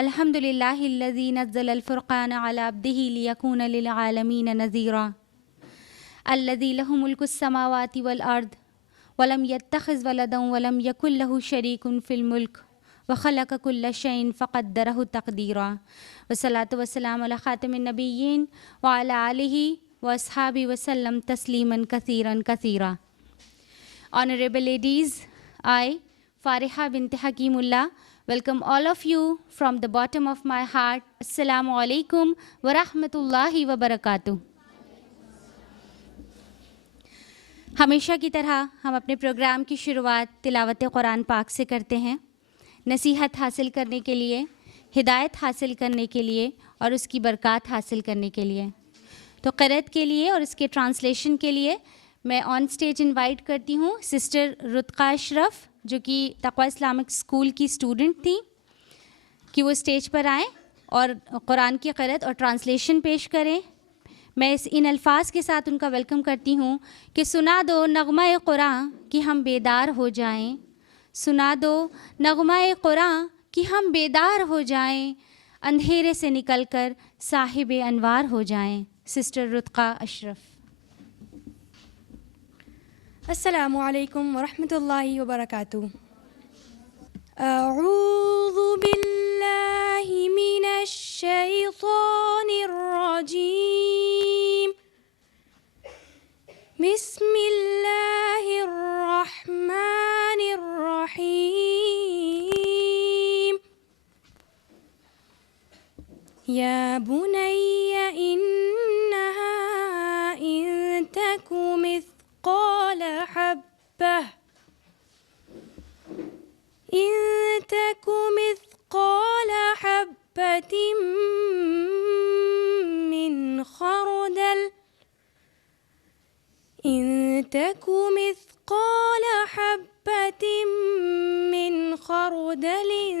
अल्हम्दुलिल्लाहिल्लज़ी नज़्ज़लल फ़ुरक़ान अला अब्दिही लियकून लिलआलमीन नज़ीरा अल्लज़ी लहु मुल्कुस समावाति वल अर्द वलम यत्तख़िज़ वलदन वलम यकुल लहु शरीकुन फ़िल मुल्क व ख़लक़ कुल्ल शैइन फ़क़द्दरहु तक़दीरा वस्सलातु वस्सलामु अला ख़ातिमिन नबिय्यीन व अला आलिहि व अस्हाबिहि वसल्लम तस्लीमन कसीरन कसीरा। Honorable ladies, I, Fariha bint Hakimullah, welcome all of you from the bottom of my heart. Assalamu alaikum wa rahmatullahi wa barakatuh. हमेशा की तरह हम अपने प्रोग्राम की शुरुआत तिलावत कुरान पाक से करते हैं, नसीहत हासिल करने के लिए, हिदायत हासिल करने के लिए और उसकी बरक़ात हासिल करने के लिए। तो क़िराअत के लिए और इसके ट्रांसलेशन के लिए मैं ऑन स्टेज इनवाइट करती हूँ सिस्टर रुतका अशरफ, जो कि तक़वा इस्लामिक स्कूल की स्टूडेंट थी, कि वो स्टेज पर आएँ और कुरान की क़िराअत और ट्रांसलेशन पेश करें। मैं इन अल्फाज के साथ उनका वेलकम करती हूँ कि सुना दो नग़मा-ए कुरान कि हम बेदार हो जाएं, सुना दो नग़मा-ए कुरान कि हम बेदार हो जाएं, अंधेरे से निकलकर साहिब-ए अनवार हो जाएं। सिस्टर रुतका अशरफ। अस्सलामु अलैकुम व रहमतुल्लाहि व बरकातुहू। अऊज़ु बिल्लाहि मिनश शैतानिर रजीम। बिस्मिल्लाहिर रहमानिर रहीम। या बुनय्य इन्नहा इन तकु मिस्क़ाल हब्बह इन तकु मिस्क़ाल हब्बतिन मिन खरदल इन तकु मिस्क़ाल हब्बतिन मिन खरदलिन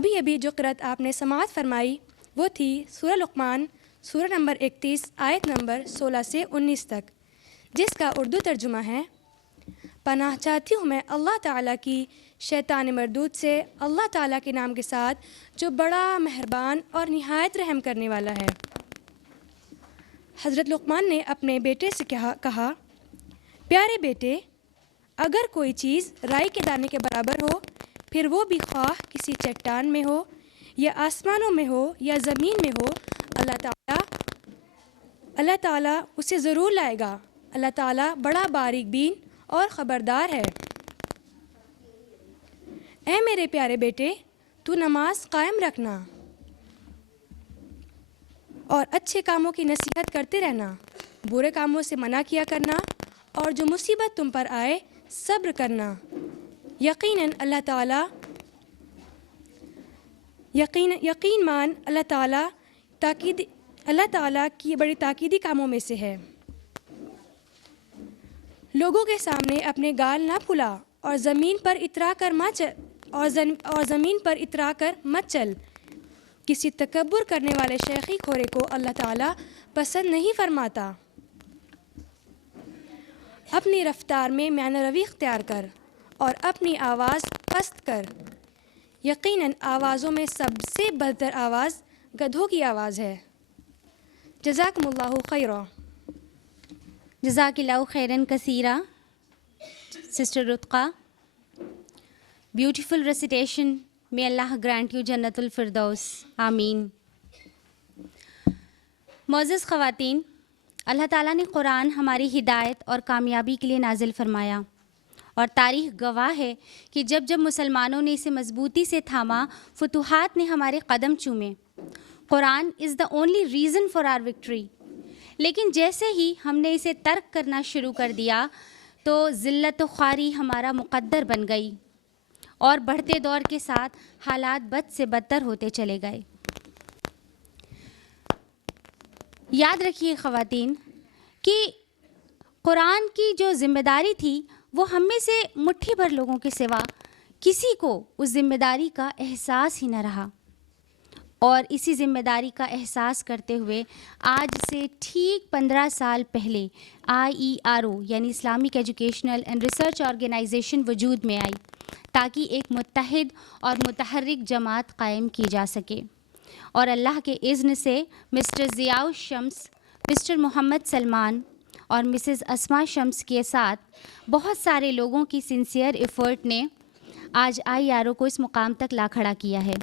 अभी अभी जो क़िरात आपने समाअत फरमाई वो थी सूरह लुक़मान सूरह नंबर 31 आयत नंबर 16 से 19 तक, जिसका उर्दू तर्जुमा है, पनाह चाहती हूँ मैं अल्लाह ताला की शैतान मरदूद से, अल्लाह ताला के नाम के साथ जो बड़ा मेहरबान और निहायत रहम करने वाला है। हज़रत लुक़मान ने अपने बेटे से कहा, प्यारे बेटे, अगर कोई चीज़ राई के दाने के बराबर हो, फिर वो भी ख्वाह किसी चट्टान में हो या आसमानों में हो या ज़मीन में हो, अल्लाह ताला उसे ज़रूर लाएगा। अल्लाह ताला बड़ा बारीक बीन और ख़बरदार है। ऐ मेरे प्यारे बेटे, तू नमाज कायम रखना और अच्छे कामों की नसीहत करते रहना, बुरे कामों से मना किया करना, और जो मुसीबत तुम पर आए सब्र करना। यकीन मान अल्लाह ताला की बड़ी ताकीदी कामों में से है। लोगों के सामने अपने गाल ना फुला और ज़मीन पर इतरा कर मत चल। किसी तकब्बुर करने वाले शेखी खोरे को अल्लाह ताला पसंद नहीं फरमाता। अपनी रफ्तार में म्यान रवी इख्तियार कर और अपनी आवाज़ पस्त कर। यकीनन आवाज़ों में सबसे बदतर आवाज़ गधों की आवाज़ है। जज़ाकुमुल्लाहु खैरा। जज़ाकिल्लाहु खैरन कसीरा। Sister Rutka, beautiful recitation. May Allah grant you जन्नतुल फिरदौस, आमीन। मोअज़्ज़ज़ ख़वातीन, अल्लाह ताला ने कुरान हमारी हिदायत और कामयाबी के लिए नाजिल फरमाया, और तारीख़ गवाह है कि जब जब मुसलमानों ने इसे मजबूती से थामा, फुतूहात ने हमारे कदम चूमे। Quran is the only reason for our victory. लेकिन जैसे ही हमने इसे तर्क करना शुरू कर दिया तो ज़िल्लत व ख्वारी हमारा मुक़द्दर बन गई, और बढ़ते दौर के साथ हालात बद से बदतर होते चले गए। याद रखिए ख़वातीन कि कुरान की जो ज़िम्मेदारी थी वो हम में से मुट्ठी भर लोगों के सिवा किसी को उस ज़िम्मेदारी का एहसास ही न रहा, और इसी ज़िम्मेदारी का एहसास करते हुए आज से ठीक 15 साल पहले IERO यानी Islamic educational and research organisation वजूद में आई, ताकि एक मुत्तहिद और मुतहर्रिक जमात कायम की जा सके। और अल्लाह के इज़्न से मिस्टर ज़ियाउल शम्स, मिस्टर मोहम्मद सलमान और मिसेस अस्मा शम्स के साथ बहुत सारे लोगों की सिंसियर एफ़र्ट ने आज IERO को इस मुकाम तक ला खड़ा किया है।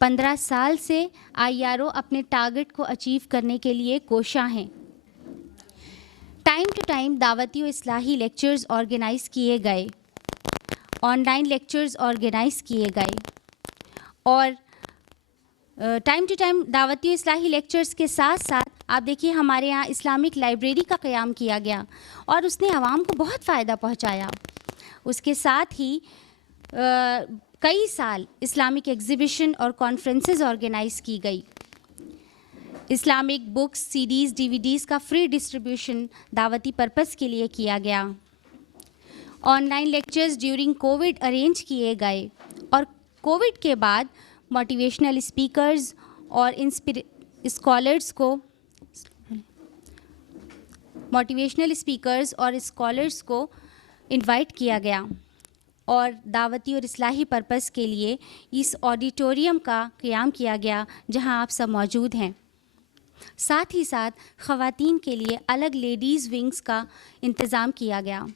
15 साल से IERO अपने टारगेट को अचीव करने के लिए कोशां हैं। टाइम टू टाइम दावती व इस्लाही लेक्चर्स ऑर्गेनाइज़ किए गए, ऑनलाइन लेक्चर्स ऑर्गेनाइज़ किए गए, और टाइम टू टाइम दावती व इस्लाही लेक्चर्स के साथ साथ आप देखिए हमारे यहाँ इस्लामिक लाइब्रेरी का क़याम किया गया, और उसने आवाम को बहुत फ़ायदा पहुँचाया। उसके साथ ही कई साल इस्लामिक एग्ज़िबिशन और कॉन्फ्रेंसेस ऑर्गेनाइज़ की गई। इस्लामिक बुक्स, CDs, DVDs का फ्री डिस्ट्रीब्यूशन दावती पर्पस के लिए किया गया। Online lectures during Covid arrange किए गए, और कोविड के बाद मोटिवेशनल स्पीकर्स और स्कॉलर्स को इनवाइट किया गया, और दावती और इस्लाही पर्पस के लिए इस ऑडिटोरियम का क़याम किया गया जहां आप सब मौजूद हैं। साथ ही साथ ख़वातीन के लिए अलग लेडीज़ विंग्स का इंतज़ाम किया गया,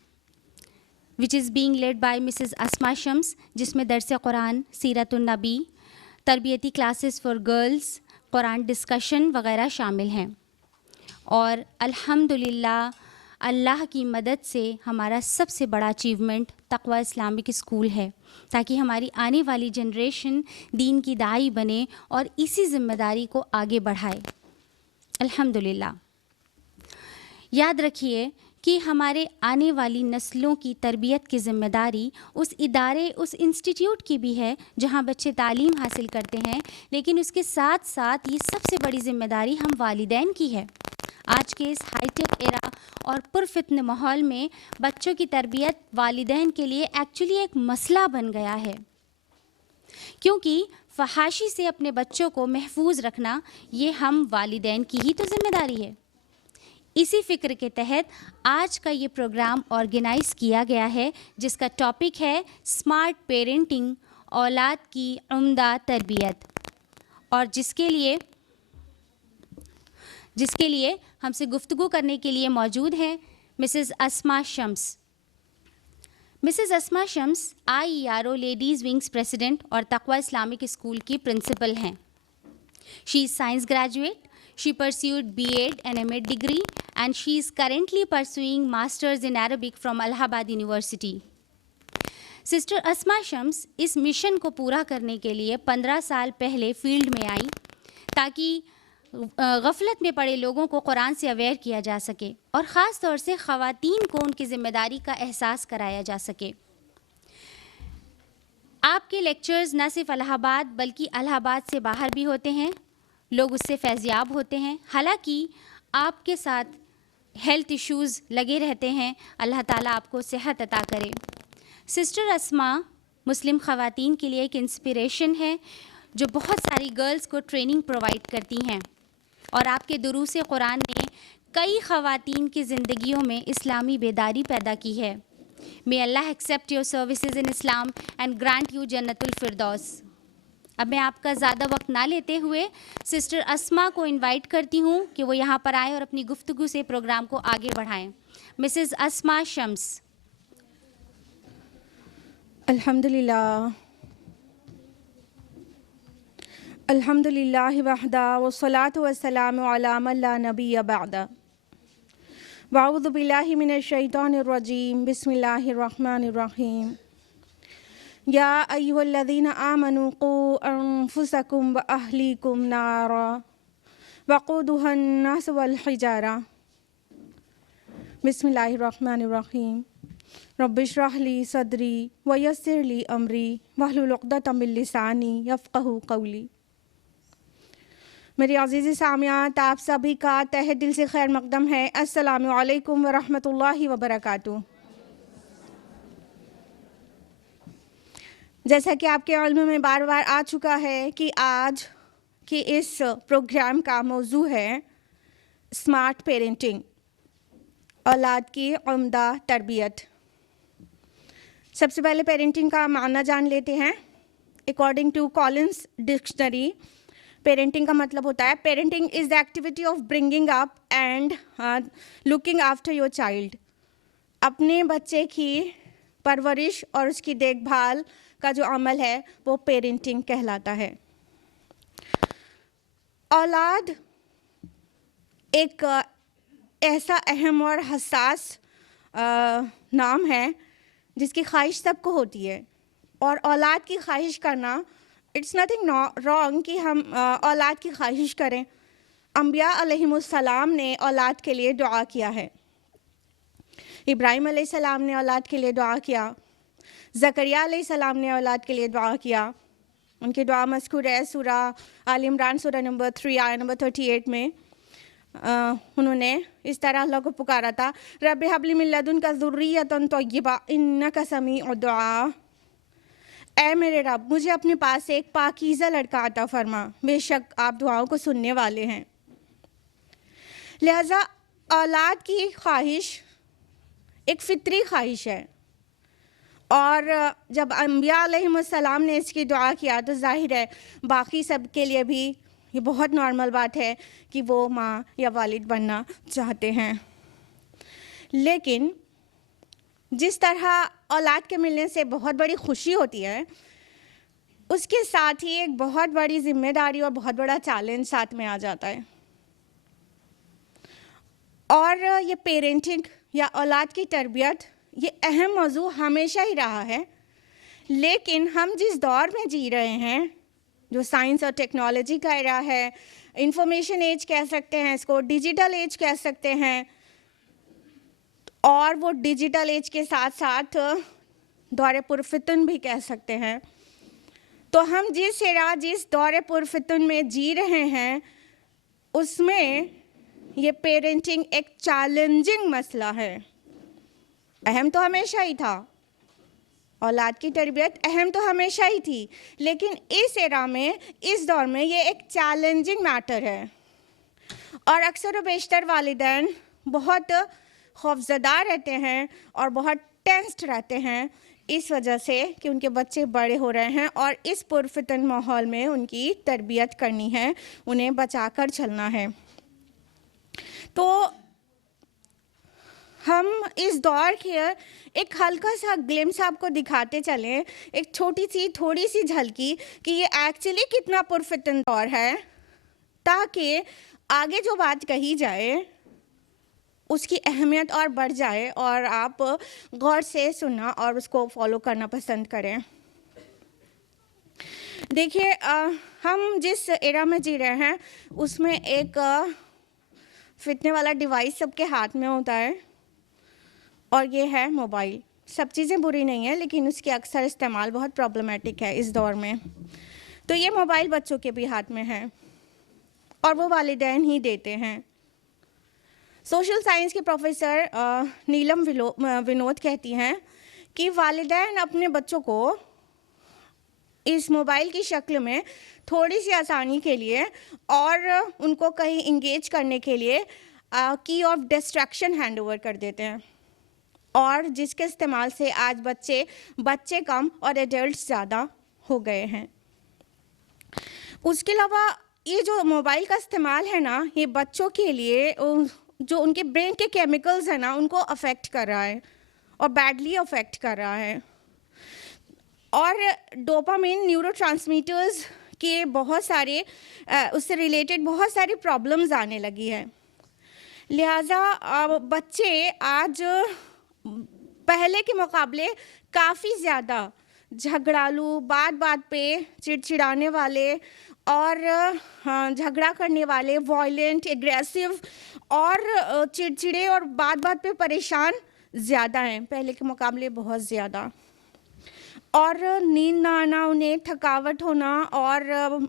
which is being led by Mrs Asma Shams, जिसमें दर्स कुरान, सीरतुन नबी, तरबियती classes for girls, Quran discussion वग़ैरह शामिल हैं। और अल्हम्दुलिल्लाह अल्लाह की मदद से हमारा सबसे बड़ा अचीवमेंट तक़वा इस्लामिक स्कूल है, ताकि हमारी आने वाली जनरेशन दीन की दाई बने और इसी ज़िम्मेदारी को आगे बढ़ाए। अल्हम्दुलिल्लाह। याद रखिए कि हमारे आने वाली नस्लों की तरबियत की ज़िम्मेदारी उस इदारे, उस इंस्टीट्यूट की भी है जहाँ बच्चे तालीम हासिल करते हैं, लेकिन उसके साथ साथ ये सबसे बड़ी ज़िम्मेदारी हम वालिदैन की है। आज के इस हाईटेक एरा और पुरफितन माहौल में बच्चों की तरबियत वालिदैन के लिए एक्चुअली एक मसला बन गया है, क्योंकि फहाशी से अपने बच्चों को महफूज रखना ये हम वालिदैन की ही तो जिम्मेदारी है। इसी फ़िक्र के तहत आज का ये प्रोग्राम ऑर्गेनाइज़ किया गया है, जिसका टॉपिक है स्मार्ट पेरेंटिंग, औलाद की उम्दा तरबियत, और जिसके लिए हमसे गुफ्तगू करने के लिए मौजूद हैं Mrs Asma Shams. Mrs Asma Shams IERO ladies wings president और तक़वा इस्लामिक स्कूल की प्रिंसिपल हैं। She is science graduate. She pursued B.Ed and M.Ed degree, and she is currently pursuing Masters in Arabic from Allahabad University. Sister Asma Shams इस mission को पूरा करने के लिए 15 साल पहले फील्ड में आई, ताकि गफलत में पड़े लोगों को कुरान से अवेयर किया जा सके और ख़ास तौर से ख़वातीन को उनकी ज़िम्मेदारी का एहसास कराया जा सके। आपके लेक्चर्स न सिर्फ इलाहाबाद बल्कि इलाहाबाद से बाहर भी होते हैं, लोग उससे फैज़याब होते हैं। हालांकि आपके साथ हेल्थ इश्यूज़ लगे रहते हैं, अल्लाह ताला आपको सेहत अता करे। सिस्टर अस्मा मुस्लिम ख़वातीन के लिए एक इंस्पिरेशन है, जो बहुत सारी गर्ल्स को ट्रेनिंग प्रोवाइड करती हैं, और आपके दुरूस कुरान ने कई ख़वातीन की ज़िंदगियों में इस्लामी बेदारी पैदा की है। May Allah accept your services in Islam and grant you जन्नतुल फिरदौस। अब मैं आपका ज़्यादा वक्त ना लेते हुए सिस्टर अस्मा को इनवाइट करती हूँ कि वो यहाँ पर आएँ और अपनी गुफ्तगू से प्रोग्राम को आगे बढ़ाएँ। मिसेज़ अस्मा शम्स। अल्हम्दुलिल्लाह अल्हम्दुलिल्लाहि वहदा वस्सलातु वस्सलामु अला मन ला नबिय्य बअदा वअऊज़ु बिल्लाहि मिनश शैतानिर रजीम बिस्मिल्लाहिर रहमानिर रहीम या अय्युहल्लज़ीना आमनू क़ू अन्फुसकुम व अहलीकुम नारा वक़ूदुहन नास वल हिजारा बिस्मिल्लाहिर रहमानिर रहीम रब्बिश्रह ली सदरी व यस्सिर ली अमरी वहलुल उक़दतम मिन लिसानी यफ़क़हू क़ौली। मेरी अज़ीज़ सामियात, आप सभी का तहे दिल से खैर मक़दम है। अस्सलामु अलैकुम व रहमतुल्लाहि व बरकातुहू। जैसा कि आपके इल्म में बार बार आ चुका है कि आज की इस प्रोग्राम का मौजू है स्मार्ट पेरेंटिंग, औलाद की उम्दा तरबियत। सबसे पहले पेरेंटिंग का माना जान लेते हैं। According to Collins dictionary, parenting का मतलब होता है parenting is the activity of bringing up and looking after your child. अपने बच्चे की परवरिश और उसकी देखभाल का जो अमल है वो पेरेंटिंग कहलाता है। औलाद एक ऐसा अहम और हसास नाम है जिसकी ख्वाहिश सबको होती है, और औलाद की ख्वाहिश करना इट्स नथिंग रॉन्ग कि हम औलाद की ख्वाहिश करें। अंबिया अलैहिमुस्सलाम ने औलाद के लिए दुआ किया है। इब्राहीम अलैहिस्सलाम ने औलाद के लिए दुआ किया, ज़करिया अलैहिस्सलाम ने औलाद के लिए दुआ किया। उनकी दुआ मज़कूर है सूरा आल इमरान सूरा नंबर 3 आयत नंबर 38 में। उन्होंने इस तरह अल्लाह को पुकारा था, रब्बि हबली मिन लदुनका ज़ुर्रियतन तय्यिबा इन्नका समीउ दुआ। ऐ मेरे रब, मुझे अपने पास से एक पाकीज़ा लड़का अता फरमा, बेशक आप दुआओं को सुनने वाले हैं। लिहाजा औलाद की ख्वाहिश एक फ़ितरी ख्वाहिश है, और जब अंबिया अलैहिमुस्सलाम ने इसकी दुआ किया तो जाहिर है बाकी सब के लिए भी ये बहुत नॉर्मल बात है कि वो माँ या वालिद बनना चाहते हैं। लेकिन जिस तरह औलाद के मिलने से बहुत बड़ी खुशी होती है, उसके साथ ही एक बहुत बड़ी जिम्मेदारी और बहुत बड़ा चैलेंज साथ में आ जाता है। और ये पेरेंटिंग या औलाद की तरबियत ये अहम मौजू हमेशा ही रहा है, लेकिन हम जिस दौर में जी रहे हैं, जो साइंस और टेक्नोलॉजी का एरा है, इंफॉर्मेशन एज कह सकते हैं इसको, डिजिटल एज कह सकते हैं, और वो डिजिटल एज के साथ साथ दौरे पुरफितन भी कह सकते हैं। तो हम जिस दौरे पुरफितन में जी रहे हैं उसमें ये पेरेंटिंग एक चैलेंजिंग मसला है। अहम तो हमेशा ही था, औलाद की तरबियत अहम तो हमेशा ही थी, लेकिन इस एरा में, इस दौर में ये एक चैलेंजिंग मैटर है। और अक्सर व बेशतर वालिदैन बहुत खौफज़दा रहते हैं और बहुत टेंस्ड रहते हैं इस वजह से कि उनके बच्चे बड़े हो रहे हैं और इस पुरफितन माहौल में उनकी तरबियत करनी है, उन्हें बचाकर चलना है। तो हम इस दौर के एक हल्का सा ग्लिम्स आपको दिखाते चलें, एक छोटी सी थोड़ी सी झलकी कि ये एक्चुअली कितना पुरफितन दौर है, ताकि आगे जो बात कही जाए उसकी अहमियत और बढ़ जाए और आप गौर से सुनना और उसको फॉलो करना पसंद करें। देखिए, हम जिस एरा में जी रहे हैं उसमें एक फितने वाला डिवाइस सबके हाथ में होता है और ये है मोबाइल। सब चीज़ें बुरी नहीं है, लेकिन उसके अक्सर इस्तेमाल बहुत प्रॉब्लमेटिक है इस दौर में। तो ये मोबाइल बच्चों के भी हाथ में है और वो वालिदैन ही देते हैं। सोशल साइंस के प्रोफेसर नीलम विनोद कहती हैं कि वालिदैन अपने बच्चों को इस मोबाइल की शक्ल में थोड़ी सी आसानी के लिए और उनको कहीं इंगेज करने के लिए की ऑफ डिस्ट्रैक्शन हैंड ओवर कर देते हैं, और जिसके इस्तेमाल से आज बच्चे कम और एडल्ट्स ज़्यादा हो गए हैं। उसके अलावा ये जो मोबाइल का इस्तेमाल है ना, ये बच्चों के लिए जो उनके ब्रेन के केमिकल्स हैं ना, उनको अफेक्ट कर रहा है और बैडली अफेक्ट कर रहा है। और डोपामिन न्यूरोट्रांसमीटर्स के बहुत सारे उससे रिलेटेड बहुत सारी प्रॉब्लम्स आने लगी है। लिहाजा बच्चे आज पहले के मुकाबले काफ़ी ज़्यादा झगड़ालू, बात बात पे चिड़चिड़ाने वाले और झगड़ा करने वाले, वॉयलेंट, एग्रेसिव और चिड़चिड़े और बात बात पे परेशान ज़्यादा हैं पहले के मुकाबले, बहुत ज़्यादा। और नींद ना आना, उन्हें थकावट होना और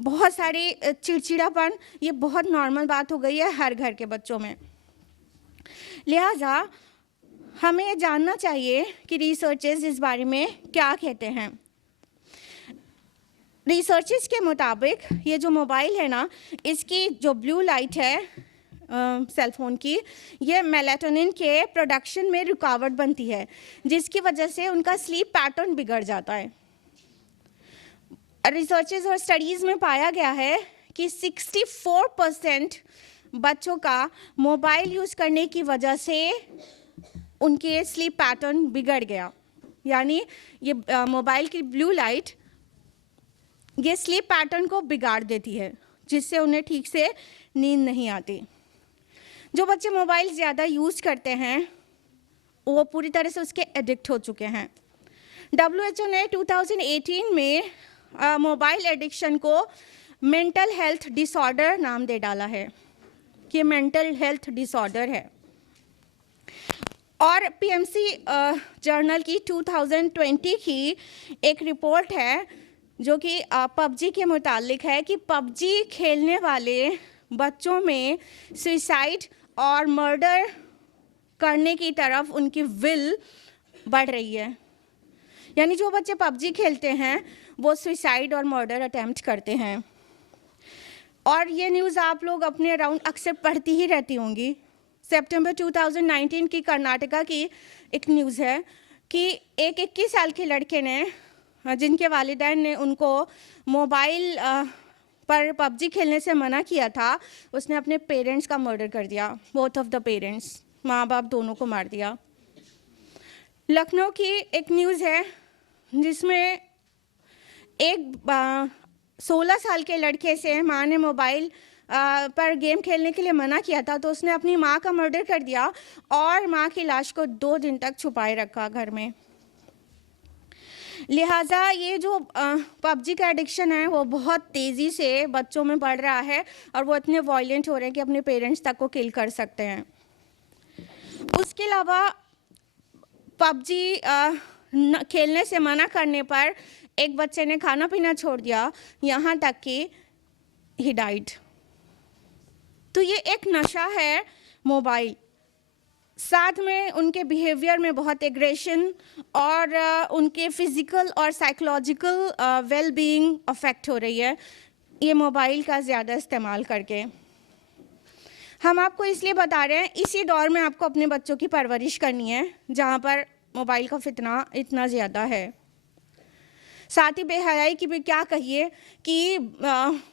बहुत सारे चिड़चिड़ापन, ये बहुत नॉर्मल बात हो गई है हर घर के बच्चों में। लिहाजा हमें ये जानना चाहिए कि रिसर्चर्स इस बारे में क्या कहते हैं। रिसर्चर्स के मुताबिक ये जो मोबाइल है ना, इसकी जो ब्लू लाइट है सेल फोन की, ये मेलाटोनिन के प्रोडक्शन में रुकावट बनती है, जिसकी वजह से उनका स्लीप पैटर्न बिगड़ जाता है। रिसर्चेस और स्टडीज़ में पाया गया है कि 64% बच्चों का मोबाइल यूज़ करने की वजह से उनके स्लीप पैटर्न बिगड़ गया। यानी ये मोबाइल की ब्लू लाइट ये स्लीप पैटर्न को बिगाड़ देती है, जिससे उन्हें ठीक से नींद नहीं आती। जो बच्चे मोबाइल ज़्यादा यूज़ करते हैं वो पूरी तरह से उसके एडिक्ट हो चुके हैं। WHO ने 2018 में मोबाइल एडिक्शन को मेंटल हेल्थ डिसऑर्डर नाम दे डाला है कि मेंटल हेल्थ डिसऑर्डर है। और PMC जर्नल की 2020 की एक रिपोर्ट है जो कि PUBG के मुतालिक है कि PUBG खेलने वाले बच्चों में सुसाइड और मर्डर करने की तरफ उनकी विल बढ़ रही है। यानी जो बच्चे PUBG खेलते हैं वो सुसाइड और मर्डर अटेम्प्ट करते हैं। और ये न्यूज़ आप लोग अपने अराउंड अक्सर पढ़ती ही रहती होंगी। सितंबर 2019 की कर्नाटका की एक न्यूज़ है कि एक 21 साल के लड़के ने, जिनके वालिदैन ने उनको मोबाइल पर PUBG खेलने से मना किया था, उसने अपने पेरेंट्स का मर्डर कर दिया। बोथ ऑफ द पेरेंट्स, माँ बाप दोनों को मार दिया। लखनऊ की एक न्यूज़ है जिसमें एक 16 साल के लड़के से माँ ने मोबाइल पर गेम खेलने के लिए मना किया था, तो उसने अपनी माँ का मर्डर कर दिया और माँ की लाश को 2 दिन तक छुपाए रखा घर में। लिहाजा ये जो PUBG का एडिक्शन है वो बहुत तेज़ी से बच्चों में बढ़ रहा है और वो इतने वॉयलेंट हो रहे हैं कि अपने पेरेंट्स तक को किल कर सकते हैं। उसके अलावा PUBG खेलने से मना करने पर एक बच्चे ने खाना पीना छोड़ दिया, यहाँ तक कि ही डाइड। तो ये एक नशा है मोबाइल। साथ में उनके बिहेवियर में बहुत एग्रेशन और उनके फिज़िकल और साइकोलॉजिकल वेल बीइंग अफेक्ट हो रही है ये मोबाइल का ज़्यादा इस्तेमाल करके। हम आपको इसलिए बता रहे हैं इसी दौर में आपको अपने बच्चों की परवरिश करनी है जहाँ पर मोबाइल का फितना इतना ज़्यादा है। साथ ही बेहयाई की भी क्या कहिए कि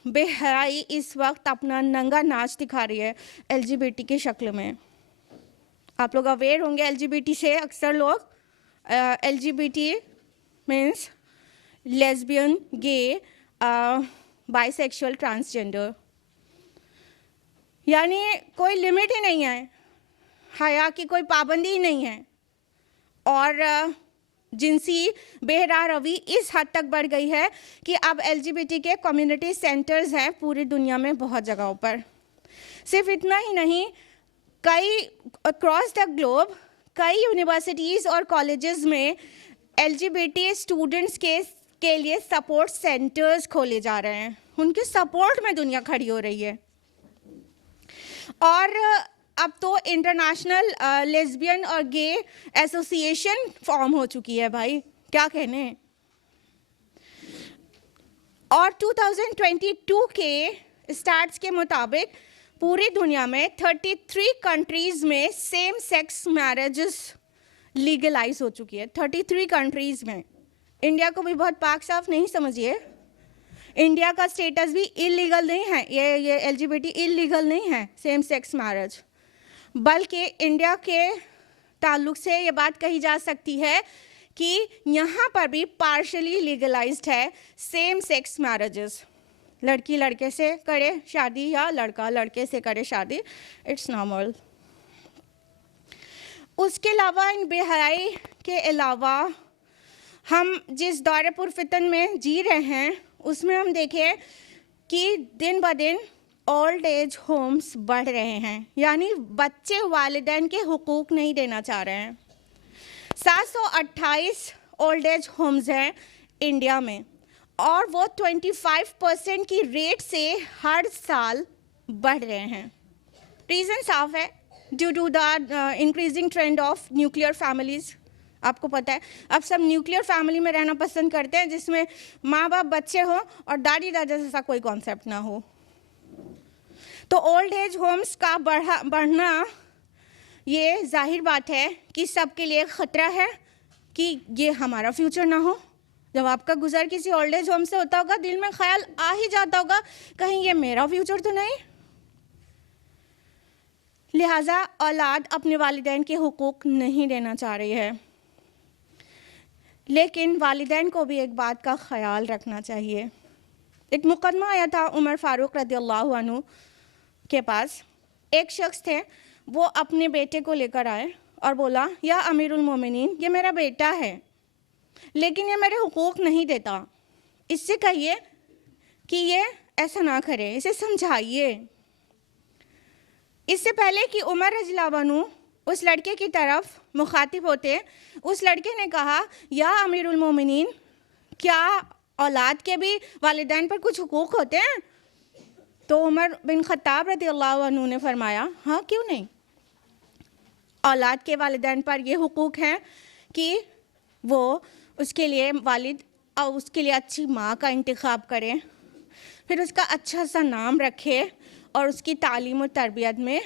बेहयाई इस वक्त अपना नंगा नाच दिखा रही है LGBT की शक्ल में। आप लोग अवेयर होंगे LGBT से अक्सर लोग LGBT मीन्स लेस्बियन, गे, बाइसेक्सुअल, ट्रांसजेंडर, यानी कोई लिमिट ही नहीं है, हया की कोई पाबंदी ही नहीं है। और जिनसी बेहरा रवि इस हद तक बढ़ गई है कि अब LGBT के कम्युनिटी सेंटर्स हैं पूरी दुनिया में बहुत जगहों पर। सिर्फ इतना ही नहीं, कई अक्रॉस द ग्लोब कई यूनिवर्सिटीज़ और कॉलेजेस में LGBT स्टूडेंट्स के लिए सपोर्ट सेंटर्स खोले जा रहे हैं। उनके सपोर्ट में दुनिया खड़ी हो रही है। और अब तो इंटरनेशनल लेस्बियन और गे एसोसिएशन फॉर्म हो चुकी है भाई, क्या कहने। और 2022 के स्टैट्स के मुताबिक पूरी दुनिया में 33 कंट्रीज़ में सेम सेक्स मैरिजेस लीगलाइज हो चुकी है। 33 कंट्रीज़ में। इंडिया को भी बहुत पाक साफ नहीं समझिए, इंडिया का स्टेटस भी इलीगल नहीं है, ये LGBT इलीगल नहीं है सेम सेक्स मैरिज, बल्कि इंडिया के ताल्लुक से ये बात कही जा सकती है कि यहाँ पर भी पार्शली लीगलाइज्ड है सेम सेक्स मैरिजेस। लड़की लड़के से करे शादी या लड़का लड़के से करे शादी, इट्स नॉर्मल। उसके अलावा इन बेहयाई के अलावा हम जिस दौरे पुरफितन में जी रहे हैं उसमें हम देखें कि दिन ब दिन ओल्ड एज होम्स बढ़ रहे हैं, यानी बच्चे वालिदैन के हुकूक नहीं देना चाह रहे हैं। 728 ओल्ड एज होम्स हैं इंडिया में और वो 25% की रेट से हर साल बढ़ रहे हैं। रीज़न साफ है, due to the increasing trend of nuclear families. आपको पता है अब सब न्यूक्लियर फैमिली में रहना पसंद करते हैं जिसमें माँ बाप बच्चे हों और दादी दादा जैसा कोई कॉन्सेप्ट ना हो। तो ओल्ड एज होम्स का बढ़ना ये जाहिर बात है कि सबके लिए ख़तरा है कि ये हमारा फ्यूचर ना हो। जब आपका गुजर किसी ओल्ड एज होम से होता होगा दिल में ख्याल आ ही जाता होगा कहीं ये मेरा फ्यूचर तो नहीं। लिहाजा औलाद अपने वालिदैन के हुकूक नहीं देना चाह रही है, लेकिन वालिदैन को भी एक बात का ख्याल रखना चाहिए। एक मुकदमा आया था उमर फारूक रज़ियल्लाहु अन्हु के पास। एक शख्स थे, वो अपने बेटे को लेकर आए और बोला, या अमीरुल मोमिनीन, ये मेरा बेटा है लेकिन ये मेरे हुकूक नहीं देता, इससे कहिए कि ये ऐसा ना करे, इसे समझाइए। इससे पहले कि उमर रज़ियल्लाहु अन्हु उस लड़के की तरफ मुखातिब होते, उस लड़के ने कहा, या अमीरुल मोमिनीन, क्या औलाद के भी वालिदैन पर कुछ हुकूक होते हैं? तो उमर बिन ख़त्ताब रज़ियल्लाहु अन्हु ने फरमाया, हाँ क्यों नहीं। औलाद के वालिदैन पर ये हुकूक हैं कि वो उसके लिए वालिद और उसके लिए अच्छी माँ का इंतखाब करें, फिर उसका अच्छा सा नाम रखे और उसकी तालीम और तरबियत में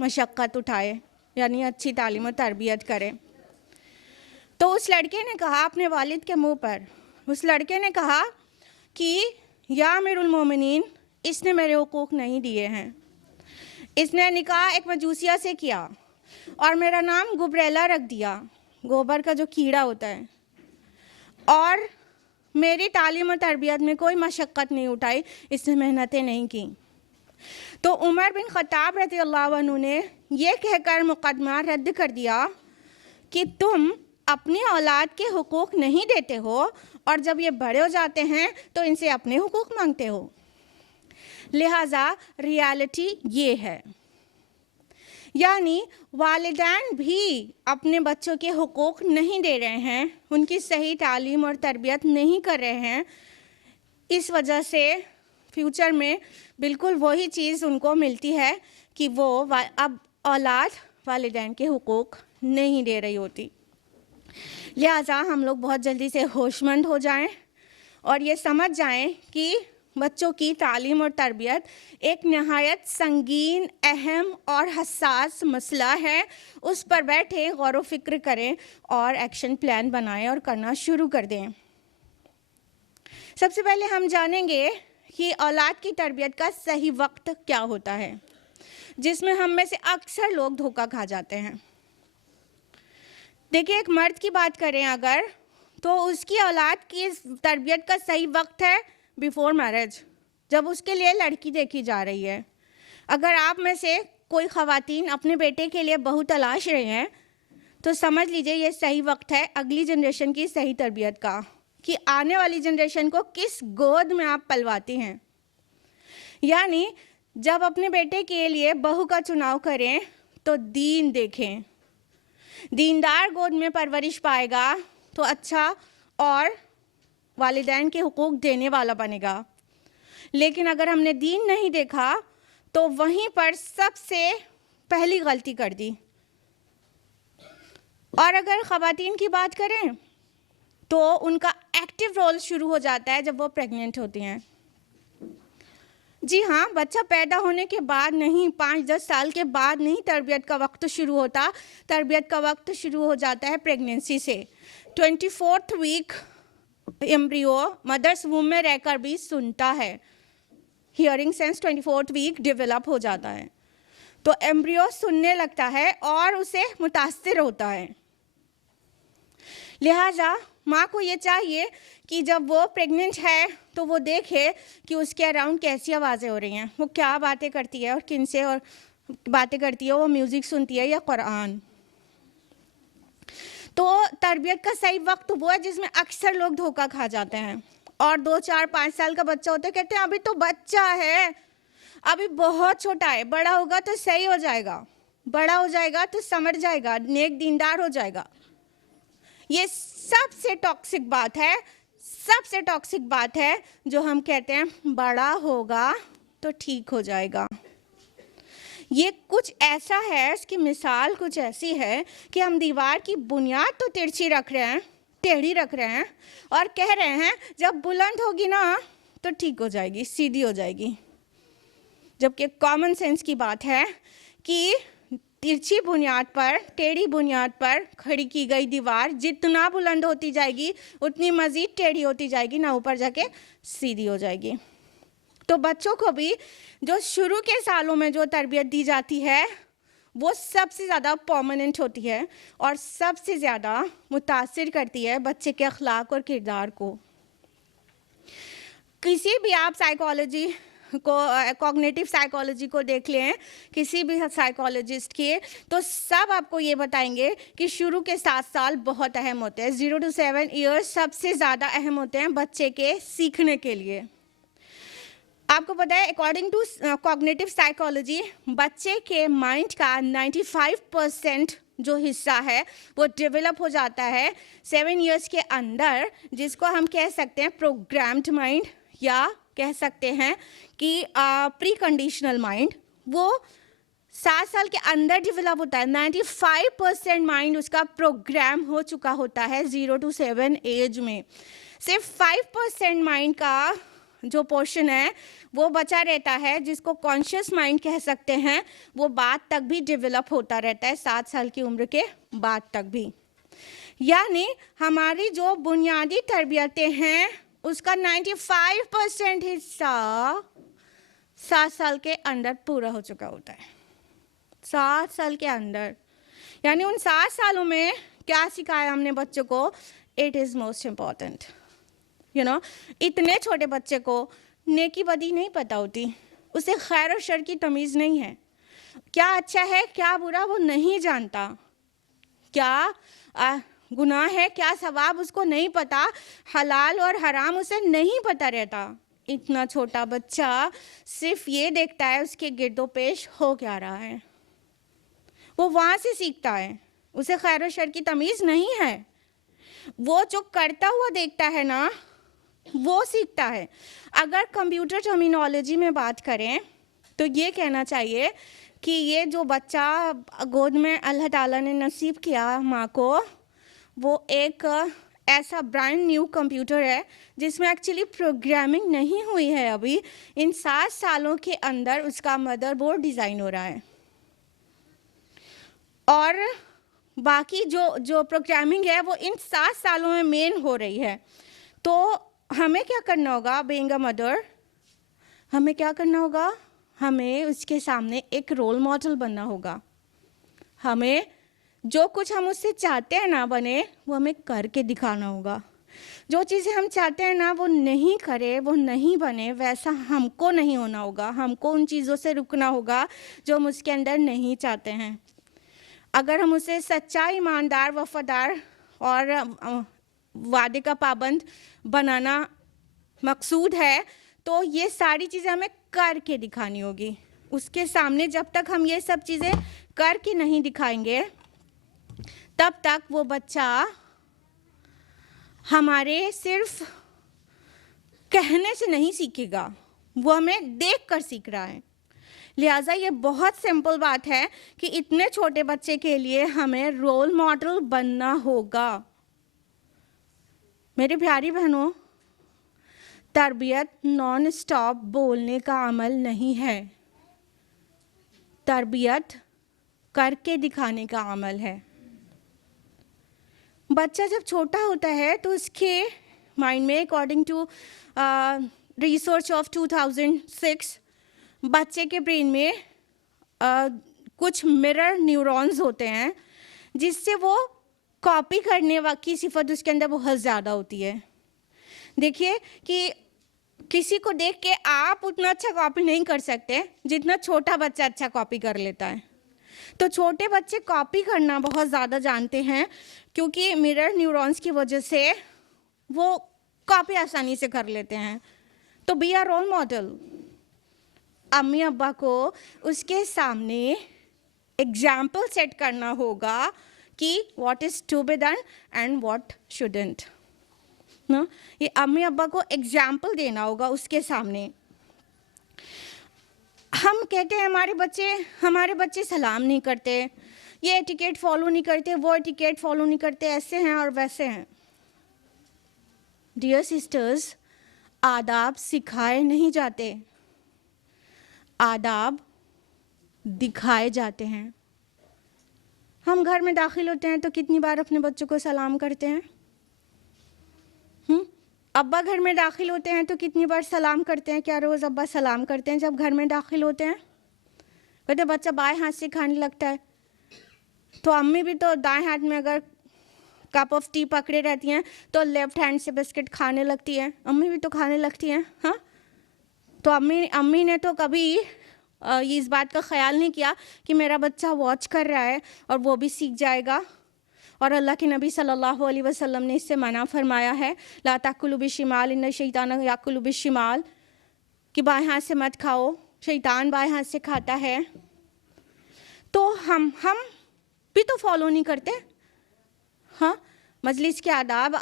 मशक्क़त उठाए, यानी अच्छी तालीम और तरबियत करें। तो उस लड़के ने कहा अपने वालिद के मुंह पर, उस लड़के ने कहा कि या अमीरुल मोमिनीन, इसने मेरे हुकूक नहीं दिए हैं। इसने निकाह एक मजूसिया से किया और मेरा नाम गुबरेला रख दिया, गोबर का जो कीड़ा होता है, और मेरी तालीम और तरबियत में कोई मशक्क़त नहीं उठाई, इसने मेहनतें नहीं की। तो उमर बिन ख़त्ताब रज़ियल्लाहु अन्हु ने यह कहकर मुकदमा रद्द कर दिया कि तुम अपनी औलाद के हुकूक नहीं देते हो और जब ये बड़े हो जाते हैं तो इनसे अपने हुकूक मांगते हो। लिहाजा रियलिटी ये है, यानी वालिदैन भी अपने बच्चों के हुकूक नहीं दे रहे हैं, उनकी सही तालीम और तरबियत नहीं कर रहे हैं। इस वजह से फ्यूचर में बिल्कुल वही चीज़ उनको मिलती है कि वो अब औलाद वालिदैन के हुकूक नहीं दे रही होती। लिहाजा हम लोग बहुत जल्दी से होशमंद हो जाएं और ये समझ जाएं कि बच्चों की तालीम और तरबियत एक नहायत संगीन, अहम और हसास मसला है। उस पर बैठें, गौर व फिक्र करें और एक्शन प्लान बनाएं और करना शुरू कर दें। सबसे पहले हम जानेंगे कि औलाद की तरबियत का सही वक्त क्या होता है, जिसमें हम में से अक्सर लोग धोखा खा जाते हैं। देखिए, एक मर्द की बात करें अगर, तो उसकी औलाद की तरबियत का सही वक्त है बिफोर मैरिज, जब उसके लिए लड़की देखी जा रही है। अगर आप में से कोई ख़वातीन अपने बेटे के लिए बहू तलाश रहे हैं तो समझ लीजिए ये सही वक्त है अगली जनरेशन की सही तरबियत का, कि आने वाली जनरेशन को किस गोद में आप पलवाती हैं। यानी जब अपने बेटे के लिए बहू का चुनाव करें तो दीन देखें। दीनदार गोद में परवरिश पाएगा तो अच्छा और वालिदैन के हुकूक देने वाला बनेगा। लेकिन अगर हमने दीन नहीं देखा तो वहीं पर सबसे पहली गलती कर दी। और अगर ख़वातीन की बात करें तो उनका एक्टिव रोल शुरू हो जाता है जब वो प्रेग्नेंट होती हैं। जी हाँ, बच्चा पैदा होने के बाद नहीं, 5-10 साल के बाद नहीं तरबियत का वक्त शुरू होता। तरबियत का वक्त शुरू हो जाता है प्रेगनेंसी से। 24th वीक एम्ब्रियो मदर्स वूम में रहकर भी सुनता है। Hearing sense 24th week develop हो जाता है, तो एम्ब्रियो सुनने लगता है और उसे मुतासिर होता है। लिहाजा माँ को ये चाहिए कि जब वो प्रेग्नेंट है तो वो देखे कि उसके अराउंड कैसी आवाज़ें हो रही हैं, वो क्या बातें करती है और किन से और बातें करती है, वो म्यूज़िक सुनती है या कुरान। तो तरबियत का सही वक्त वो है जिसमें अक्सर लोग धोखा खा जाते हैं। और 2, 4, 5 साल का बच्चा होता है, कहते हैं अभी तो बच्चा है, अभी बहुत छोटा है, बड़ा होगा तो सही हो जाएगा, बड़ा हो जाएगा तो समझ जाएगा, नेक दीनदार हो जाएगा। ये सबसे टॉक्सिक बात है, सबसे टॉक्सिक बात है जो हम कहते हैं बड़ा होगा तो ठीक हो जाएगा। ये कुछ ऐसा है, इसकी मिसाल कुछ ऐसी है कि हम दीवार की बुनियाद तो तिरछी रख रहे हैं, टेढ़ी रख रहे हैं और कह रहे हैं जब बुलंद होगी ना तो ठीक हो जाएगी, सीधी हो जाएगी। जबकि कॉमन सेंस की बात है कि तिरछी बुनियाद पर, टेढ़ी बुनियाद पर खड़ी की गई दीवार जितना बुलंद होती जाएगी उतनी मज़ीद टेढ़ी होती जाएगी, ना ऊपर जाके सीधी हो जाएगी। तो बच्चों को भी जो शुरू के सालों में जो तरबियत दी जाती है वो सबसे ज़्यादा परमानेंट होती है और सबसे ज़्यादा मुतासिर करती है बच्चे के अखलाक और किरदार को। किसी भी आप साइकोलॉजी को, कॉग्निटिव साइकोलॉजी को देख लें, किसी भी साइकोलॉजिस्ट के, तो सब आपको ये बताएंगे कि शुरू के 7 साल बहुत अहम होते हैं। 0 to 7 ईयर्स सबसे ज़्यादा अहम होते हैं बच्चे के सीखने के लिए। आपको पता है अकॉर्डिंग टू कॉग्निटिव साइकोलॉजी बच्चे के माइंड का 95% जो हिस्सा है वो डेवलप हो जाता है 7 ईयर्स के अंदर, जिसको हम कह सकते हैं प्रोग्राम्ड माइंड या कह सकते हैं कि प्री कंडीशनल माइंड। वो 7 साल के अंदर डेवलप होता है। 95% माइंड उसका प्रोग्राम हो चुका होता है 0 to 7 एज में। सिर्फ 5% माइंड का जो पोर्शन है वो बचा रहता है, जिसको कॉन्शियस माइंड कह सकते हैं। वो बाद तक भी डेवलप होता रहता है 7 साल की उम्र के बाद तक भी। यानी हमारी जो बुनियादी तरबियतें हैं उसका 95% हिस्सा 7 साल के अंदर पूरा हो चुका होता है। 7 साल के अंदर, यानी उन 7 सालों में क्या सिखाया हमने बच्चों को? It is most important. इतने छोटे बच्चे को नेकी बदी नहीं पता होती, उसे खैर और शर की तमीज़ नहीं है, क्या अच्छा है क्या बुरा वो नहीं जानता, क्या गुनाह है क्या सवाब उसको नहीं पता, हलाल और हराम उसे नहीं पता रहता। इतना छोटा बच्चा सिर्फ ये देखता है उसके गिरदो पेश हो क्या रहा है, वो वहाँ से सीखता है, उसे खैर और शर की तमीज़ नहीं है। वो जो करता हुआ देखता है ना वो सीखता है। अगर कंप्यूटर टर्मिनोलॉजी में बात करें तो ये कहना चाहिए कि ये जो बच्चा गोद में अल्लाह ताला ने नसीब किया माँ को, वो एक ऐसा ब्रांड न्यू कंप्यूटर है जिसमें एक्चुअली प्रोग्रामिंग नहीं हुई है अभी। इन 7 सालों के अंदर उसका मदरबोर्ड डिज़ाइन हो रहा है और बाकी जो प्रोग्रामिंग है वो इन 7 सालों में मेन हो रही है। तो हमें क्या करना होगा, बीइंग अ मदर, हमें क्या करना होगा, हमें उसके सामने एक रोल मॉडल बनना होगा। हमें जो कुछ हम उससे चाहते हैं ना बने, वो हमें करके दिखाना होगा। जो चीज़ें हम चाहते हैं ना वो नहीं करे, वो नहीं बने, वैसा हमको नहीं होना होगा। हमको उन चीज़ों से रुकना होगा जो हम उसके अंदर नहीं चाहते हैं। अगर हम उसे सच्चा, ईमानदार, वफादार और वादे का पाबंद बनाना मकसूद है, तो ये सारी चीज़ें हमें करके दिखानी होगी उसके सामने। जब तक हम ये सब चीज़ें करके नहीं दिखाएंगे, तब तक वो बच्चा हमारे सिर्फ कहने से नहीं सीखेगा, वो हमें देख कर सीख रहा है। लिहाजा ये बहुत सिंपल बात है कि इतने छोटे बच्चे के लिए हमें रोल मॉडल बनना होगा। मेरी प्यारी बहनों, तरबियत नॉन स्टॉप बोलने का अमल नहीं है, तरबियत करके दिखाने का अमल है। बच्चा जब छोटा होता है तो उसके माइंड में, अकॉर्डिंग टू रिसर्च ऑफ 2006, बच्चे के ब्रेन में कुछ मिरर न्यूरॉन्स होते हैं जिससे वो कॉपी करने की सिफत उसके अंदर बहुत ज़्यादा होती है। देखिए कि किसी को देख के आप उतना अच्छा कॉपी नहीं कर सकते जितना छोटा बच्चा अच्छा कॉपी कर लेता है। तो छोटे बच्चे कॉपी करना बहुत ज़्यादा जानते हैं क्योंकि मिरर न्यूरॉन्स की वजह से वो कॉपी आसानी से कर लेते हैं। तो बी आर रोल मॉडल। अम्मी अब्बा को उसके सामने एग्जाम्पल सेट करना होगा कि what is to be done and what shouldn't ना। ये अम्मी अब्बा को एग्जाम्पल देना होगा उसके सामने। हम कहते हैं हमारे बच्चे सलाम नहीं करते, ये एटिकेट फॉलो नहीं करते, वो एटिकेट फॉलो नहीं करते, ऐसे हैं और वैसे हैं। डियर सिस्टर्स, आदाब सिखाए नहीं जाते, आदाब दिखाए जाते हैं। हम घर में दाखिल होते हैं तो कितनी बार अपने बच्चों को सलाम करते हैं? अब्बा घर में दाखिल होते हैं तो कितनी बार सलाम करते हैं? क्या रोज़ अब्बा सलाम करते हैं जब घर में दाखिल होते हैं? कहते बच्चा बाएं हाथ से खाने लगता है, तो अम्मी भी तो दाएं हाथ में अगर कप ऑफ टी पकड़े रहती हैं तो लेफ्ट हैंड से बिस्किट खाने लगती हैं। अम्मी भी तो खाने लगती हैं। हाँ, तो अम्मी ने तो कभी ये इस बात का ख्याल नहीं किया कि मेरा बच्चा वॉच कर रहा है और वो भी सीख जाएगा। और अल्लाह के नबी सल्लल्लाहु अलैहि वसल्लम ने इससे मना फरमाया है, ला ताकुलु बिशिमाल इन्ना शैतान याकुलु बिशिमाल, कि बाएं हाथ से मत खाओ, शैतान बाएं हाथ से खाता है। तो हम भी तो फॉलो नहीं करते। हाँ, मजलिस के आदाब,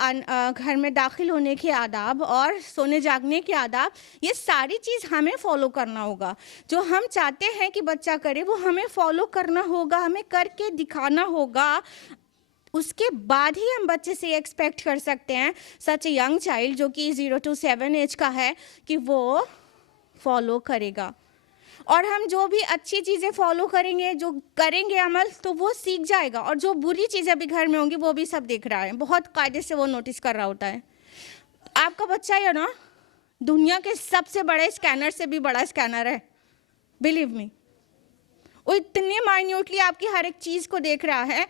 घर में दाखिल होने के आदाब और सोने जागने के आदाब, ये सारी चीज़ हमें फॉलो करना होगा। जो हम चाहते हैं कि बच्चा करे वो हमें फॉलो करना होगा, हमें करके दिखाना होगा। उसके बाद ही हम बच्चे से एक्सपेक्ट कर सकते हैं, सच ए यंग चाइल्ड जो कि 0 to 7 एज का है, कि वो फॉलो करेगा। और हम जो भी अच्छी चीज़ें फॉलो करेंगे, जो करेंगे अमल, तो वो सीख जाएगा। और जो बुरी चीज़ें भी घर में होंगी वो भी सब देख रहा है, बहुत कायदे से वो नोटिस कर रहा होता है। आपका बच्चा है ना, दुनिया के सबसे बड़े स्कैनर से भी बड़ा स्कैनर है, बिलीव मी। वो इतने माइन्यूटली आपकी हर एक चीज़ को देख रहा है।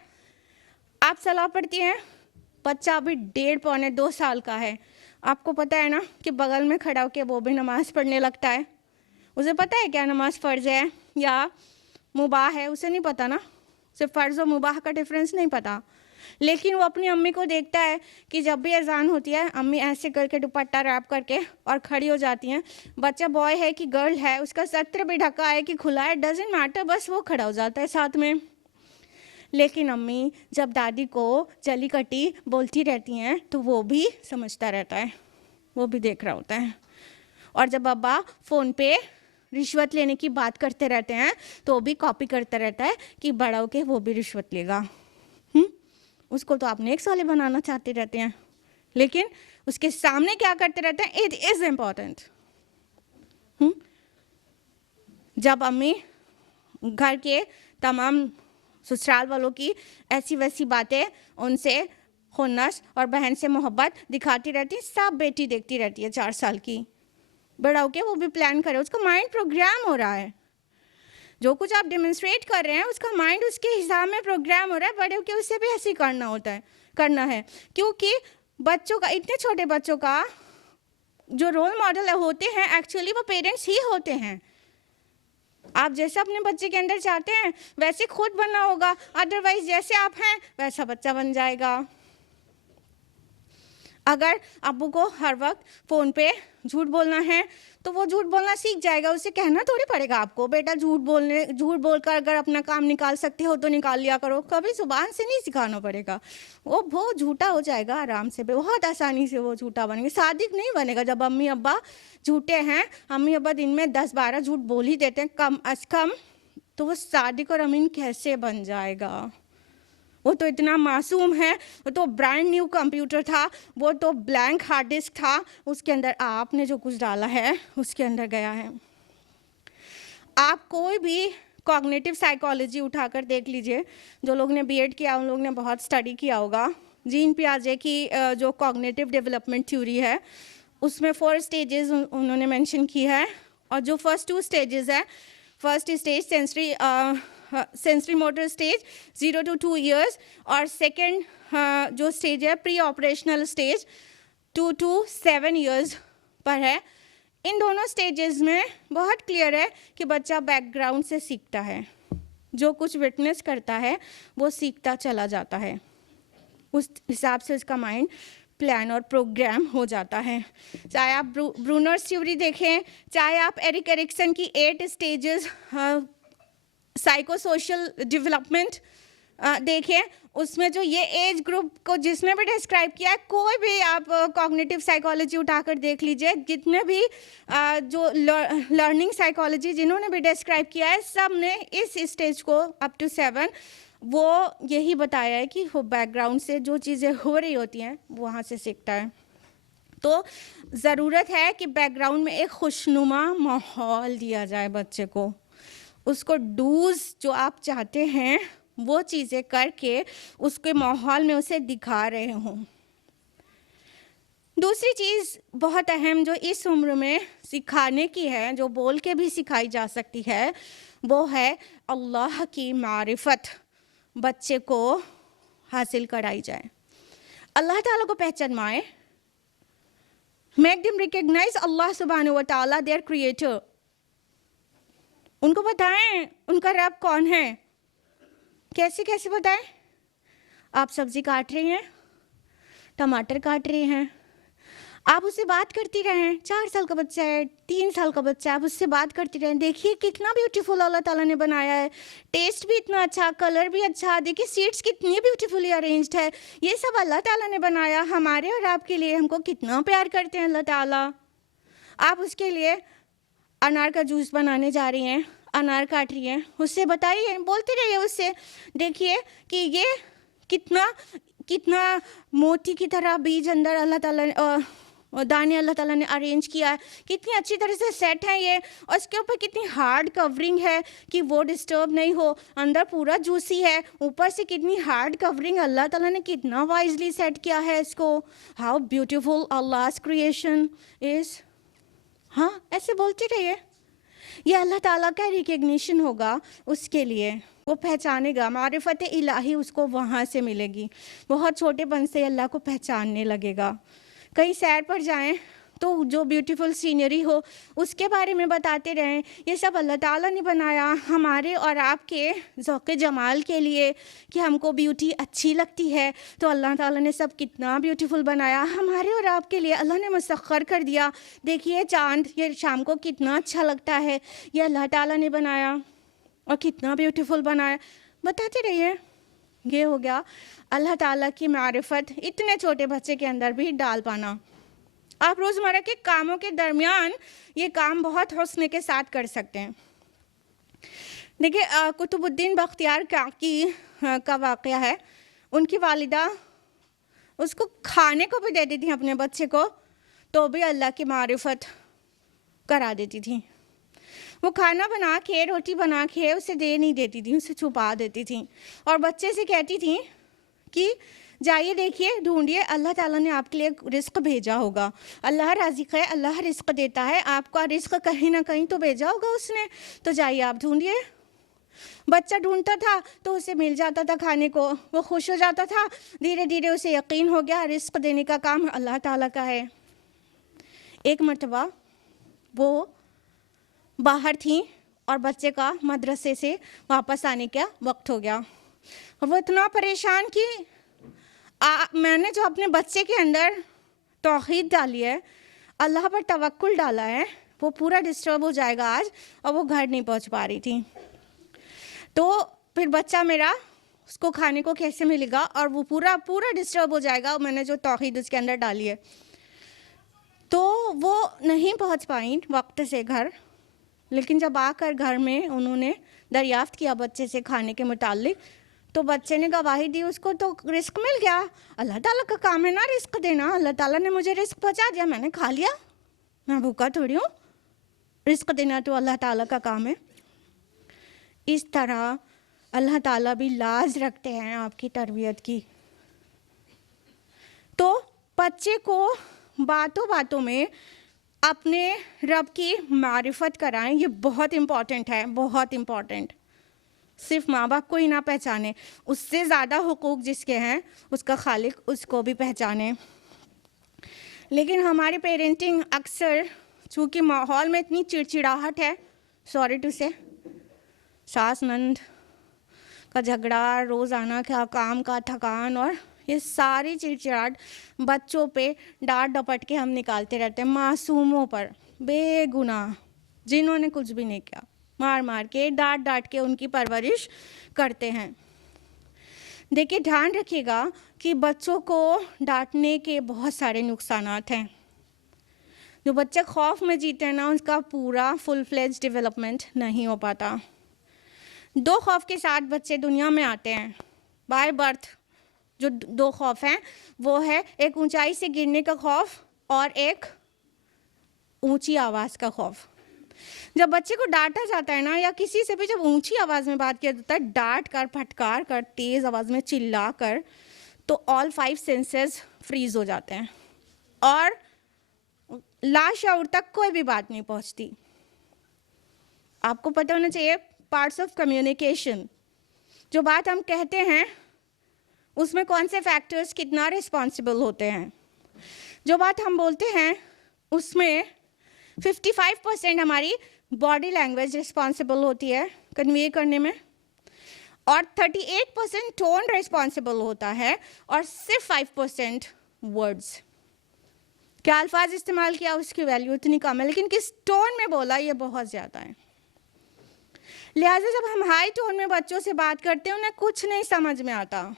आप सलाह पढ़ती हैं, बच्चा अभी 1.5-2 साल का है, आपको पता है ना कि बगल में खड़ा होकर वो भी नमाज़ पढ़ने लगता है। उसे पता है क्या नमाज फ़र्ज़ है या मुबाह है? उसे नहीं पता ना, उसे फ़र्ज़ और मुबाह का डिफरेंस नहीं पता। लेकिन वो अपनी अम्मी को देखता है कि जब भी अजान होती है अम्मी ऐसे करके दुपट्टा रैप करके और खड़ी हो जाती हैं। बच्चा बॉय है कि गर्ल है, उसका सत्र भी ढका है कि खुला है, डजेंट मैटर, बस वो खड़ा हो जाता है साथ में। लेकिन अम्मी जब दादी को जली कटी बोलती रहती हैं तो वो भी समझता रहता है, वो भी देख रहा होता है। और जब अब्बा फ़ोन पे रिश्वत लेने की बात करते रहते हैं तो वो भी कॉपी करता रहता है कि बड़ा होके वो भी रिश्वत लेगा। उसको तो आप नेक्स्ट वाले बनाना चाहते रहते हैं, लेकिन उसके सामने क्या करते रहते हैं, इट इज़ इम्पॉर्टेंट। जब अम्मी घर के तमाम ससुराल वालों की ऐसी वैसी बातें, उनसे खुन्नस और बहन से मोहब्बत दिखाती रहती, सब बेटी देखती रहती है 4 साल की। बड़ा होके वो भी प्लान करे, उसका माइंड प्रोग्राम हो रहा है। जो कुछ आप डेमोन्स्ट्रेट कर रहे हैं उसका माइंड उसके हिसाब में प्रोग्राम हो रहा है। बड़े होके उससे भी ऐसे ही करना है, क्योंकि बच्चों का, इतने छोटे बच्चों का जो रोल मॉडल होते हैं एक्चुअली वो पेरेंट्स ही होते हैं। आप जैसा अपने बच्चे के अंदर चाहते हैं वैसे खुद बनना होगा, अदरवाइज जैसे आप हैं वैसा बच्चा बन जाएगा। अगर अब्बू को हर वक्त फ़ोन पे झूठ बोलना है तो वो झूठ बोलना सीख जाएगा, उसे कहना थोड़ी पड़ेगा आपको, बेटा झूठ बोलकर अगर अपना काम निकाल सकते हो तो निकाल लिया करो, कभी ज़ुबान से नहीं सिखाना पड़ेगा। वो झूठा हो जाएगा आराम से, बहुत आसानी से वो झूठा बनेगा, सादिक नहीं बनेगा। जब अम्मी अब्बा झूठे हैं, अम्मी अब्बा दिन में 10-12 झूठ बोल ही देते हैं कम अज़ कम, तो वो सादिक और अमीन कैसे बन जाएगा? वो तो इतना मासूम है, वो तो ब्रांड न्यू कंप्यूटर था, वो तो ब्लैंक हार्ड डिस्क था, उसके अंदर आपने जो कुछ डाला है उसके अंदर गया है। आप कोई भी कॉग्निटिव साइकोलॉजी उठाकर देख लीजिए, जो लोग ने बीएड किया उन लोग ने बहुत स्टडी किया होगा। जीन पियाजे की जो कॉग्निटिव डेवलपमेंट थ्योरी है उसमें 4 स्टेजेस उन्होंने मेंशन की है, और जो फर्स्ट 2 स्टेजेस है, first stage sensory motor stage 0 to 2 years, और सेकेंड जो स्टेज है pre operational stage 2 to 7 years पर है। इन दोनों स्टेजेस में बहुत क्लियर है कि बच्चा बैकग्राउंड से सीखता है, जो कुछ विटनेस करता है वो सीखता चला जाता है, उस हिसाब से उसका माइंड प्लान और प्रोग्राम हो जाता है। चाहे आप ब्रूनर्स थ्योरी देखें, चाहे आप एरिक एरिक्सन की 8 स्टेजेस साइको सोशल डेवलपमेंट देखें, उसमें जो ये एज ग्रुप को जिसने भी डिस्क्राइब किया है, कोई भी आप कॉग्निटिव साइकोलॉजी उठाकर देख लीजिए, जितने भी जो लर्निंग साइकोलॉजी जिन्होंने भी डिस्क्राइब किया है, सब ने इस स्टेज को अप टू 7 वो यही बताया है कि वो बैकग्राउंड से जो चीज़ें हो रही होती हैं वहाँ से सीखता है। तो ज़रूरत है कि बैकग्राउंड में एक खुशनुमा माहौल दिया जाए बच्चे को, उसको डूज जो आप चाहते हैं वो चीज़ें करके उसके माहौल में उसे दिखा रहे हों। दूसरी चीज़ बहुत अहम जो इस उम्र में सिखाने की है, जो बोल के भी सिखाई जा सकती है, वो है अल्लाह की मारिफत बच्चे को हासिल कराई जाए, अल्लाह ताला को पहचानवाएं, मेक देम रिकग्नाइज अल्लाह सुब्हानहू व तआला देयर क्रिएटर, उनको बताएं उनका रब कौन है। कैसे कैसे बताएं? आप सब्ज़ी काट रही हैं, टमाटर काट रही हैं, आप उससे बात करती रहें, 4 साल का बच्चा है, 3 साल का बच्चा है, आप उससे बात करती रहें, देखिए कितना ब्यूटीफुल अल्लाह ताला ने बनाया है, टेस्ट भी इतना अच्छा, कलर भी अच्छा, देखिए सीड्स कितनी ब्यूटीफुली अरेंज्ड है, ये सब अल्लाह ताला ने बनाया हमारे और आपके लिए, हमको कितना प्यार करते हैं अल्लाह ताला। आप उसके लिए अनार का जूस बनाने जा रही हैं, अनार काट रही हैं, उससे बताइए, बोलते रहिए उससे, देखिए कि ये कितना मोती की तरह बीज अंदर अल्लाह ताला ने दाने अल्लाह ताला ने अरेंज किया है, कितनी अच्छी तरह से सेट है ये, और इसके ऊपर कितनी हार्ड कवरिंग है कि वो डिस्टर्ब नहीं हो, अंदर पूरा जूसी है, ऊपर से कितनी हार्ड कवरिंग, अल्लाह ताला ने कितना वाइजली सेट किया है इसको, हाउ ब्यूटीफुल अल्लाह's क्रिएशन इज़। हाँ, ऐसे बोलते रहिए, ये अल्लाह ताला का रिकग्निशन होगा उसके लिए, वो पहचानेगा, मारिफत इलाही उसको वहाँ से मिलेगी, बहुत छोटेपन से अल्लाह को पहचानने लगेगा। कहीं सैर पर जाएं तो जो ब्यूटीफुल सीनरी हो उसके बारे में बताते रहें, ये सब अल्लाह ताला ने बनाया हमारे और आपके ज़ौक़े जमाल के लिए, कि हमको ब्यूटी अच्छी लगती है तो अल्लाह ताला ने सब कितना ब्यूटीफुल बनाया हमारे और आपके लिए, अल्लाह ने मुसख्खर कर दिया, देखिए चाँद ये शाम को कितना अच्छा लगता है, ये अल्लाह ताला ने बनाया और कितना ब्यूटीफुल बनाया, बताते रहिए। ये हो गया अल्लाह ताला की मारिफत इतने छोटे बच्चे के अंदर भी डाल पाना। आप रोज़मर्रा के कामों के दरमियान ये काम बहुत हुस्न के साथ कर सकते हैं। देखिए, कुतुबुद्दीन बख्तियार काकी का वाक़या है। उनकी वालिदा उसको खाने को भी देती थी अपने बच्चे को, तो भी अल्लाह की मारिफत करा देती थी। वो खाना बना के, रोटी बना के उसे दे नहीं देती थी, उसे छुपा देती थी और बच्चे से कहती थी कि जाइए देखिए, ढूंढिए, अल्लाह ताला ने आपके लिए रिस्क भेजा होगा। अल्लाह राज़िक़ है, अल्लाह रिस्क देता है, आपका रिस्क कहीं ना कहीं तो भेजा होगा उसने, तो जाइए आप ढूंढिए। बच्चा ढूंढता था तो उसे मिल जाता था खाने को, वो खुश हो जाता था। धीरे धीरे उसे यकीन हो गया रिस्क देने का काम अल्लाह ताला का है। एक मर्तबा वो बाहर थी और बच्चे का मदरसे से वापस आने का वक्त हो गया। वो इतना परेशान कि मैंने जो अपने बच्चे के अंदर तौहीद डाली है, अल्लाह पर तवक्कुल डाला है, वो पूरा डिस्टर्ब हो जाएगा आज, और वो घर नहीं पहुंच पा रही थी। तो फिर बच्चा मेरा, उसको खाने को कैसे मिलेगा, और वो पूरा डिस्टर्ब हो जाएगा, मैंने जो तौहीद उसके अंदर डाली है। तो वो नहीं पहुंच पाई वक्त से घर, लेकिन जब आकर घर में उन्होंने दरियाफ्त किया बच्चे से खाने के मुतालिक, तो बच्चे ने गवाही दी, उसको तो रिस्क मिल गया। अल्लाह ताला का काम है ना रिस्क देना, अल्लाह ताला ने मुझे रिस्क पहुंचा दिया, मैंने खा लिया, मैं भूखा थोड़ी हूँ, रिस्क देना तो अल्लाह ताला का काम है। इस तरह अल्लाह ताला भी लाज रखते हैं आपकी तरबियत की। तो बच्चे को बातों बातों में अपने रब की मारिफत कराएं, ये बहुत इम्पॉर्टेंट है, बहुत इम्पॉर्टेंट। सिर्फ माँ बाप को ही ना पहचाने, उससे ज़्यादा हुकूक जिसके हैं उसका खालिक उसको भी पहचाने। लेकिन हमारी पेरेंटिंग अक्सर, चूँकि माहौल में इतनी चिड़चिड़ाहट है, सॉरी टू से, सास नंद का झगड़ा, रोज़ाना का काम का थकान, और ये सारी चिड़चिड़ाहट बच्चों पे डांट डपट के हम निकालते रहते हैं, मासूमों पर, बेगुनाह, जिन्होंने कुछ भी नहीं किया, मार मार के, डांट डांट के उनकी परवरिश करते हैं। देखिए, ध्यान रखिएगा कि बच्चों को डांटने के बहुत सारे नुकसानात हैं। जो बच्चे खौफ में जीते हैं ना, उनका पूरा फुल फ्लेज डेवलपमेंट नहीं हो पाता। 2 खौफ के साथ बच्चे दुनिया में आते हैं बाय बर्थ। जो 2 खौफ हैं वो है एक ऊंचाई से गिरने का खौफ और एक ऊंची आवाज़ का खौफ। जब बच्चे को डांटा जाता है ना, या किसी से भी जब ऊंची आवाज़ में बात किया जाता है, डांट कर, फटकार कर, तेज़ आवाज़ में चिल्ला कर, तो ऑल 5 सेंसेस फ्रीज हो जाते हैं और लाशऊर तक कोई भी बात नहीं पहुंचती। आपको पता होना चाहिए पार्ट्स ऑफ कम्युनिकेशन, जो बात हम कहते हैं उसमें कौन से फैक्टर्स कितना रिस्पॉन्सिबल होते हैं। जो बात हम बोलते हैं उसमें 55% हमारी बॉडी लैंग्वेज रिस्पॉन्सिबल होती है कन्वे करने में, और 38% टोन रिस्पॉन्सिबल होता है, और सिर्फ 5% वर्ड्स। क्या अल्फाज इस्तेमाल किया उसकी वैल्यू इतनी कम है, लेकिन किस टोन में बोला ये बहुत ज़्यादा है। लिहाजा जब हम हाई टोन में बच्चों से बात करते हैं, उन्हें कुछ नहीं समझ में आता।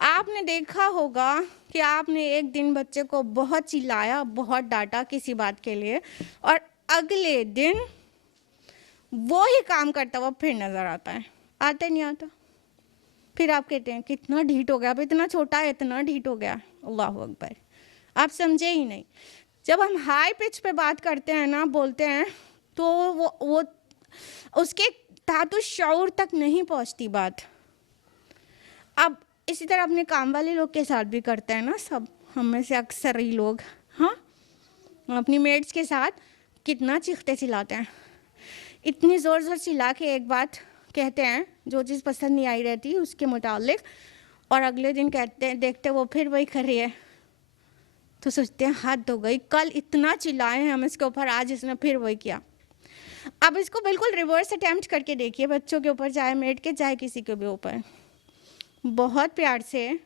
आपने देखा होगा कि आपने एक दिन बच्चे को बहुत चिल्लाया, बहुत डांटा किसी बात के लिए, और अगले दिन वो ही काम करता हुआ फिर नज़र आता है। आता नहीं आता? फिर आप कहते हैं कितना ढीठ हो गया, अब इतना छोटा है, इतना ढीठ हो गया। अल्लाह अकबर, आप समझे ही नहीं। जब हम हाई पिच पे बात करते हैं ना, बोलते हैं, तो वो उसके धातु शऊर तक नहीं पहुंचती बात। अब इसी तरह अपने काम वाले लोग के साथ भी करते हैं ना, सब हम में से अक्सर ही लोग, हाँ, अपनी मेड्स के साथ कितना चीखते चिल्लाते हैं। इतनी ज़ोर ज़ोर चिल्ला के एक बात कहते हैं जो चीज़ पसंद नहीं आई रहती उसके मुतालिक, और अगले दिन कहते हैं, देखते वो फिर वही कर रही है, तो सोचते हैं हद हो गई, कल इतना चिल्लाए हैं हम इसके ऊपर, आज इसने फिर वही किया। अब इसको बिल्कुल रिवर्स अटैम्प्ट करके देखिए बच्चों के ऊपर, चाहे मेड के चाहे किसी के भी ऊपर। बहुत प्यार से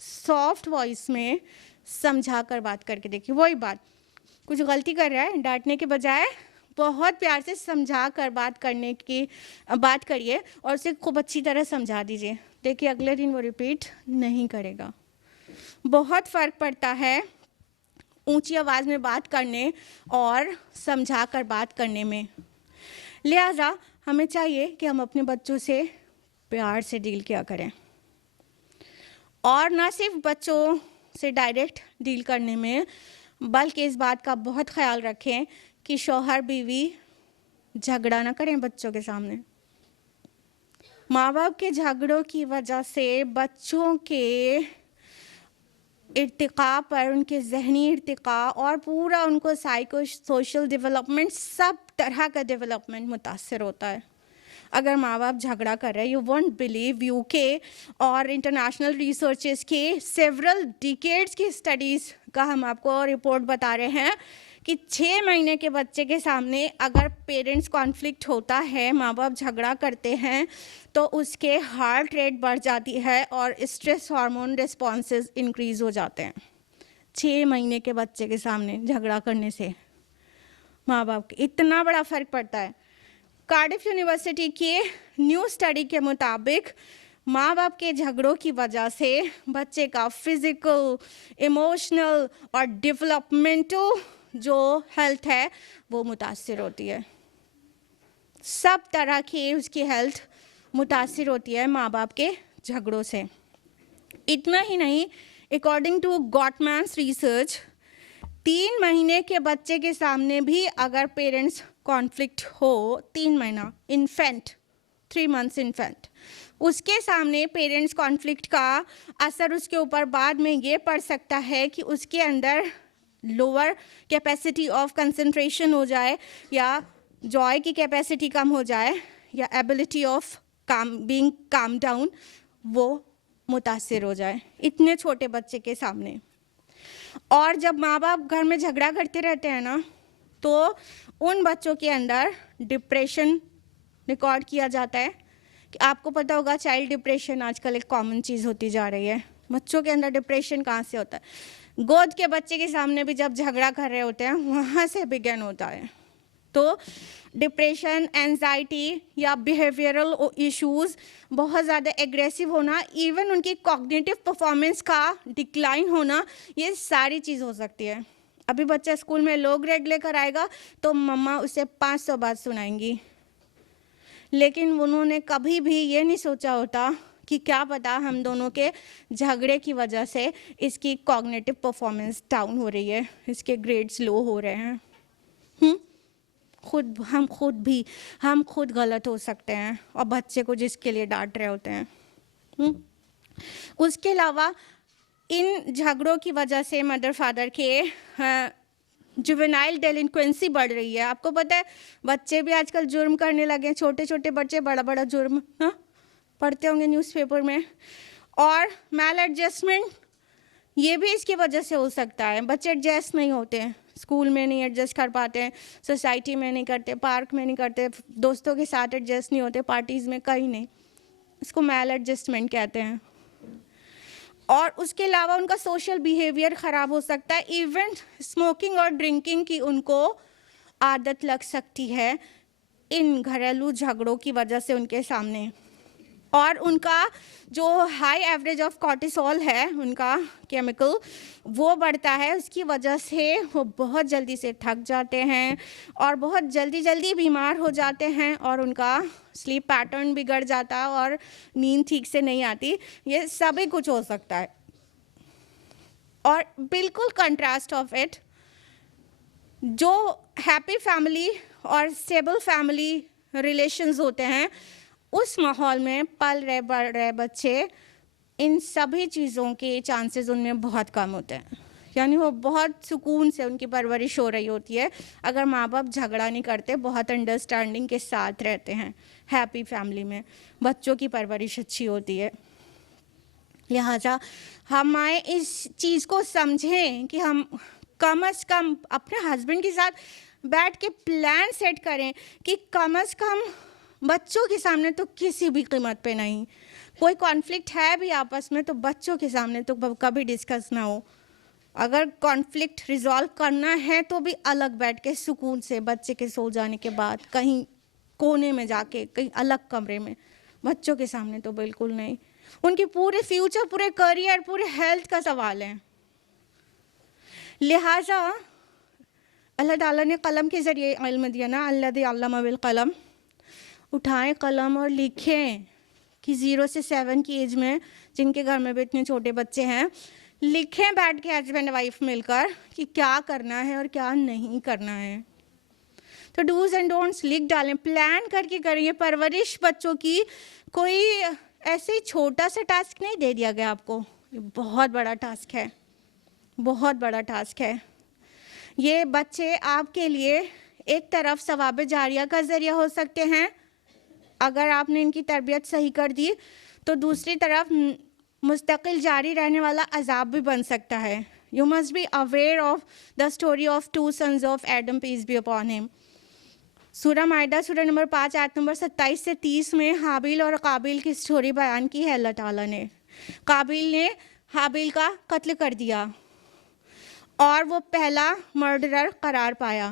सॉफ्ट वॉइस में समझा कर बात करके देखिए। वही बात, कुछ गलती कर रहा है, डांटने के बजाय बहुत प्यार से समझा कर बात करिए और उसे खूब अच्छी तरह समझा दीजिए। देखिए अगले दिन वो रिपीट नहीं करेगा। बहुत फ़र्क पड़ता है ऊंची आवाज़ में बात करने और समझा कर बात करने में। लिहाजा हमें चाहिए कि हम अपने बच्चों से प्यार से डील किया करें, और ना सिर्फ बच्चों से डायरेक्ट डील करने में, बल्कि इस बात का बहुत ख्याल रखें कि शौहर बीवी झगड़ा ना करें बच्चों के सामने। माँ बाप के झगड़ों की वजह से बच्चों के इर्तिका पर, उनके जहनी इर्तिका और पूरा उनको साइको सोशल डेवलपमेंट, सब तरह का डेवलपमेंट मुतासर होता है अगर माँ बाप झगड़ा कर रहे हैं। यू वोंट बिलीव, यूके और इंटरनेशनल रिसर्चेस के सेवरल डिकेड्स की स्टडीज़ का हम आपको रिपोर्ट बता रहे हैं कि 6 महीने के बच्चे के सामने अगर पेरेंट्स कॉन्फ्लिक्ट होता है, माँ बाप झगड़ा करते हैं, तो उसके हार्ट रेट बढ़ जाती है और स्ट्रेस हार्मोन रिस्पॉन्सेस इंक्रीज़ हो जाते हैं 6 महीने के बच्चे के सामने झगड़ा करने से माँ बाप के इतना बड़ा फ़र्क पड़ता है। कार्डिफ यूनिवर्सिटी के न्यू स्टडी के मुताबिक माँ बाप के झगड़ों की वजह से बच्चे का फिज़िकल, इमोशनल और डेवलपमेंटल जो हेल्थ है वो मुतासिर होती है। सब तरह की उसकी हेल्थ मुतासिर होती है माँ बाप के झगड़ों से। इतना ही नहीं, अकॉर्डिंग टू गॉटमैन्स रिसर्च, 3 महीने के बच्चे के सामने भी अगर पेरेंट्स कॉन्फ्लिक्ट हो, 3 महीना इन्फेंट, 3 मंथ्स इन्फेंट, उसके सामने पेरेंट्स कॉन्फ्लिक्ट का असर उसके ऊपर बाद में ये पड़ सकता है कि उसके अंदर लोअर कैपेसिटी ऑफ कंसंट्रेशन हो जाए, या जॉय की कैपेसिटी कम हो जाए, या ability of being calm down वो मुतासिर हो जाए इतने छोटे बच्चे के सामने। और जब माँ बाप घर में झगड़ा करते रहते हैं ना, तो उन बच्चों के अंदर डिप्रेशन रिकॉर्ड किया जाता है। कि आपको पता होगा चाइल्ड डिप्रेशन आजकल एक कॉमन चीज़ होती जा रही है। बच्चों के अंदर डिप्रेशन कहाँ से होता है? गोद के बच्चे के सामने भी जब झगड़ा कर रहे होते हैं, वहाँ से बिगन होता है। तो डिप्रेशन, एंजाइटी या बिहेवियरल इश्यूज़, बहुत ज़्यादा एग्रेसिव होना, इवन उनकी कॉग्निटिव परफॉर्मेंस का डिक्लाइन होना, ये सारी चीज़ हो सकती है। अभी बच्चा स्कूल में लो ग्रेड लेकर आएगा तो मम्मा उसे 500 बात सुनाएंगी, लेकिन उन्होंने कभी भी ये नहीं सोचा होता कि क्या पता हम दोनों के झगड़े की वजह से इसकी कॉग्निटिव परफॉर्मेंस डाउन हो रही है, इसके ग्रेड्स लो हो रहे हैं। हम खुद गलत हो सकते हैं और बच्चे को जिसके लिए डांट रहे होते हैं। उसके अलावा इन झगड़ों की वजह से मदर फादर के जुवेनाइल डेलिंक्वेंसी बढ़ रही है। आपको पता है बच्चे भी आजकल जुर्म करने लगे हैं, छोटे छोटे बच्चे बड़ा बड़ा जुर्म पढ़ते होंगे न्यूज़पेपर में। और मैल एडजस्टमेंट ये भी इसकी वजह से हो सकता है। बच्चे एडजस्ट नहीं होते हैं, स्कूल में नहीं एडजस्ट कर पाते हैं, सोसाइटी में नहीं करते, पार्क में नहीं करते, दोस्तों के साथ एडजस्ट नहीं होते, पार्टीज़ में कहीं नहीं। इसको मैल एडजस्टमेंट कहते हैं। और उसके अलावा उनका सोशल बिहेवियर ख़राब हो सकता है। इवन स्मोकिंग और ड्रिंकिंग की उनको आदत लग सकती है इन घरेलू झगड़ों की वजह से उनके सामने। और उनका जो हाई एवरेज ऑफ कॉर्टिसोल है, उनका केमिकल, वो बढ़ता है। उसकी वजह से वो बहुत जल्दी से थक जाते हैं और बहुत जल्दी बीमार हो जाते हैं, और उनका स्लीप पैटर्न बिगड़ जाता है और नींद ठीक से नहीं आती। ये सभी कुछ हो सकता है। और बिल्कुल कंट्रास्ट ऑफ इट, जो हैप्पी फैमिली और स्टेबल फैमिली रिलेशंस होते हैं, उस माहौल में पल रहे बढ़ रहे बच्चे, इन सभी चीज़ों के चांसेस उनमें बहुत कम होते हैं। यानी वो बहुत सुकून से उनकी परवरिश हो रही होती है अगर माँ बाप झगड़ा नहीं करते, बहुत अंडरस्टैंडिंग के साथ रहते हैं। हैप्पी फैमिली में बच्चों की परवरिश अच्छी होती है। लिहाजा हमें इस चीज़ को समझें कि हम कम से कम अपने हस्बैंड के साथ बैठ के प्लान सेट करें कि कम से कम बच्चों के सामने तो किसी भी कीमत पे नहीं, कोई कॉन्फ्लिक्ट है भी आपस में तो बच्चों के सामने तो कभी डिस्कस ना हो। अगर कॉन्फ्लिक्ट रिजॉल्व करना है तो भी अलग बैठ के सुकून से, बच्चे के सो जाने के बाद कहीं कोने में जाके, कहीं अलग कमरे में, बच्चों के सामने तो बिल्कुल नहीं। उनके पूरे फ्यूचर, पूरे करियर, पूरे हेल्थ का सवाल है। लिहाजा अल्लाह ताला ने कलम के ज़रिए इल्म दिया ना, अल्लज़ी अल्लम बिल कलम, उठाएं कलम और लिखें कि 0 से 7 की एज में, जिनके घर में भी इतने छोटे बच्चे हैं, लिखें बैठ के हस्बैंड वाइफ मिलकर कि क्या करना है और क्या नहीं करना है। तो डूज एंड डोंट्स लिख डालें, प्लान करके करेंगे। परवरिश बच्चों की कोई ऐसे ही छोटा सा टास्क नहीं दे दिया गया आपको, ये बहुत बड़ा टास्क है, बहुत बड़ा टास्क है। ये बच्चे आपके लिए एक तरफ सवाब जारिया का ज़रिया हो सकते हैं अगर आपने इनकी तरबियत सही कर दी, तो दूसरी तरफ मुस्तकिल जारी रहने वाला अजाब भी बन सकता है। You must be aware of the story of 2 sons of Adam, peace be upon him. सूरह माइदा सूरह नंबर 5 आयत नंबर 27 से 30 में हाबिल और काबिल की स्टोरी बयान की है अल्लाह ताला ने। काबिल ने हाबिल का कत्ल कर दिया और वो पहला मर्डरर करार पाया।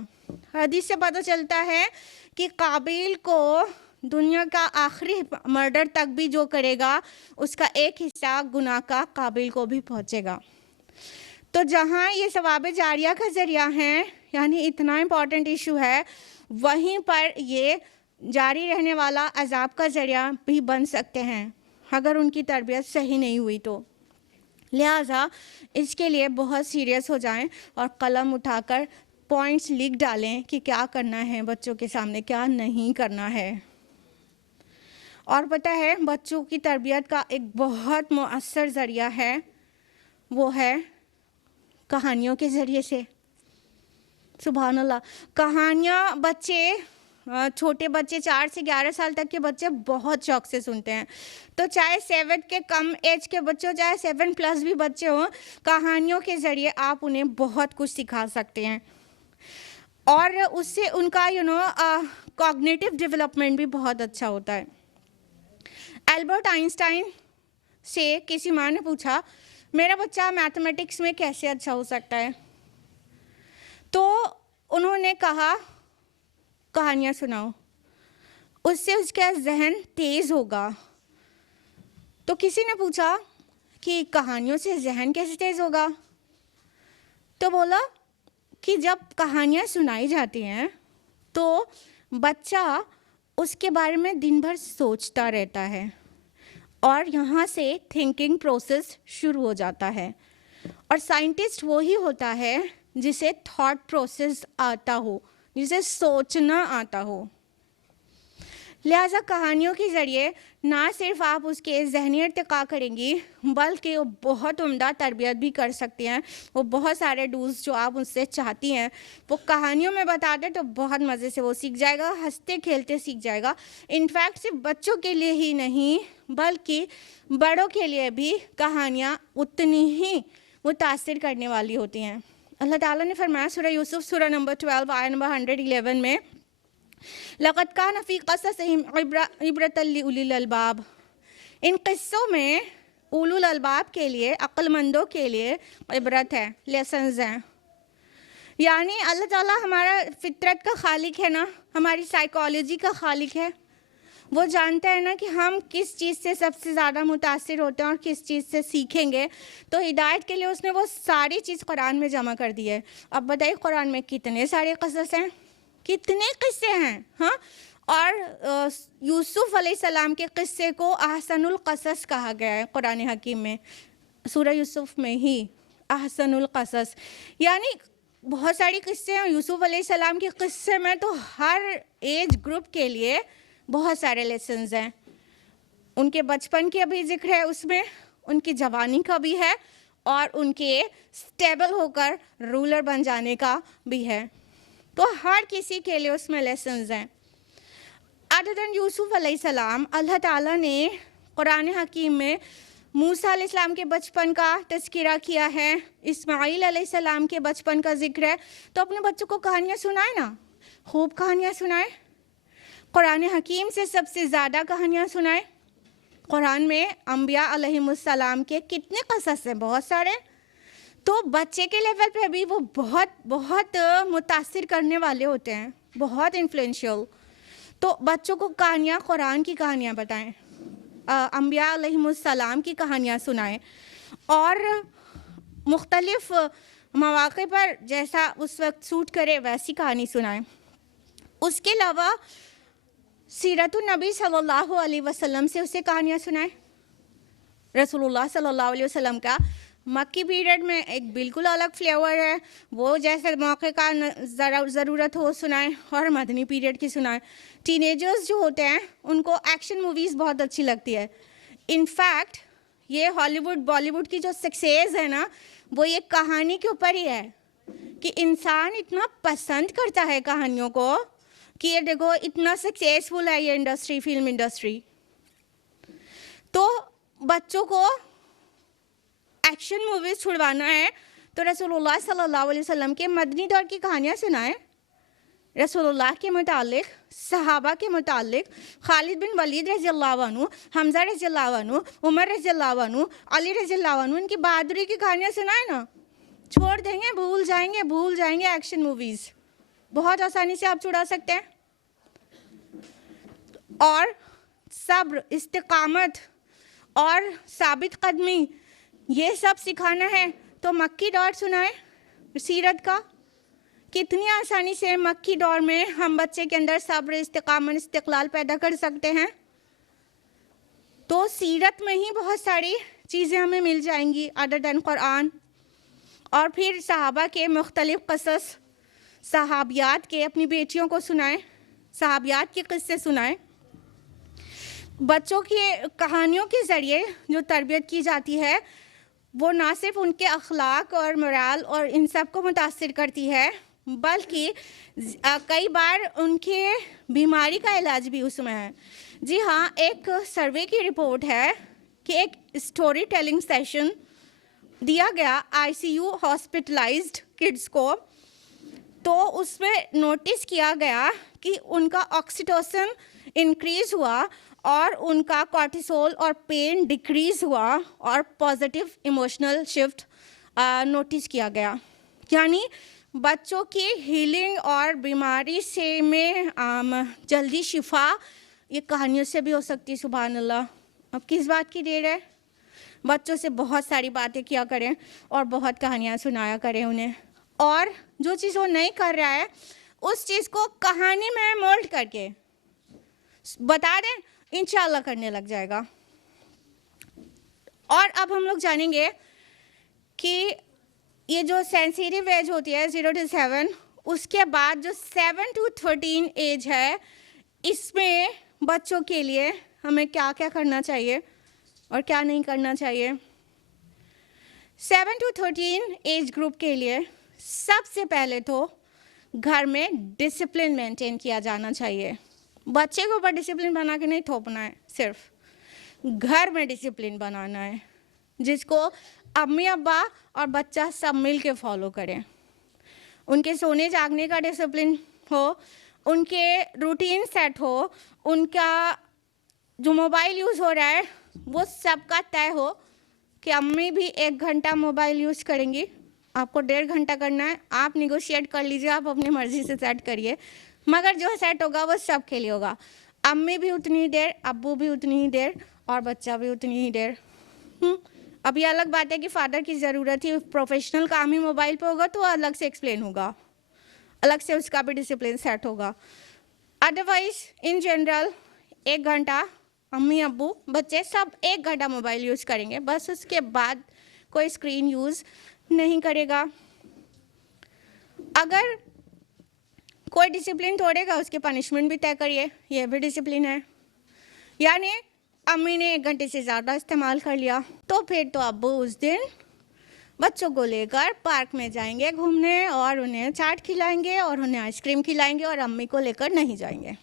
हदीस से पता चलता है कि काबिल को दुनिया का आखिरी मर्डर तक भी जो करेगा उसका एक हिस्सा गुनाह का काबिल को भी पहुंचेगा। तो जहाँ ये सवाब जारिया का ज़रिया है, यानी इतना इम्पॉर्टेंट इशू है, वहीं पर ये जारी रहने वाला अजाब का ज़रिया भी बन सकते हैं अगर उनकी तरबियत सही नहीं हुई तो। लिहाजा इसके लिए बहुत सीरियस हो जाएं और कलम उठाकर पॉइंट्स लिख डालें कि क्या करना है बच्चों के सामने, क्या नहीं करना है। और पता है, बच्चों की तरबियत का एक बहुत मुअस्सर ज़रिया है, वो है कहानियों के ज़रिए से। सुभान अल्लाह, कहानियाँ बच्चे, छोटे बच्चे 4 से 11 साल तक के बच्चे बहुत शौक से सुनते हैं। तो चाहे 7 के कम एज के बच्चे हो, चाहे 7+ भी बच्चे हों, कहानियों के ज़रिए आप उन्हें बहुत कुछ सिखा सकते हैं और उससे उनका कॉग्निटिव डेवलपमेंट भी बहुत अच्छा होता है। एल्बर्ट आइंस्टाइन से किसी माँ ने पूछा, मेरा बच्चा मैथमेटिक्स में कैसे अच्छा हो सकता है? तो उन्होंने कहा, कहानियाँ सुनाओ, उससे उसका जहन तेज़ होगा। तो किसी ने पूछा कि कहानियों से जहन कैसे तेज़ होगा? तो बोला कि जब कहानियाँ सुनाई जाती हैं तो बच्चा उसके बारे में दिन भर सोचता रहता है और यहाँ से थिंकिंग प्रोसेस शुरू हो जाता है। और साइंटिस्ट वही होता है जिसे थॉट प्रोसेस आता हो, जिसे सोचना आता हो। लिहाजा कहानियों के ज़रिए ना सिर्फ आप उसके ज़हनी इर्तिका करेंगी, बल्कि वो बहुत उम्दा तरबियत भी कर सकती हैं। वो बहुत सारे डूज जो आप उससे चाहती हैं वो कहानियों में बता दें तो बहुत मज़े से वो सीख जाएगा, हंसते खेलते सीख जाएगा। इनफैक्ट सिर्फ बच्चों के लिए ही नहीं बल्कि बड़ों के लिए भी कहानियाँ उतनी ही मुतासिर करने वाली होती हैं। अल्लाह ताला ने फरमाया सूरह यूसुफ सूरह नंबर 12 आयत नंबर 111 में, लक़द कान फ़ी क़ससिहिम इब्रतन लिउलिल अलबाब। इन क़िस्सों में उलुल अलबाब के लिए, अक्लमंदों के लिए इबरत है, लेसन्स हैं। यानी अल्लाह ताला हमारा फितरत का खालिक है ना, हमारी साइकोलॉजी का खालिक है। वो जानता है ना कि हम किस चीज़ से सबसे ज़्यादा मुतासिर होते हैं और किस चीज़ से सीखेंगे। तो हिदायत के लिए उसने वो सारी चीज़ कुरान में जमा कर दी है। अब बताइए कुरान में कितने सारे क़सस हैं, कितने किस्से हैं। हाँ, और यूसुफ अलैहिस्सलाम के किस्से को अहसनुल क़सस कहा गया है कुरान हकीम में, सूरह यूसुफ में ही अहसनुल क़सस। यानी बहुत सारी किस्से हैं यूसुफ अलैहिस्सलाम के किस्से में, तो हर एज ग्रुप के लिए बहुत सारे लेसन्स हैं। उनके बचपन का भी जिक्र है उसमें, उनकी जवानी का भी है और उनके स्टेबल होकर रूलर बन जाने का भी है। तो हर किसी के लिए उसमें लेसन्स हैं। अदर देन यूसुफ अलैहिस्सलाम, अल्लाह ताला ने कुरान हकीम में मूसा अलैहिस्सलाम के बचपन का तज़किरा किया है, इस्माईल अलैहिस्सलाम के बचपन का जिक्र है। तो अपने बच्चों को कहानियाँ सुनाए ना, खूब कहानियाँ सुनाए। कुरान हकीम से सबसे ज़्यादा कहानियाँ सुनाए। कुरान में अम्बिया अलैहिमुस्सलाम के कितने क़सस हैं, बहुत सारे। तो बच्चे के लेवल पे भी वो बहुत बहुत मुतासिर करने वाले होते हैं, बहुत इन्फ्लुएंशियल। तो बच्चों को कहानियाँ, कुरान की कहानियाँ बताएं, अम्बिया अलैहिमुस्सलाम की कहानियाँ सुनाएं और मुख्तलिफ़ मौके पर जैसा उस वक्त सूट करे वैसी कहानी सुनाएं। उसके अलावा सीरतुन नबी सल्लल्लाहु अलैहि वसल्लम से उसे कहानियाँ सुनाएं। रसूलुल्लाह सल्लल्लाहु अलैहि वसल्लम का मक्की पीरियड में एक बिल्कुल अलग फ्लेवर है, वो जैसे मौके का ज़रूरत हो सुनाएं, और मदनी पीरियड की सुनाएं। टीनेजर्स जो होते हैं उनको एक्शन मूवीज़ बहुत अच्छी लगती है। इनफैक्ट ये हॉलीवुड बॉलीवुड की जो सक्सेस है ना, वो ये कहानी के ऊपर ही है कि इंसान इतना पसंद करता है कहानियों को कि ये देखो इतना सक्सेसफुल है ये इंडस्ट्री, फिल्म इंडस्ट्री। तो बच्चों को एक्शन मूवीज़ छुड़वाना है तो रसूलुल्लाह सल्लल्लाहु अलैहि वसल्लम के मदनी दौर की कहानियाँ सुनाएं। रसूलुल्लाह के मुतालिक, सहाबा के मुतालिक, खालिद बिन वलीद रज़ियल्लाहु अन्हु, हमज़ा रज़ियल्लाहु अन्हु, उमर रज़ियल्लाहु अन्हु, अली रज़ियल्लाहु अन्हु, इनकी बहादुरी की कहानियाँ सुनाएं ना। छोड़ देंगे, भूल जाएंगे एक्शन मूवीज़। बहुत आसानी से आप छुड़ा सकते हैं। और सब्र, इस्तिकामत और साबित कदमी, ये सब सिखाना है तो मक्की दौर सुनाएं सीरत का। कितनी आसानी से मक्की दौर में हम बच्चे के अंदर सब्र, इस्तिकामत, इस्तिक़लाल पैदा कर सकते हैं। तो सीरत में ही बहुत सारी चीज़ें हमें मिल जाएंगी अदर दैन कुरान। और फिर सहाबा के मुख्तलिफ़ क़सस, सहाबियात के अपनी बेटियों को सुनाएं, सहाबियात के क़स्से सुनाएं। बच्चों की कहानियों के ज़रिए जो तरबियत की जाती है वो ना सिर्फ उनके अखलाक और मोरल और इन सब को मुतासिर करती है, बल्कि कई बार उनके बीमारी का इलाज भी उसमें है। जी हाँ, एक सर्वे की रिपोर्ट है कि एक स्टोरी टेलिंग सेशन दिया गया आईसीयू हॉस्पिटलाइज्ड किड्स को, तो उसमें नोटिस किया गया कि उनका ऑक्सीटोसिन इंक्रीज़ हुआ और उनका कॉर्टिसोल और पेन डिक्रीज़ हुआ और पॉजिटिव इमोशनल शिफ्ट नोटिस किया गया। यानी बच्चों की हीलिंग और बीमारी से में जल्दी शिफा ये कहानियों से भी हो सकती है। सुभान अल्लाह। अब किस बात की देर है? बच्चों से बहुत सारी बातें किया करें और बहुत कहानियाँ सुनाया करें उन्हें। और जो चीज़ वो नहीं कर रहा है उस चीज़ को कहानी में मोल्ड करके बता दें, इंशाल्लाह करने लग जाएगा। और अब हम लोग जानेंगे कि ये जो सेंसिटिव एज होती है 0 to 7, उसके बाद जो 7 to 13 एज है, इसमें बच्चों के लिए हमें क्या क्या करना चाहिए और क्या नहीं करना चाहिए। 7 to 13 एज ग्रुप के लिए सबसे पहले तो घर में डिसिप्लिन मेंटेन किया जाना चाहिए। बच्चे के ऊपर डिसिप्लिन बना के नहीं थोपना है, सिर्फ घर में डिसिप्लिन बनाना है जिसको अम्मी अब्बा और बच्चा सब मिल के फॉलो करें। उनके सोने जागने का डिसिप्लिन हो, उनके रूटीन सेट हो, उनका जो मोबाइल यूज़ हो रहा है वो सबका तय हो कि अम्मी भी 1 घंटा मोबाइल यूज़ करेंगी, आपको 1.5 घंटा करना है। आप निगोशिएट कर लीजिए, आप अपनी मर्ज़ी से सेट करिए, मगर जो सेट होगा वो सब के लिए होगा। अम्मी भी उतनी ही देर, अब्बू भी उतनी ही देर और बच्चा भी उतनी ही देर। अब ये अलग बात है कि फ़ादर की ज़रूरत ही प्रोफेशनल काम ही मोबाइल पे होगा तो अलग से एक्सप्लेन होगा, अलग से उसका भी डिसिप्लिन सेट होगा। अदरवाइज़ इन जनरल 1 घंटा अम्मी अब्बू बच्चे सब 1 घंटा मोबाइल यूज़ करेंगे, बस उसके बाद कोई स्क्रीन यूज़ नहीं करेगा। अगर कोई डिसिप्लिन तोड़ेगा उसके पनिशमेंट भी तय करिए, ये भी डिसिप्लिन है। यानी अम्मी ने 1 घंटे से ज़्यादा इस्तेमाल कर लिया तो फिर तो अब्बू उस दिन बच्चों को लेकर पार्क में जाएंगे घूमने और उन्हें चाट खिलाएंगे और उन्हें आइसक्रीम खिलाएंगे और अम्मी को लेकर नहीं जाएंगे।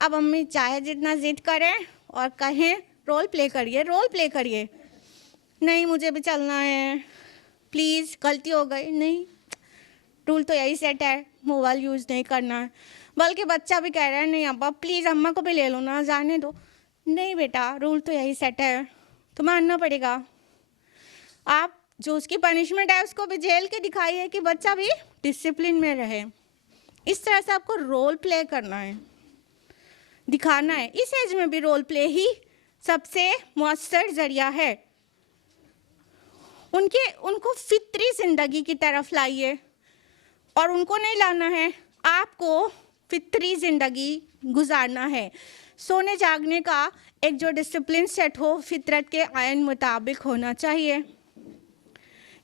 अब अम्मी चाहे जितना ज़िद करें और कहें रोल प्ले करिए, नहीं मुझे भी चलना है, प्लीज़ गलती हो गई, नहीं, रूल तो यही सेट है, मोबाइल यूज़ नहीं करना है। बल्कि बच्चा भी कह रहा है नहीं अब्बा प्लीज़ अम्मा को भी ले लो ना, जाने दो, नहीं बेटा रूल तो यही सेट है, तो मानना पड़ेगा। आप जो उसकी पनिशमेंट है उसको भी झेल के दिखाइए कि बच्चा भी डिसिप्लिन में रहे। इस तरह से आपको रोल प्ले करना है, दिखाना है। इस एज में भी रोल प्ले ही सबसे मौसर ज़रिया है। उनको फितरी ज़िंदगी की तरफ लाइए। और उनको नहीं लाना है, आपको फितरी ज़िंदगी गुजारना है। सोने जागने का एक जो डिसिप्लिन सेट हो फितरत के आयन मुताबिक होना चाहिए।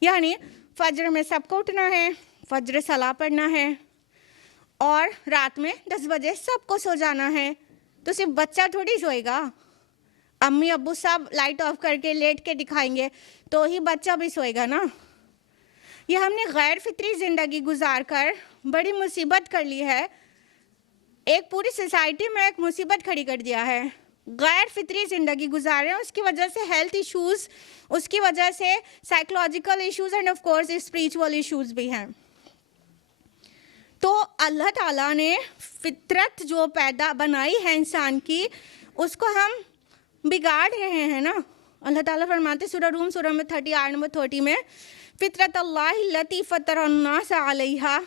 यानी फजर में सबको उठना है, फजर सला पढ़ना है और रात में 10 बजे सबको सो जाना है। तो सिर्फ बच्चा थोड़ी सोएगा, अम्मी अब्बू सब लाइट ऑफ करके लेट के दिखाएंगे तो ही बच्चा भी सोएगा ना। ये हमने गैर फितरी ज़िंदगी गुजार कर बड़ी मुसीबत कर ली है, एक पूरी सोसाइटी में एक मुसीबत खड़ी कर दिया है। गैर फितरी ज़िंदगी गुजार रहे हैं, उसकी वजह से हेल्थ इश्यूज़, उसकी वजह से psychological issues end of course spiritual issues भी हैं। तो अल्लाह ताला ने फितरत जो पैदा बनाई है इंसान की, उसको हम बिगाड़ रहे हैं ना। अल्लाह ताला फरमाते सूरह रूम सूरह में 30 आयत नंबर 30 में, फितरत अल्लाहि लती फतरन्नास अलैहा,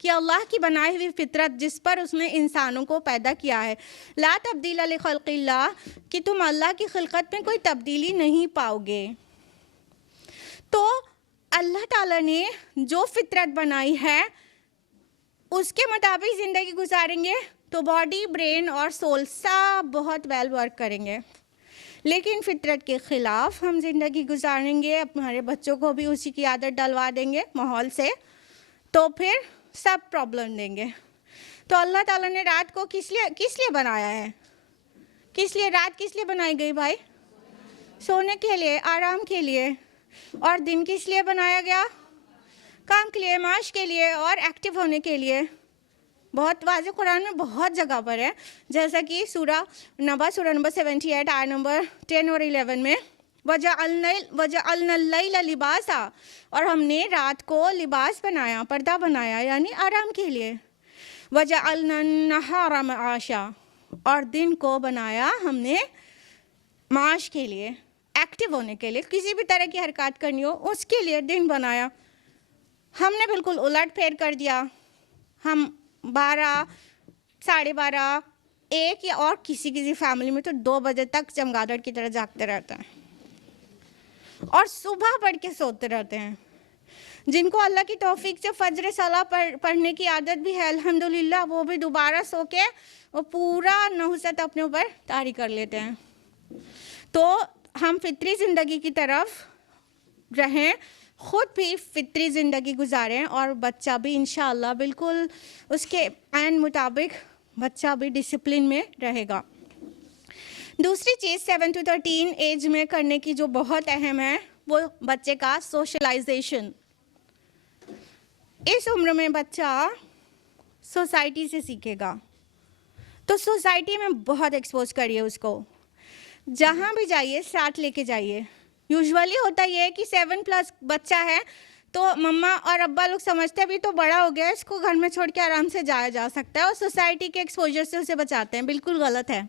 कि अल्लाह की बनाई हुई फितरत जिस पर उसने इंसानों को पैदा किया है, ला तब्दील लिखल्क़िल्लाह, कि तुम अल्लाह की खिलकत में कोई तब्दीली नहीं पाओगे। तो अल्लाह ताला ने जो फितरत बनाई है उसके मुताबिक ज़िंदगी गुजारेंगे तो बॉडी, ब्रेन और सोल सब बहुत वेल वर्क करेंगे। लेकिन फितरत के ख़िलाफ़ हम ज़िंदगी गुजारेंगे, हमारे बच्चों को भी उसी की आदत डलवा देंगे माहौल से, तो फिर सब प्रॉब्लम देंगे। तो अल्लाह ताला ने रात को किस लिए बनाया है? किस लिए रात किस लिए बनाई गई भाई? सोने के लिए, आराम के लिए। और दिन किस लिए बनाया गया? काम के लिए, माश के लिए और एक्टिव होने के लिए। बहुत वाज़ेह कुरान में बहुत जगह पर है, जैसा कि सूरह नंबर 78 आयत नंबर 10 और 11 में, वजअलना लैला लिबासा, और हमने रात को लिबास बनाया, पर्दा बनाया, यानी आराम के लिए। वजअलना नहारा मआशा, और दिन को बनाया हमने माश के लिए, एक्टिव होने के लिए, किसी भी तरह की हरकत करनी हो उसके लिए दिन बनाया। हमने बिल्कुल उलट फेर कर दिया। हम 12, 12:30, 1 या और किसी फैमिली में तो 2 बजे तक चमगादड़ की तरह जागते रहते हैं और सुबह पढ़ के सोते रहते हैं। जिनको अल्लाह की तौफीक से फजर सला पढ़ने की आदत भी है अल्हम्दुलिल्लाह, वो भी दोबारा सो के वो पूरा नहुसत अपने ऊपर तारी कर लेते हैं। तो हम फितरी ज़िंदगी की तरफ रहें, ख़ुद भी फितरी ज़िंदगी गुजारें और बच्चा भी इंशाअल्लाह बिल्कुल उसके ऐन मुताबिक बच्चा भी डिसिप्लिन में रहेगा। दूसरी चीज़ 7 to 13 एज में करने की जो बहुत अहम है, वो बच्चे का सोशलाइजेशन। इस उम्र में बच्चा सोसाइटी से सीखेगा, तो सोसाइटी में बहुत एक्सपोज करिए उसको, जहाँ भी जाइए साथ लेके जाइए। यूजुअली होता ये है कि 7+ बच्चा है तो मम्मा और अब्बा लोग समझते हैं अभी तो बड़ा हो गया है, इसको घर में छोड़ के आराम से जाया जा सकता है, और सोसाइटी के एक्सपोजर से उसे बचाते हैं। बिल्कुल गलत है।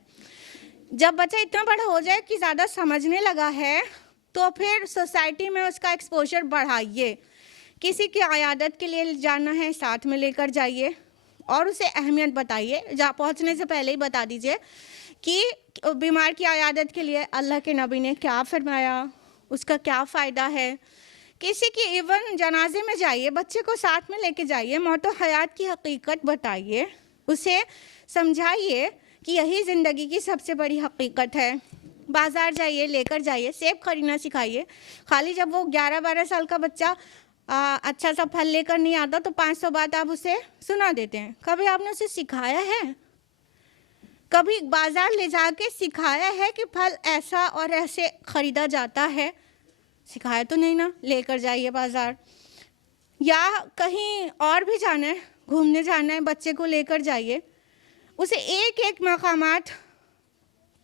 जब बच्चा इतना बड़ा हो जाए कि ज़्यादा समझने लगा है तो फिर सोसाइटी में उसका एक्सपोजर बढ़ाइए। किसी की अयादत के लिए जाना है, साथ में लेकर जाइए और उसे अहमियत बताइए। जा पहुंचने से पहले ही बता दीजिए कि बीमार की अयादत के लिए अल्लाह के नबी ने क्या फरमाया, उसका क्या फ़ायदा है। किसी की इवन जनाजे में जाइए, बच्चे को साथ में लेके जाइए, मौत व हयात की हकीकत बताइए, उसे समझाइए कि यही ज़िंदगी की सबसे बड़ी हकीकत है। बाज़ार जाइए, लेकर जाइए, सेब खरीदना सिखाइए। खाली जब वो 11-12 साल का बच्चा अच्छा सा फल लेकर नहीं आता तो 500 बात आप उसे सुना देते हैं। कभी आपने उसे सिखाया है? कभी बाज़ार ले जाके सिखाया है कि फल ऐसा और ऐसे ख़रीदा जाता है? सिखाया तो नहीं ना। लेकर जाइए बाज़ार, या कहीं और भी जाना है, घूमने जाना है, बच्चे को लेकर जाइए, उसे एक एक मकामात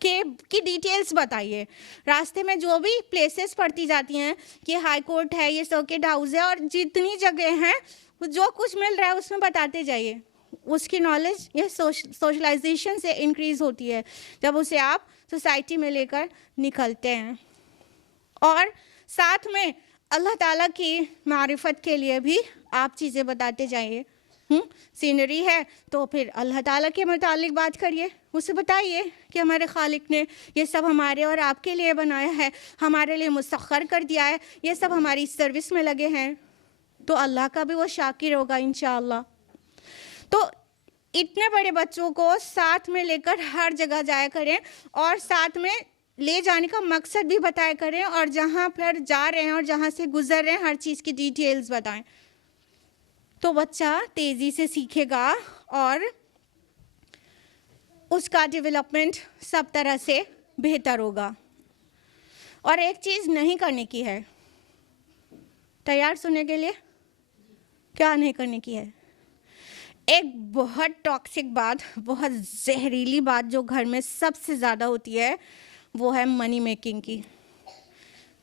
की डिटेल्स बताइए। रास्ते में जो भी प्लेसेस पड़ती जाती हैं कि हाई कोर्ट है, ये सर्किट हाउस है, और जितनी जगह हैं जो कुछ मिल रहा है उसमें बताते जाइए। उसकी नॉलेज ये सोशलाइजेशन से इंक्रीज़ होती है जब उसे आप सोसाइटी में लेकर निकलते हैं। और साथ में अल्लाह ताला की मारिफत के लिए भी आप चीज़ें बताते जाइए। सीनरी है तो फिर अल्लाह ताला के मुतालिक बात करिए, उसे बताइए कि हमारे खालिक ने ये सब हमारे और आपके लिए बनाया है, हमारे लिए मुसख्खर कर दिया है, ये सब हमारी सर्विस में लगे हैं, तो अल्लाह का भी वो शाकिर होगा इंशाअल्लाह। तो इतने बड़े बच्चों को साथ में लेकर हर जगह जाया करें और साथ में ले जाने का मकसद भी बताया करें, और जहाँ पर जा रहे हैं और जहाँ से गुजर रहे हैं हर चीज़ की डिटेल्स बताएं, तो बच्चा तेज़ी से सीखेगा और उसका डेवलपमेंट सब तरह से बेहतर होगा। और एक चीज़ नहीं करने की है, तैयार सुनने के लिए? क्या नहीं करने की है? एक बहुत टॉक्सिक बात, बहुत जहरीली बात जो घर में सबसे ज़्यादा होती है, वो है मनी मेकिंग की।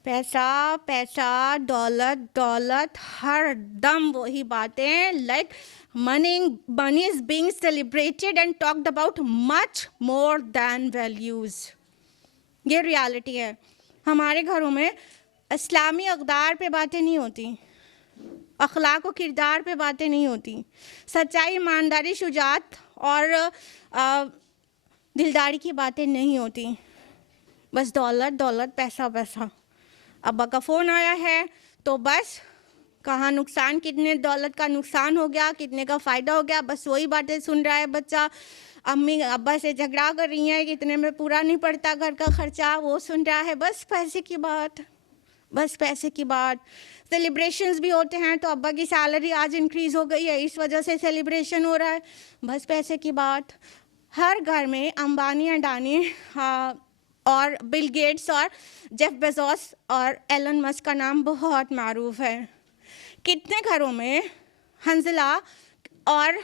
पैसा पैसा, दौलत दौलत, हर दम वही बातें, like money is being celebrated and talked about much more than values. ये रियलिटी है। हमारे घरों में इस्लामी अक़दार पे बातें नहीं होती, अखलाक व किरदार पे बातें नहीं होती, सच्चाई, ईमानदारी, शुजाअत और दिलदारी की बातें नहीं होती, बस दौलत दौलत, पैसा पैसा। अब्बा का फ़ोन आया है तो बस कहाँ नुकसान, कितने दौलत का नुकसान हो गया, कितने का फ़ायदा हो गया, बस वही बातें सुन रहा है बच्चा। अम्मी अब्बा से झगड़ा कर रही हैं, कितने में पूरा नहीं पड़ता घर का खर्चा, वो सुन रहा है, बस पैसे की बात, बस पैसे की बात। सेलिब्रेशंस भी होते हैं तो अब्बा की सैलरी आज इंक्रीज़ हो गई है, इस वजह से सेलिब्रेशन हो रहा है, बस पैसे की बात। हर घर में अंबानी, अडानी और बिल गेट्स और जेफ बेजोस और एलन मस्क का नाम बहुत मारूफ है। कितने घरों में हंजला और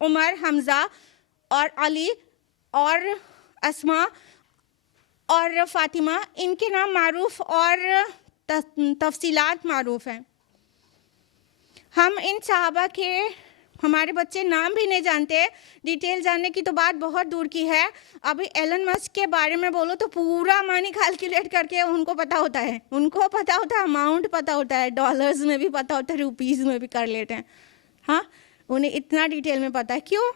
उमर, हमज़ा और अली और अस्मा और फ़ातिमा, इनके नाम मारूफ और तफसीलात मारूफ हैं। हम इन सहाबा के हमारे बच्चे नाम भी नहीं जानते, डिटेल जानने की तो बात बहुत दूर की है। अभी एलन मस्क के बारे में बोलो तो पूरा मनी कैलकुलेट करके उनको पता होता है, उनको पता होता है, अमाउंट पता होता है, डॉलर्स में भी पता होता है, रुपीज़ में भी कर लेते हैं। हाँ, उन्हें इतना डिटेल में पता है। क्यों?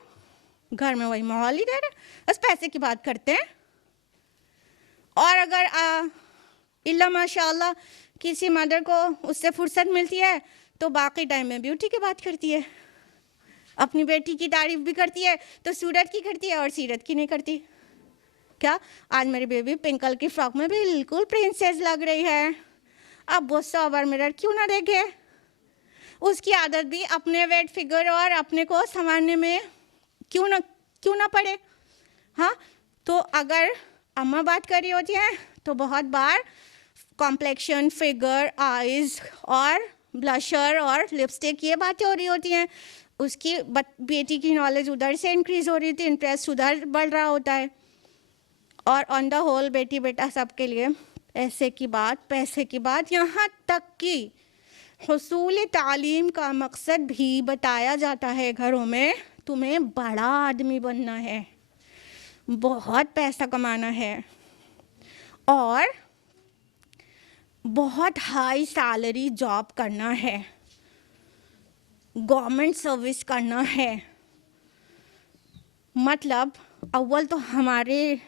घर में वही माहौल ही दे रहे, बस पैसे की बात करते हैं। और अगर इल्ला माशाअल्लाह किसी मदर को उससे फुर्सत मिलती है तो बाकी टाइम में ब्यूटी की बात करती है, अपनी बेटी की तारीफ भी करती है तो सूरत की करती है और सीरत की नहीं करती। क्या आज मेरी बेबी पिंक कलर की फ्रॉक में बिल्कुल प्रिंसेस लग रही है, अब वो 100 बार मिरर क्यों ना देखे। उसकी आदत भी अपने वेट फिगर और अपने को संवारने में क्यों ना पड़े। हाँ, तो अगर अम्मा बात कर रही होती हैं तो बहुत बार कॉम्प्लेक्शन, फिगर, आइज़ और ब्लशर और लिपस्टिक, ये बातें हो रही होती हैं। उसकी बेटी की नॉलेज उधर से इंक्रीज़ हो रही थी, इंटरेस्ट उधर बढ़ रहा होता है। और ऑन द होल बेटी बेटा सबके लिए पैसे की बात, यहाँ तक कि हुसूल तालीम का मकसद भी बताया जाता है घरों में। तुम्हें बड़ा आदमी बनना है, बहुत पैसा कमाना है और बहुत हाई सैलरी जॉब करना है, गवर्नमेंट सर्विस करना है। मतलब अव्वल तो हमारे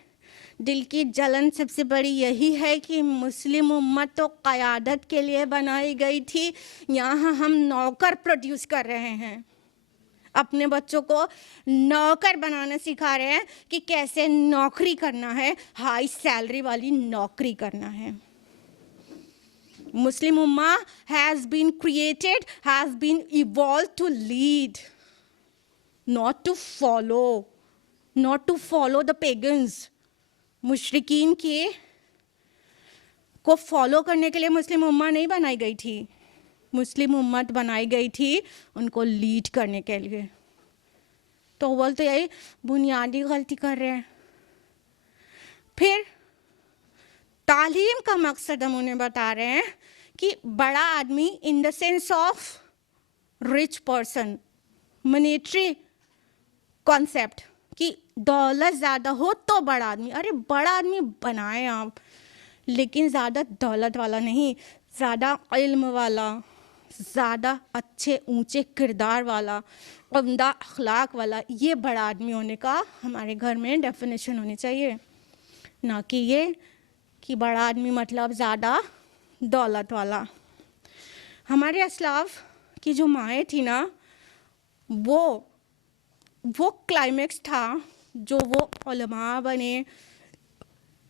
दिल की जलन सबसे बड़ी यही है कि मुस्लिम उम्मत तो क़यादत के लिए बनाई गई थी, यहाँ हम नौकर प्रोड्यूस कर रहे हैं, अपने बच्चों को नौकर बनाना सिखा रहे हैं कि कैसे नौकरी करना है, हाई सैलरी वाली नौकरी करना है। Muslim Ummah has been created, has been evolved to lead, not to follow the pagans. मुशरिकीन के को फॉलो करने के लिए मुस्लिम उम्मा नहीं बनाई गई थी, मुस्लिम उम्मत बनाई गई थी उनको लीड करने के लिए। तो अव्वल तो यही बुनियादी गलती कर रहे हैं। फिर तालीम का मकसद हम उन्हें बता रहे हैं कि बड़ा आदमी in the sense of rich person, monetary concept कि दौलत ज़्यादा हो तो बड़ा आदमी। अरे बड़ा आदमी बनाएं आप, लेकिन ज़्यादा दौलत वाला नहीं, ज़्यादा इल्म वाला, ज़्यादा अच्छे ऊंचे किरदार वाला, उम्दा अखलाक वाला, ये बड़ा आदमी होने का हमारे घर में डेफिनेशन होनी चाहिए, ना कि ये कि बड़ा आदमी मतलब ज़्यादा दौलत वाला। हमारे असलाफ की जो माएँ थी ना, वो क्लाइमेक्स था जो वो उलमा बने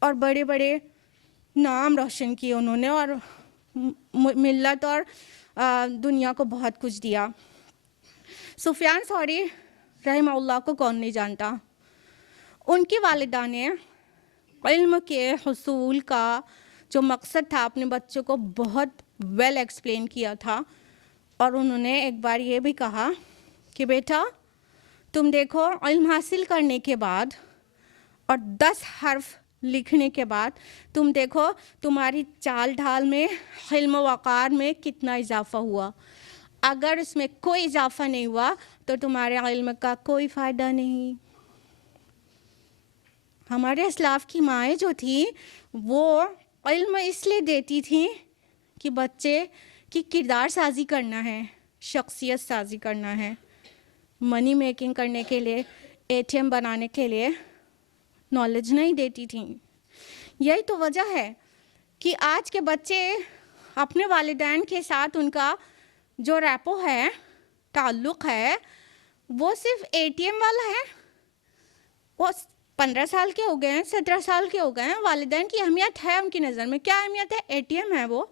और बड़े बड़े नाम रोशन किए उन्होंने, और मिल्लत और दुनिया को बहुत कुछ दिया। सुफियान सौरी रहमहुल्लाह को कौन नहीं जानता। उनकी वालिदा ने इल्म के हुसूल का जो मकसद था अपने बच्चों को बहुत वेल एक्सप्लेन किया था, और उन्होंने एक बार ये भी कहा कि बेटा तुम देखो, इल्म हासिल करने के बाद और 10 हर्फ लिखने के बाद तुम देखो तुम्हारी चाल ढाल में, हिल्म वक़ार में कितना इजाफ़ा हुआ। अगर इसमें कोई इजाफ़ा नहीं हुआ तो तुम्हारे इल्म का कोई फ़ायदा नहीं। हमारे असलाफ की माएँ जो थी वो इल्म इसलिए देती थी कि बच्चे की किरदार साजी करना है, शख्सियत साजी करना है, मनी मेकिंग करने के लिए, एटीएम बनाने के लिए नॉलेज नहीं देती थी। यही तो वजह है कि आज के बच्चे अपने वालिदैन के साथ उनका जो रैपो है, ताल्लुक़ है, वो सिर्फ एटीएम वाला है। वो 15 साल के हो गए हैं, 17 साल के हो गए हैं, वालिदैन की अहमियत है उनकी नज़र में। क्या अहमियत है? एटीएम है वो,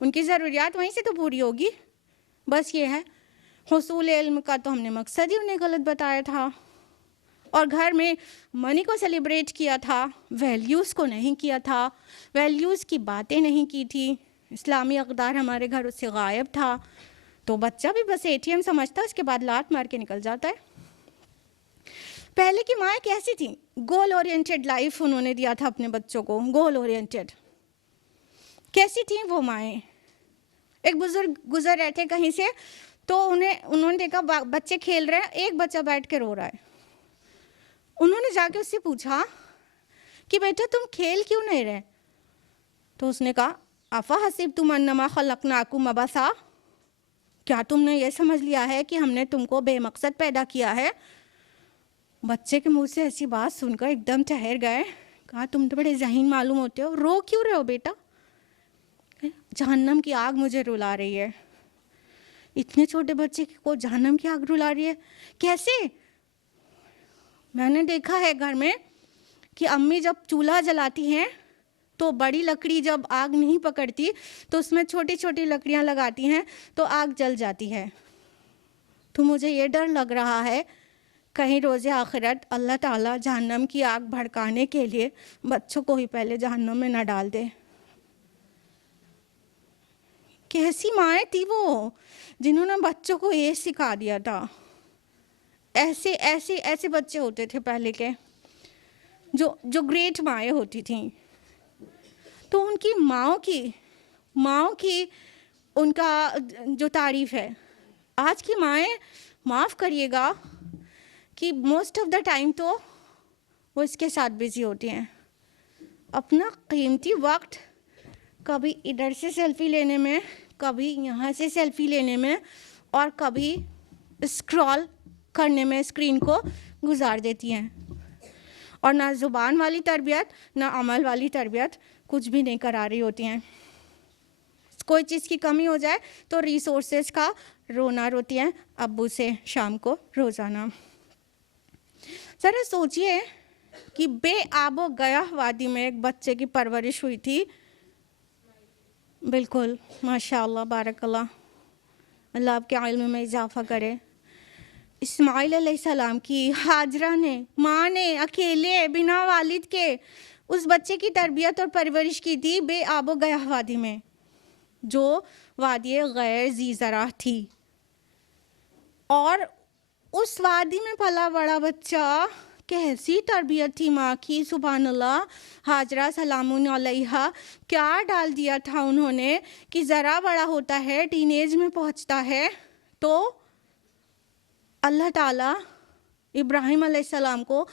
उनकी ज़रूरियात वहीं से तो पूरी होगी। बस ये है, हुसूल इल्म का तो हमने मकसद ही उन्हें गलत बताया था, और घर में मनी को सेलिब्रेट किया था, वैल्यूज़ को नहीं किया था, वैल्यूज़ की बातें नहीं की थी, इस्लामी अक़दार हमारे घर से गायब था। तो बच्चा भी बस एटीएम समझता है, उसके बाद लात मार के निकल जाता है। पहले की माएँ कैसी थी? गोल ओरिएंटेड लाइफ उन्होंने दिया था अपने बच्चों को, गोल ओरिएंटेड। कैसी थी वो माएँ? एक बुजुर्ग गुजर रहे थे कहीं से, तो उन्होंने देखा बच्चे खेल रहे हैं, एक बच्चा बैठ के रो रहा है। उन्होंने जाके उससे पूछा कि बेटा तुम खेल क्यों नहीं रहे? तो उसने कहा, अफ़ा हसीब तुम अन्नमा खलक़नाकुम अबसा, क्या तुमने ये समझ लिया है कि हमने तुमको बेमकसद पैदा किया है? बच्चे के मुंह से ऐसी बात सुनकर एकदम ठहर गए। कहा, तुम तो बड़े ज़हीन मालूम होते हो, रो क्यों रहे हो बेटा? जहन्नम की आग मुझे रुला रही है। इतने छोटे बच्चे को जहन्नम की आग रुला रही है, कैसे? मैंने देखा है घर में कि अम्मी जब चूल्हा जलाती हैं तो बड़ी लकड़ी जब आग नहीं पकड़ती तो उसमें छोटी छोटी लकड़ियां लगाती हैं तो आग जल जाती है। तो मुझे ये डर लग रहा है कहीं रोज़े आखिरत अल्लाह ताला जहन्नम की आग भड़काने के लिए बच्चों को ही पहले जहन्नम में न डाल दे। कैसी माएँ थी वो जिन्होंने बच्चों को ये सिखा दिया था। ऐसे ऐसे ऐसे बच्चे होते थे पहले के, जो ग्रेट माएँ होती थीं। तो उनकी माँओं की उनका जो तारीफ़ है। आज की माएँ, माफ़ करिएगा कि मोस्ट ऑफ द टाइम तो वो इसके साथ बिज़ी होती हैं। अपना कीमती वक्त कभी इधर से सेल्फ़ी लेने में, कभी यहाँ से सेल्फ़ी लेने में, और कभी स्क्रॉल करने में स्क्रीन को गुजार देती हैं, और ना ज़ुबान वाली तरबियत ना अमल वाली तरबियत कुछ भी नहीं करा रही होती हैं। कोई चीज़ की कमी हो जाए तो रिसोर्सेज का रोना रोती हैं अब्बू से शाम को रोज़ाना। ज़रा सोचिए कि बेआबो गया वादी में एक बच्चे की परवरिश हुई थी। बिल्कुल, माशाअल्लाह, बारकल्लाह, अल्लाह आपके इल्म में इजाफ़ा करे। इस्माइल अलैहिस्सलाम की हाजरा ने, माँ ने अकेले बिना वालिद के उस बच्चे की तरबियत और परवरिश की थी बेआबो गया वादी में, जो वादी गैर ज़ी ज़रा थी। और उस वादी में पला बड़ा बच्चा, कैसी तरबियत थी माँ की, सुभान अल्लाह। हाजरा सलामुन अलैहा, क्या डाल दिया था उन्होंने कि ज़रा बड़ा होता है, टीनेज में पहुँचता है तो अल्लाह ताला इब्राहिम अलैहिस्सलाम को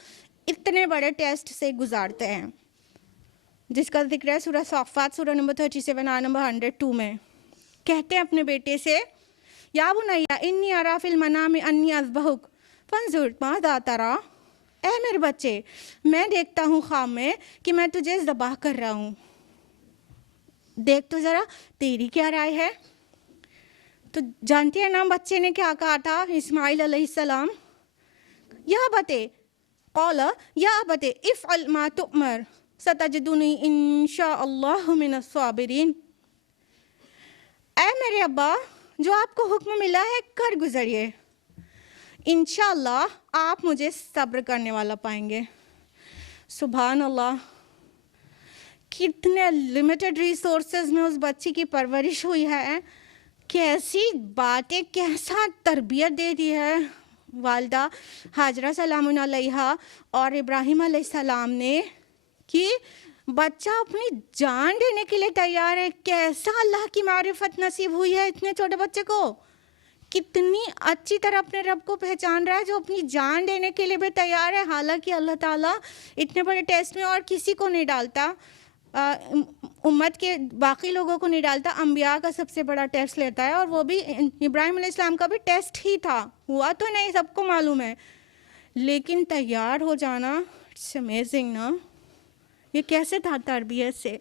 इतने बड़े टेस्ट से गुजारते हैं, जिसका जिक्र है सूरह साफ़ात सूरह नंबर 37 आयत नंबर 102 में, कहते हैं अपने बेटे से, या बुनैया इन्नी अरा फिल मनामी अन्नी अज़बहुक फंजुर माज़ा तरा, ऐ मेरे बच्चे मैं देखता हूँ ख्वाब में कि मैं तुझे ज़बाह कर रहा हूँ, देख तो ज़रा तेरी क्या राय है। तो जानती है ना बच्चे ने क्या कहा था इस्माइल अलैहिस्सलाम, या बते कौला या बते इफ़अल मा तुअमर सतजदुनी इंशाअल्लाहु मिनस साबिरीन। ऐ मेरे अब्बा जो आपको हुक्म मिला है कर गुजरिए, इंशाअल्लाह आप मुझे सब्र करने वाला पाएंगे। सुभान अल्लाह, कितने लिमिटेड रिसोर्सेज में उस बच्ची की परवरिश हुई है, कैसी बातें कैसा तरबियत दे दी है वालिदा हाजरा सलामुन अलैहा और इब्राहिम अलैहिस्सलाम ने कि बच्चा अपनी जान देने के लिए तैयार है। कैसा अल्लाह की मारिफत नसीब हुई है इतने छोटे बच्चे को, कितनी अच्छी तरह अपने रब को पहचान रहा है जो अपनी जान देने के लिए भी तैयार है। हालांकि अल्लाह ताला इतने बड़े टेस्ट में और किसी को नहीं डालता, उम्मत के बाकी लोगों को नहीं डालता, अंबिया का सबसे बड़ा टेस्ट लेता है, और वो भी इब्राहिम अलैहिस्सलाम का भी टेस्ट ही था, हुआ तो नहीं सबको मालूम है, लेकिन तैयार हो जाना इट्स अमेजिंग ना। ये कैसे था? तरबियत से,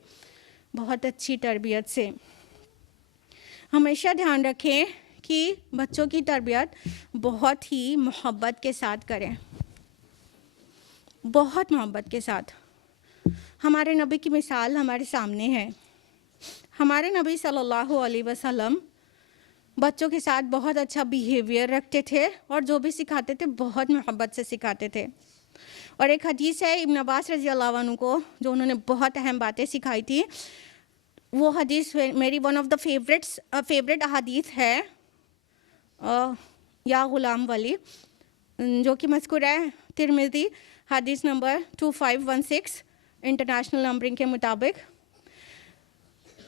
बहुत अच्छी तरबियत से। हमेशा ध्यान रखें कि बच्चों की तरबियत बहुत ही मोहब्बत के साथ करें, बहुत मोहब्बत के साथ। हमारे नबी की मिसाल हमारे सामने है। हमारे नबी सल्लल्लाहु अलैहि वसल्लम बच्चों के साथ बहुत अच्छा बिहेवियर रखते थे और जो भी सिखाते थे बहुत मोहब्बत से सिखाते थे। और एक हदीस है इब्न अब्बास रज़ी अल्लाह अन्हु को जो उन्होंने बहुत अहम बातें सिखाई थी। वो हदीस मेरी वन ऑफ द फेवरेट अहादीस है या गुलाम वाली, जो कि मज़कूर है तिरमिज़ी हदीस नंबर 2516 इंटरनेशनल नंबरिंग के मुताबिक।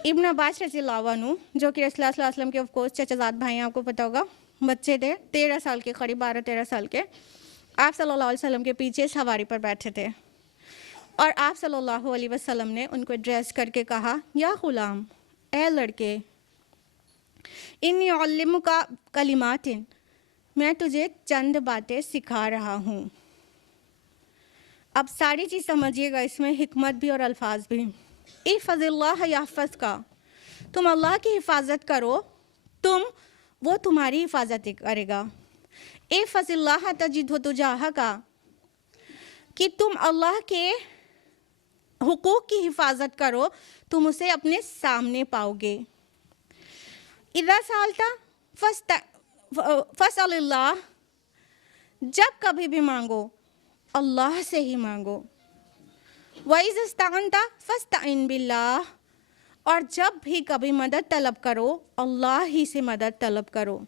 इब्न अब्बास रज़ियल्लाहु अन्हु जो कि रसूलुल्लाह सल्लल्लाहु अलैहि वसल्लम के ऑफ कोर्स चचाज़ाद भाई हैं, आपको पता होगा, बच्चे थे 13 साल के, करीब 12-13 साल के। आप सल्लल्लाहु अलैहि वसल्लम के पीछे सवारी पर बैठे थे और आप सल्लल्लाहु अलैहि वसल्लम ने उनको एड्रेस करके कहा, या गुलाम, ए लड़के, इन्नी उल्लिमुका कलिमातिन, मैं तुझे चंद बातें सिखा रहा हूँ। अब सारी चीज़ समझिएगा, इसमें हिकमत भी और अल्फाज भी। इफ़ज़िल्लाह यहफ़ज़ का, तुम अल्लाह की हिफाजत करो, वो तुम्हारी हिफाजत करेगा। इफ़ज़िल्लाह तजिदहु तुजाह का, कि तुम अल्लाह के हुकूक की हिफाजत करो, तुम उसे अपने सामने पाओगे। इज़ा सालता फ़स्अलिल्लाह, जब कभी भी मांगो अल्लाह से ही मांगो। वइज़ा इस्तअनता फ़स्तइन बिल्लाह, और जब भी कभी मदद तलब करो अल्लाह ही से मदद तलब करो।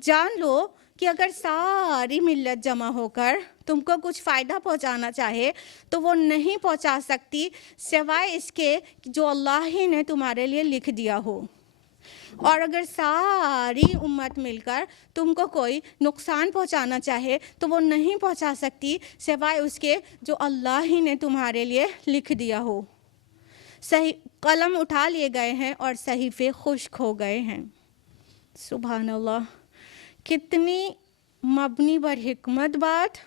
जान लो कि अगर सारी मिल्लत जमा होकर तुमको कुछ फ़ायदा पहुंचाना चाहे तो वो नहीं पहुंचा सकती सिवाय इसके जो अल्लाह ही ने तुम्हारे लिए लिख दिया हो। और अगर सारी उम्मत मिलकर तुमको कोई नुकसान पहुंचाना चाहे तो वो नहीं पहुंचा सकती सिवाय उसके जो अल्लाह ही ने तुम्हारे लिए लिख दिया हो। सही कलम उठा लिए गए हैं और सहीफ़े खुश्क हो गए हैं। सुभान अल्लाह, कितनी मबनी बर हिकमत बात,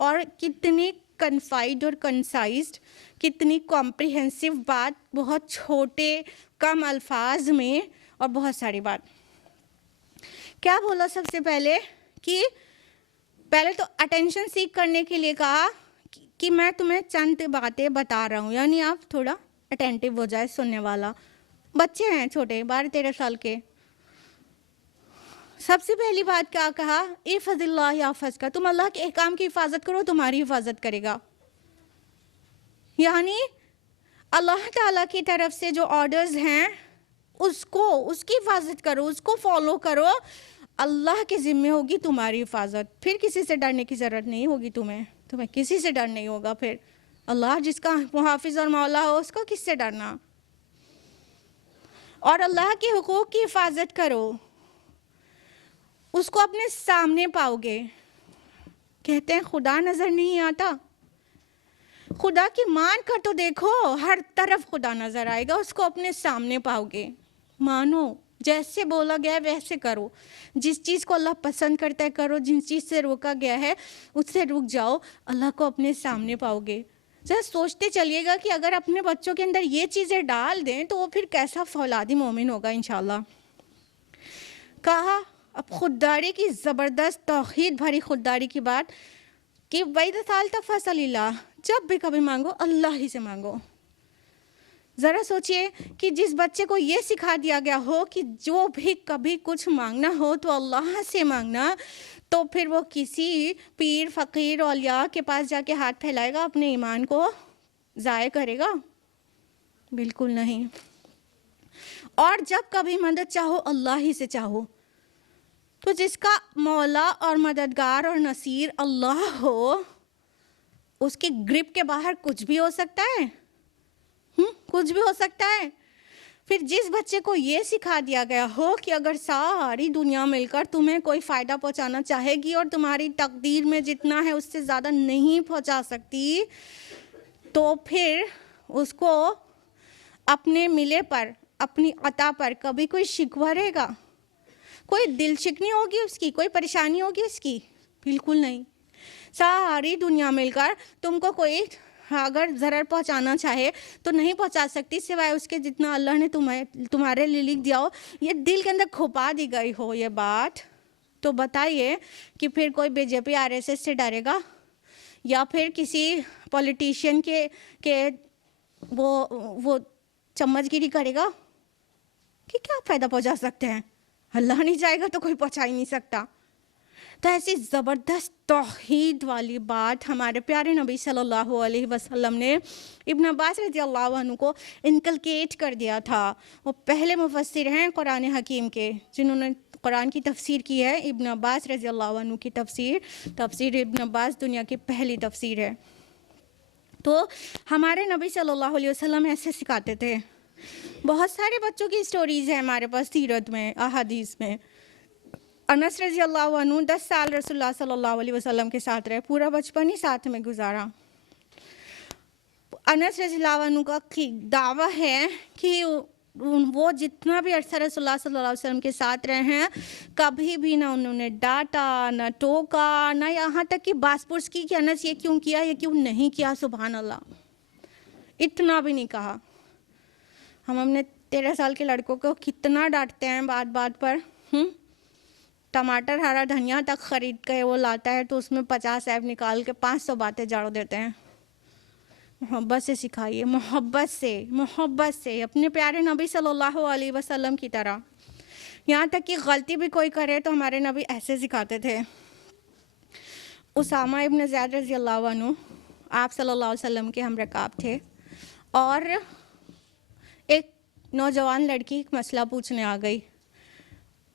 और कितनी कन्फाइड और कंसाइज्ड, कितनी कॉम्प्रिहेंसिव बात, बहुत छोटे कम अल्फाज में और बहुत सारी बात। क्या बोला सबसे पहले कि पहले तो अटेंशन सीख करने के लिए कहा कि मैं तुम्हें चंद बातें बता रहा हूँ, यानी आप थोड़ा अटेंटिव हो जाए, सुनने वाला। बच्चे हैं छोटे 12-13 साल के। सबसे पहली बात क्या कहा, इफ़ज़िल्लाह यहफ़ज़ का, तुम अल्लाह के अहकाम की हिफाजत करो, तुम्हारी हिफाजत करेगा। यानी अल्लाह ताला की तरफ से जो ऑर्डर्स हैं उसकी हिफाजत करो, उसको फॉलो करो, अल्लाह के ज़िम्मे होगी तुम्हारी हिफाजत। फिर किसी से डरने की ज़रूरत नहीं होगी, तुम्हें किसी से डर नहीं होगा। फिर अल्लाह जिसका मुहाफिज और मौला हो उसको किससे डरना। और अल्लाह के हुकूक की हिफाजत करो, उसको अपने सामने पाओगे। कहते हैं खुदा नज़र नहीं आता, खुदा की मान कर तो देखो, हर तरफ खुदा नज़र आएगा, उसको अपने सामने पाओगे। मानो, जैसे बोला गया है वैसे करो। जिस चीज़ को अल्लाह पसंद करता है करो, जिस चीज़ से रोका गया है उससे रुक जाओ, अल्लाह को अपने सामने पाओगे। ज़रा सोचते चलिएगा कि अगर अपने बच्चों के अंदर ये चीज़ें डाल दें तो वो फिर कैसा फौलादी मोमिन होगा इंशाल्लाह। कहा अब खुददारी की ज़बरदस्त तौहीद भरी खुददारी की बात कि वैद सालता फसलिल्लाह, जब भी कभी मांगो अल्लाह ही से मांगो। ज़रा सोचिए कि जिस बच्चे को ये सिखा दिया गया हो कि जो भी कभी कुछ मांगना हो तो अल्लाह से मांगना, तो फिर वो किसी पीर फ़कीर औलिया के पास जाके हाथ फैलाएगा, अपने ईमान को ज़ाय करेगा? बिल्कुल नहीं। और जब कभी मदद चाहो अल्लाह ही से चाहो। तो जिसका मौला और मददगार और नसीर अल्लाह हो, उसके ग्रिप के बाहर कुछ भी हो सकता है, कुछ भी हो सकता है। फिर जिस बच्चे को ये सिखा दिया गया हो कि अगर सारी दुनिया मिलकर तुम्हें कोई फ़ायदा पहुंचाना चाहेगी और तुम्हारी तकदीर में जितना है उससे ज़्यादा नहीं पहुंचा सकती, तो फिर उसको अपने मिले पर, अपनी अता पर कभी कोई शिकवा रहेगा? कोई दिल शिकनी होगी उसकी? कोई परेशानी होगी उसकी? बिल्कुल नहीं। सारी दुनिया मिलकर तुमको कोई अगर ज़रर पहुंचाना चाहे तो नहीं पहुंचा सकती, सिवाय उसके जितना अल्लाह ने तुम्हारे लिए लिख दिया हो। ये दिल के अंदर खुपा दी गई हो ये बात, तो बताइए कि फिर कोई बीजेपी आरएसएस से डरेगा या फिर किसी पॉलिटिशियन के वो चम्मचगिरी करेगा कि क्या फ़ायदा पहुंचा सकते हैं? अल्लाह नहीं चाहेगा तो कोई पहुंचा ही नहीं सकता। तो ऐसी ज़बरदस्त तौहीद वाली बात हमारे प्यारे नबी सल्लल्लाहु अलैहि वसल्लम ने इब्न अब्बास रज़ियल्लाहु अन्हु को इनकलकेट कर दिया था। वो पहले मुफस्सिर हैं कुरान हकीम के, जिन्होंने कुरान की तफसीर की है। इब्न अब्बास रज़ियल्लाहु अन्हु की तफसीर इब्न अब्बास दुनिया की पहली तफसीर है। तो हमारे नबी सल्लल्लाहु अलैहि वसल्लम ऐसे सिखाते थे। बहुत सारे बच्चों की स्टोरीज़ हैं हमारे पास सीरत में, अहादीस में। अनस रज़ियल्लाहु अन्हु 10 साल रसूलुल्लाह सल्लल्लाहु अलैहि वसल्लम के साथ रहे, पूरा बचपन ही साथ में गुजारा। अनस रज़ियल्लाहु अन्हु का दावा है कि वो जितना भी अरसा रसूलुल्लाह सल्लल्लाहु अलैहि वसल्लम के साथ रहे हैं, कभी भी ना उन्होंने डांटा, ना टोका, ना यहाँ तक कि बासपुरस की कि अनस ये क्यों किया, ये क्यों नहीं किया। सुभान अल्लाह, इतना भी नहीं कहा। हम अपने 13 साल के लड़कों को कितना डांटते हैं बात बात पर। टमाटर, हरा धनिया तक ख़रीद के वो लाता है तो उसमें 50 ऐप निकाल के 500 बातें जड़ देते हैं। मोहब्बत से सिखाइए, मोहब्बत से अपने प्यारे नबी सल्लल्लाहु अलैहि वसल्लम की तरह। यहाँ तक कि गलती भी कोई करे तो हमारे नबी ऐसे सिखाते थे। उसामा इब्न ज़ैद रज़ियल्लाहु अन्हु आप सल्लल्लाहु अलैहि वसल्लम के हमरकाब थे, और एक नौजवान लड़की मसला पूछने आ गई।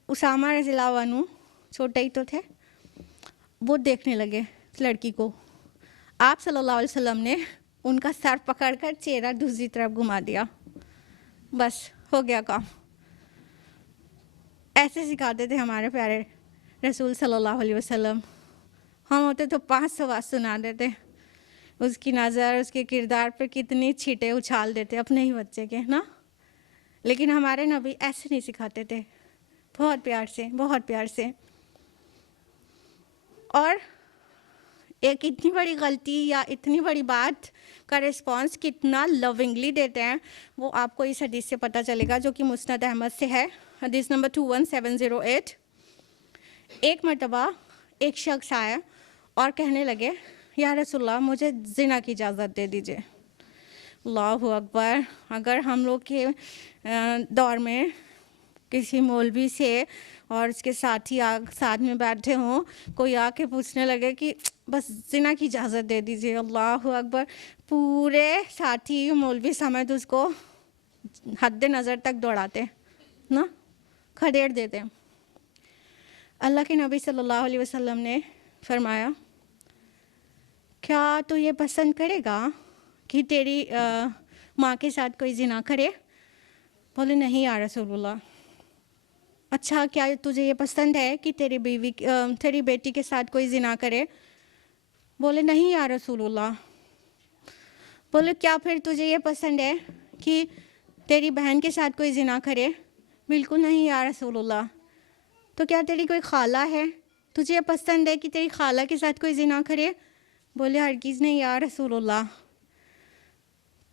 उसामा रज़ियल्लाहु अन्हु छोटे ही तो थे, वो देखने लगे लड़की को। आप सल्लल्लाहु अलैहि वसल्लम ने उनका सर पकड़कर चेहरा दूसरी तरफ घुमा दिया, बस हो गया काम। ऐसे सिखाते थे हमारे प्यारे रसूल सल्लल्लाहु अलैहि वसल्लम। हम होते तो 500 बात सुना देते। उसकी नज़र, उसके किरदार पर कितनी छींटे उछाल देते अपने ही बच्चे के ना। लेकिन हमारे नबी ऐसे नहीं सिखाते थे, बहुत प्यार से, बहुत प्यार से। और एक इतनी बड़ी गलती या इतनी बड़ी बात का रिस्पांस कितना लविंगली देते हैं, वो आपको इस हदीस से पता चलेगा, जो कि मुस्नद अहमद से है, हदीस नंबर 21708। एक मरतबा एक शख्स आया और कहने लगे, या रसूलल्लाह मुझे ज़िना की इजाज़त दे दीजिए। अल्लाहु अकबर। अगर हम लोग के दौर में किसी मौलवी से और उसके साथी साथ में बैठे हों, कोई आके पूछने लगे कि बस ज़िना की इजाज़त दे दीजिए, अल्लाहु अकबर, पूरे साथी मौलवी समेत उसको हद नज़र तक दौड़ाते ना, खदेड़ देते। अल्लाह के नबी सल्लल्लाहु अलैहि वसल्लम ने फरमाया, क्या तो ये पसंद करेगा कि तेरी माँ के साथ कोई ज़िना करे? बोले नहीं या रसूलुल्लाह। अच्छा, क्या तुझे ये पसंद है कि तेरी बेटी के साथ कोई ज़िना करे? बोले नहीं या रसूलुल्लाह। बोले क्या फिर तुझे ये पसंद है कि तेरी बहन के साथ कोई ज़िना करे? बिल्कुल नहीं या रसूलुल्लाह। तो क्या तेरी कोई खाला है, तुझे ये पसंद है कि तेरी खाला के साथ कोई ज़िना करे? बोले हरगिज़ नहीं या रसूलुल्लाह।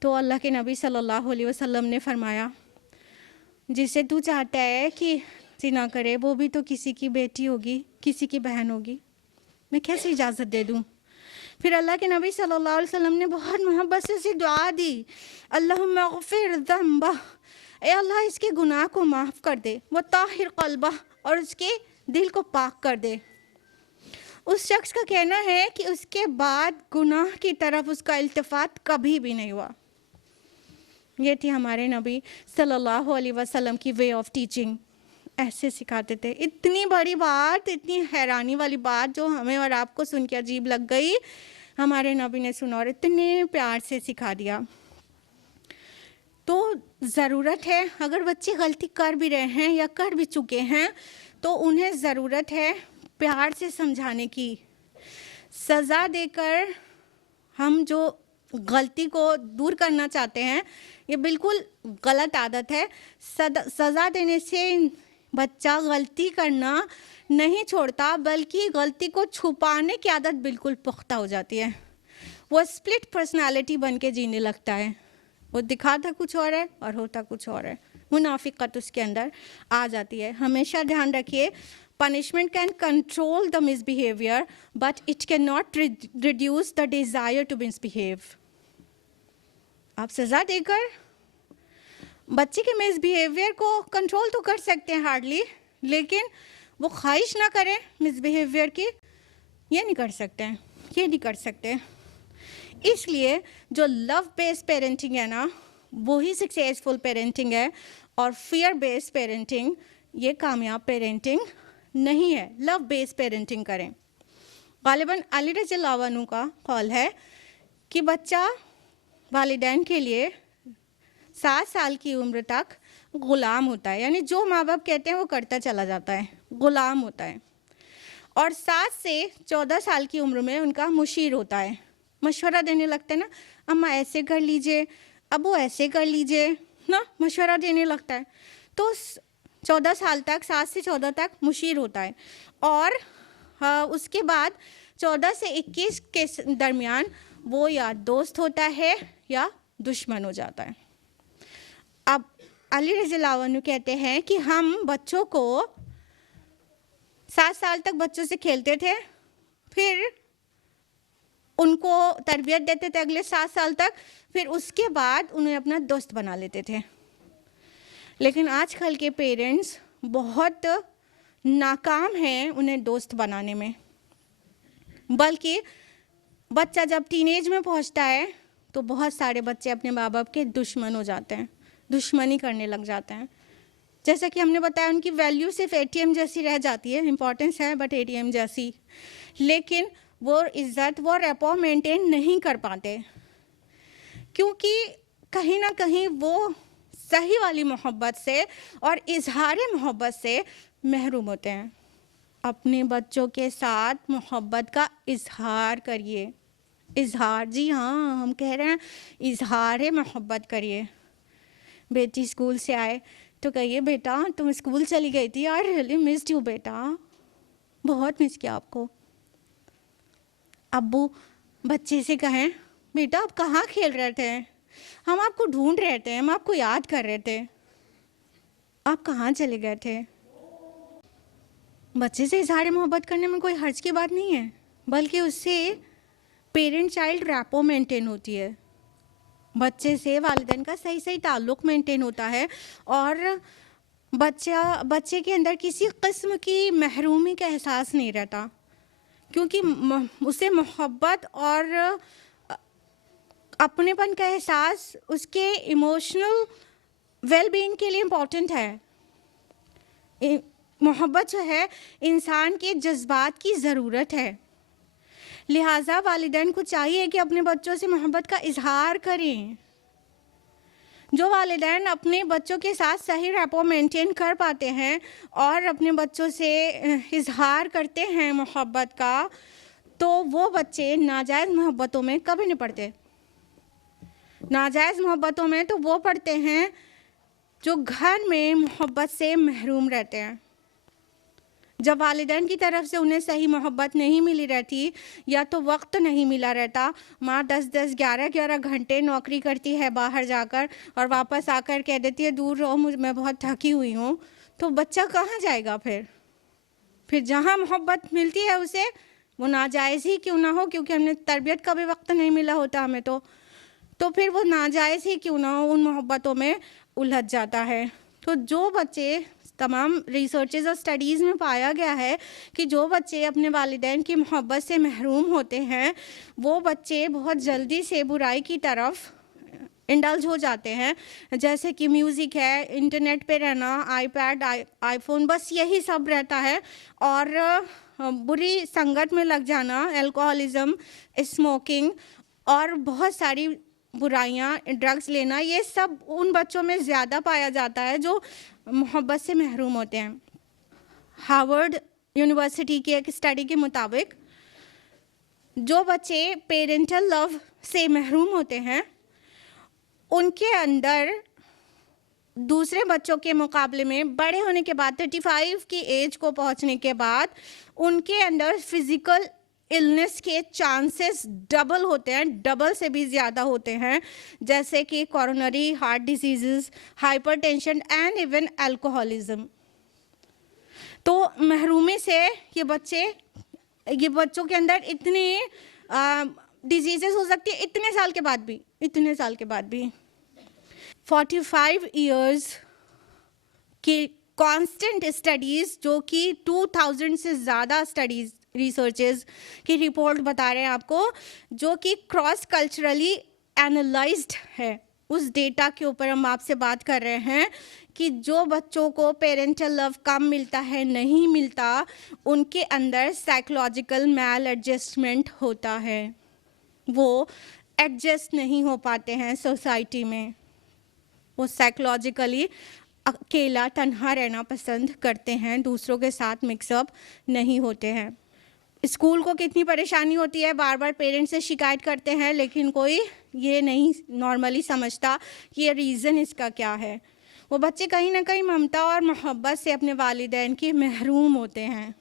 तो अल्लाह के नबी सल्लल्लाहु अलैहि वसल्लम ने फरमाया, जिसे तू चाहता है कि ज़िना करे वो भी तो किसी की बेटी होगी, किसी की बहन होगी, मैं कैसे इजाज़त दे दूँ? फिर अल्लाह के नबी सल्लल्लाहु अलैहि वसल्लम ने बहुत मोहब्बत से उसे दुआ दी, अल्लाहुम्मा ग़फ़िर ज़ंबह, ए अल्लाह इसके गुनाह को माफ़ कर दे, व ताहिर क़ल्बह, और उसके दिल को पाक कर दे। उस शख्स का कहना है कि उसके बाद गुनाह की तरफ उसका इल्तिफ़ात कभी भी नहीं हुआ। ये थी हमारे नबी सल्लल्लाहु अलैहि वसल्लम की वे ऑफ टीचिंग। ऐसे सिखाते थे। इतनी बड़ी बात, इतनी हैरानी वाली बात जो हमें और आपको सुन के अजीब लग गई, हमारे नबी ने सुना और इतने प्यार से सिखा दिया। तो ज़रूरत है, अगर बच्चे गलती कर भी रहे हैं या कर भी चुके हैं, तो उन्हें ज़रूरत है प्यार से समझाने की। सज़ा देकर हम जो गलती को दूर करना चाहते हैं, ये बिल्कुल गलत आदत है। सज़ा देने से बच्चा गलती करना नहीं छोड़ता, बल्कि गलती को छुपाने की आदत बिल्कुल पुख्ता हो जाती है। वो स्प्लिट पर्सनालिटी बन के जीने लगता है। वो दिखाता कुछ और है और होता कुछ और है। मुनाफिकत उसके अंदर आ जाती है। हमेशा ध्यान रखिए, punishment can control the misbehavior, but it cannot reduce the desire to misbehave. आप सज़ा देकर बच्चे के मिसबिहेवियर को कंट्रोल तो कर सकते हैं हार्डली, लेकिन वो ख्वाहिश ना करें मिसबिहेवियर की, ये नहीं कर सकते हैं, ये नहीं कर सकते। इसलिए जो लव बेस्ड पेरेंटिंग है ना, वो ही सक्सेसफुल पेरेंटिंग है, और फियर बेस्ड पेरेंटिंग ये कामयाब पेरेंटिंग नहीं है। लव बेस्ड पेरेंटिंग करें। गालिबन अली रज़ियल्लाहु अन्हु का कौल है कि बच्चा वालिदैन के लिए 7 साल की उम्र तक ग़ुलाम होता है, यानी जो माँ बाप कहते हैं वो करता चला जाता है, ग़ुलाम होता है। और 7 से 14 साल की उम्र में उनका मुशीर होता है, मशवरा देने लगता है ना, अम्मा ऐसे कर लीजिए, अबू ऐसे कर लीजिए ना, मशवरा देने लगता है। तो 14 साल तक, 7 से 14 तक मुशीर होता है, और उसके बाद 14 से 21 के दरमियान वो या दोस्त होता है या दुश्मन हो जाता है। अब अली रज़ियल्लाहु अन्हु कहते हैं कि हम बच्चों को 7 साल तक बच्चों से खेलते थे, फिर उनको तरबियत देते थे अगले 7 साल तक, फिर उसके बाद उन्हें अपना दोस्त बना लेते थे। लेकिन आजकल के पेरेंट्स बहुत नाकाम हैं उन्हें दोस्त बनाने में, बल्कि बच्चा जब टीनेज में पहुंचता है तो बहुत सारे बच्चे अपने माँ बाप के दुश्मन हो जाते हैं, दुश्मनी करने लग जाते हैं। जैसा कि हमने बताया, उनकी वैल्यू सिर्फ एटीएम जैसी रह जाती है, इम्पॉर्टेंस है बट एटीएम जैसी, लेकिन वो इज़्ज़त, वो रेपो मेंटेन नहीं कर पाते, क्योंकि कहीं ना कहीं वो सही वाली मोहब्बत से और इजहार मोहब्बत से महरूम होते हैं। अपने बच्चों के साथ मोहब्बत का इजहार करिए। इजहार, जी हाँ, हम कह रहे हैं इजहार मोहब्बत करिए। बेटी स्कूल से आए तो कहिए, बेटा तुम स्कूल चली गई थी, आई रियली मिस्ड यू बेटा, बहुत मिस किया आपको। अब्बू बच्चे से कहें, बेटा आप कहाँ खेल रहे थे, हम आपको ढूंढ रहे थे, हम आपको याद कर रहे थे, आप कहाँ चले गए थे। बच्चे से इजहार मोहब्बत करने में कोई हर्ज की बात नहीं है, बल्कि उससे पेरेंट चाइल्ड रैपो मेंटेन होती है, बच्चे से वालिदैन का सही सही ताल्लुक़ मेंटेन होता है, और बच्चे के अंदर किसी किस्म की महरूमी का एहसास नहीं रहता, क्योंकि उसे मोहब्बत और अपनेपन का एहसास उसके इमोशनल वेलबीइंग के लिए इम्पॉर्टेंट है। मोहब्बत जो है इंसान के जज्बात की ज़रूरत है, लिहाजा वालिदैन को चाहिए कि अपने बच्चों से मोहब्बत का इजहार करें। जो वालिदैन अपने बच्चों के साथ सही रैपो मेंटेन कर पाते हैं और अपने बच्चों से इजहार करते हैं मोहब्बत का, तो वो बच्चे नाजायज़ मोहब्बतों में कभी नहीं पड़ते। नाजायज़ मोहब्बतों में तो वो पड़ते हैं जो घर में मोहब्बत से महरूम रहते हैं। जब वालिदैन की तरफ से उन्हें सही मोहब्बत नहीं मिली रहती या तो वक्त नहीं मिला रहता, माँ 10-10, 11-11 घंटे नौकरी करती है बाहर जाकर और वापस आकर कह देती है दूर रहो, मैं बहुत थकी हुई हूँ, तो बच्चा कहाँ जाएगा फिर जहाँ मोहब्बत मिलती है उसे, वो नाजायज़ ही क्यों ना हो, क्योंकि हमने तरबियत का भी वक्त नहीं मिला होता हमें, तो फिर वो नाजायज़ ही क्यों ना हो, उन मोहब्बतों में उलझ जाता है। तो जो बच्चे, तमाम रिसर्चेस और स्टडीज़ में पाया गया है कि जो बच्चे अपने वालिदैन की मोहब्बत से महरूम होते हैं, वो बच्चे बहुत जल्दी से बुराई की तरफ इंडल्ज हो जाते हैं, जैसे कि म्यूज़िक है, इंटरनेट पे रहना, आईपैड, आईफोन, बस यही सब रहता है, और बुरी संगत में लग जाना, अल्कोहलिज्म, स्मोकिंग और बहुत सारी बुराइयां, ड्रग्स लेना, ये सब उन बच्चों में ज़्यादा पाया जाता है जो मोहब्बत से महरूम होते हैं। हार्वर्ड यूनिवर्सिटी की एक स्टडी के मुताबिक जो बच्चे पेरेंटल लव से महरूम होते हैं, उनके अंदर दूसरे बच्चों के मुकाबले में बड़े होने के बाद 35 की एज को पहुंचने के बाद उनके अंदर फिज़िकल इलनेस के चांसेस डबल होते हैं, डबल से भी ज़्यादा होते हैं, जैसे कि coronary heart disease, hypertension and even alcoholism. तो महरूमी से ये बच्चों के अंदर इतनी डिजीज़ेस हो सकती है इतने साल के बाद भी 45 इयर्स की कांस्टेंट स्टडीज़, जो कि 2000 से ज़्यादा स्टडीज़, रिसर्चेस की रिपोर्ट बता रहे हैं आपको, जो कि क्रॉस कल्चरली एनालाइज्ड है, उस डेटा के ऊपर हम आपसे बात कर रहे हैं कि जो बच्चों को पेरेंटल लव कम मिलता है, नहीं मिलता, उनके अंदर साइकोलॉजिकल मैल एडजस्टमेंट होता है, वो एडजस्ट नहीं हो पाते हैं सोसाइटी में, वो साइकोलॉजिकली अकेला तन्हा रहना पसंद करते हैं, दूसरों के साथ मिक्सअप नहीं होते हैं। स्कूल को कितनी परेशानी होती है, बार बार पेरेंट्स से शिकायत करते हैं, लेकिन कोई ये नहीं नॉर्मली समझता कि ये रीज़न इसका क्या है। वो बच्चे कहीं ना कहीं ममता और मोहब्बत से अपने वालिदैन की महरूम होते हैं,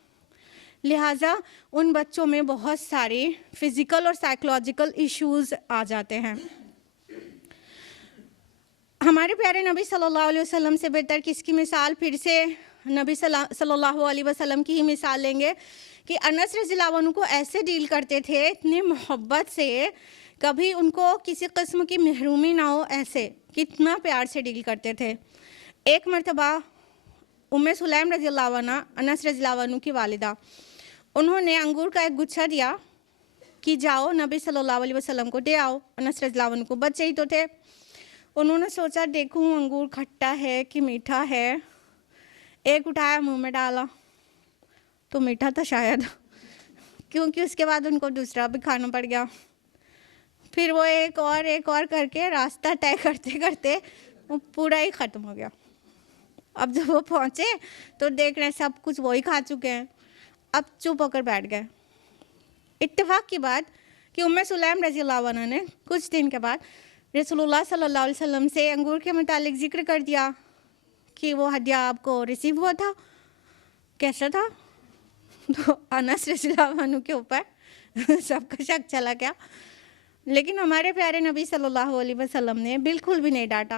लिहाजा उन बच्चों में बहुत सारे फिज़िकल और साइकोलॉजिकल इश्यूज़ आ जाते हैं। हमारे प्यारे नबी सल्लल्लाहु अलैहि वसल्लम से बेहतर किसकी मिसाल, फिर से नबी सल्लल्लाहु अलैहि वसल्लम की ही मिसाल लेंगे कि अनस रज़ियल्लाहु अन्हु को ऐसे डील करते थे, इतनी मोहब्बत से, कभी उनको किसी किस्म की महरूमी ना हो, ऐसे कितना प्यार से डील करते थे। एक मरतबा उम्मे सुलैम रज़ियल्लाहु अन्हा, अनस रज़ियल्लाहु अन्हु की वालिदा, उन्होंने अंगूर का एक गुच्छा दिया कि जाओ नबी सल्लल्लाहु अलैहि वसल्लम को दे आओ। अनस रज़ियल्लाहु अन्हु को बच्चे ही तो थे, उन्होंने सोचा देखूं अंगूर खट्टा है कि मीठा है, एक उठाया मुंह में डाला तो मीठा था शायद, क्योंकि उसके बाद उनको दूसरा भी खाना पड़ गया। फिर वो एक और करके रास्ता तय करते करते वो पूरा ही ख़त्म हो गया। अब जब वो पहुँचे तो देख रहे हैं सब कुछ वही खा चुके हैं, अब चुप होकर बैठ गए। इत्तेफाक की बात कि उम्मे सुलैम रज़ियल्लाहु अन्हा ने कुछ दिन के बाद रसूलुल्लाह सल्लल्लाहु अलैहि वसल्लम से अंगूर के मुतालिक ज़िक्र कर दिया कि वो हदिया आपको रिसीव हुआ था, कैसा था। तो अनस रज़ियल्लाहु अन्हु के ऊपर सबका शक चला गया, लेकिन हमारे प्यारे नबी सल्लल्लाहु अलैहि वसल्लम ने बिल्कुल भी नहीं डांटा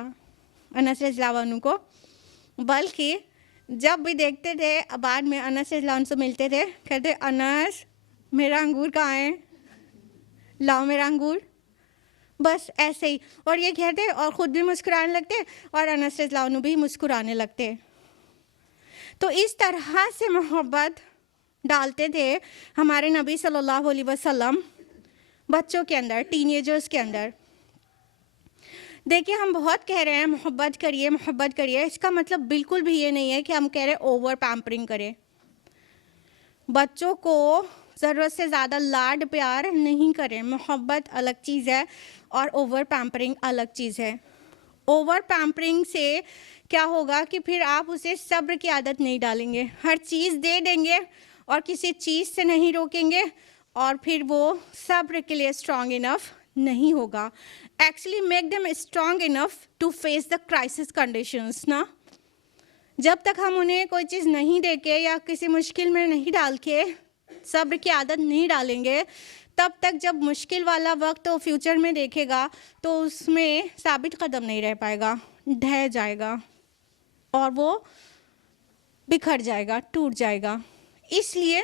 अनस रज़ियल्लाहु अन्हु को, बल्कि जब भी देखते थे बाद में अनस रज़ियल्लाहु अन्हु से मिलते थे, कहते अनस मेरा अंगूर कहाँ है, लाओ मेरा अंगूर, बस ऐसे ही। और ये कहते और ख़ुद भी मुस्कुराने लगते और अनस रज़ियल्लाहु अन्हु भी मुस्कुराने लगते। तो इस तरह से मोहब्बत डालते थे हमारे नबी सल्लल्लाहु अलैहि वसल्लम बच्चों के अंदर, टीनेजर्स के अंदर। देखिए हम बहुत कह रहे हैं मोहब्बत करिए, इसका मतलब बिल्कुल भी ये नहीं है कि हम कह रहे हैं ओवर पैम्परिंग करें। बच्चों को ज़रूरत से ज़्यादा लाड प्यार नहीं करें, मोहब्बत अलग चीज़ है और ओवर पैम्परिंग अलग चीज़ है। ओवर पैम्परिंग से क्या होगा कि फिर आप उसे सब्र की आदत नहीं डालेंगे, हर चीज़ दे देंगे और किसी चीज़ से नहीं रोकेंगे और फिर वो सब्र के लिए स्ट्रॉन्ग इनफ नहीं होगा। actually make them strong enough to face the crisis conditions ना. जब तक हम उन्हें कोई चीज़ नहीं दे के या किसी मुश्किल में नहीं डाल के सब्र की आदत नहीं डालेंगे, तब तक जब मुश्किल वाला वक्त वो फ्यूचर में देखेगा तो उसमें साबित कदम नहीं रह पाएगा, ढह जाएगा और वो बिखर जाएगा, टूट जाएगा. इसलिए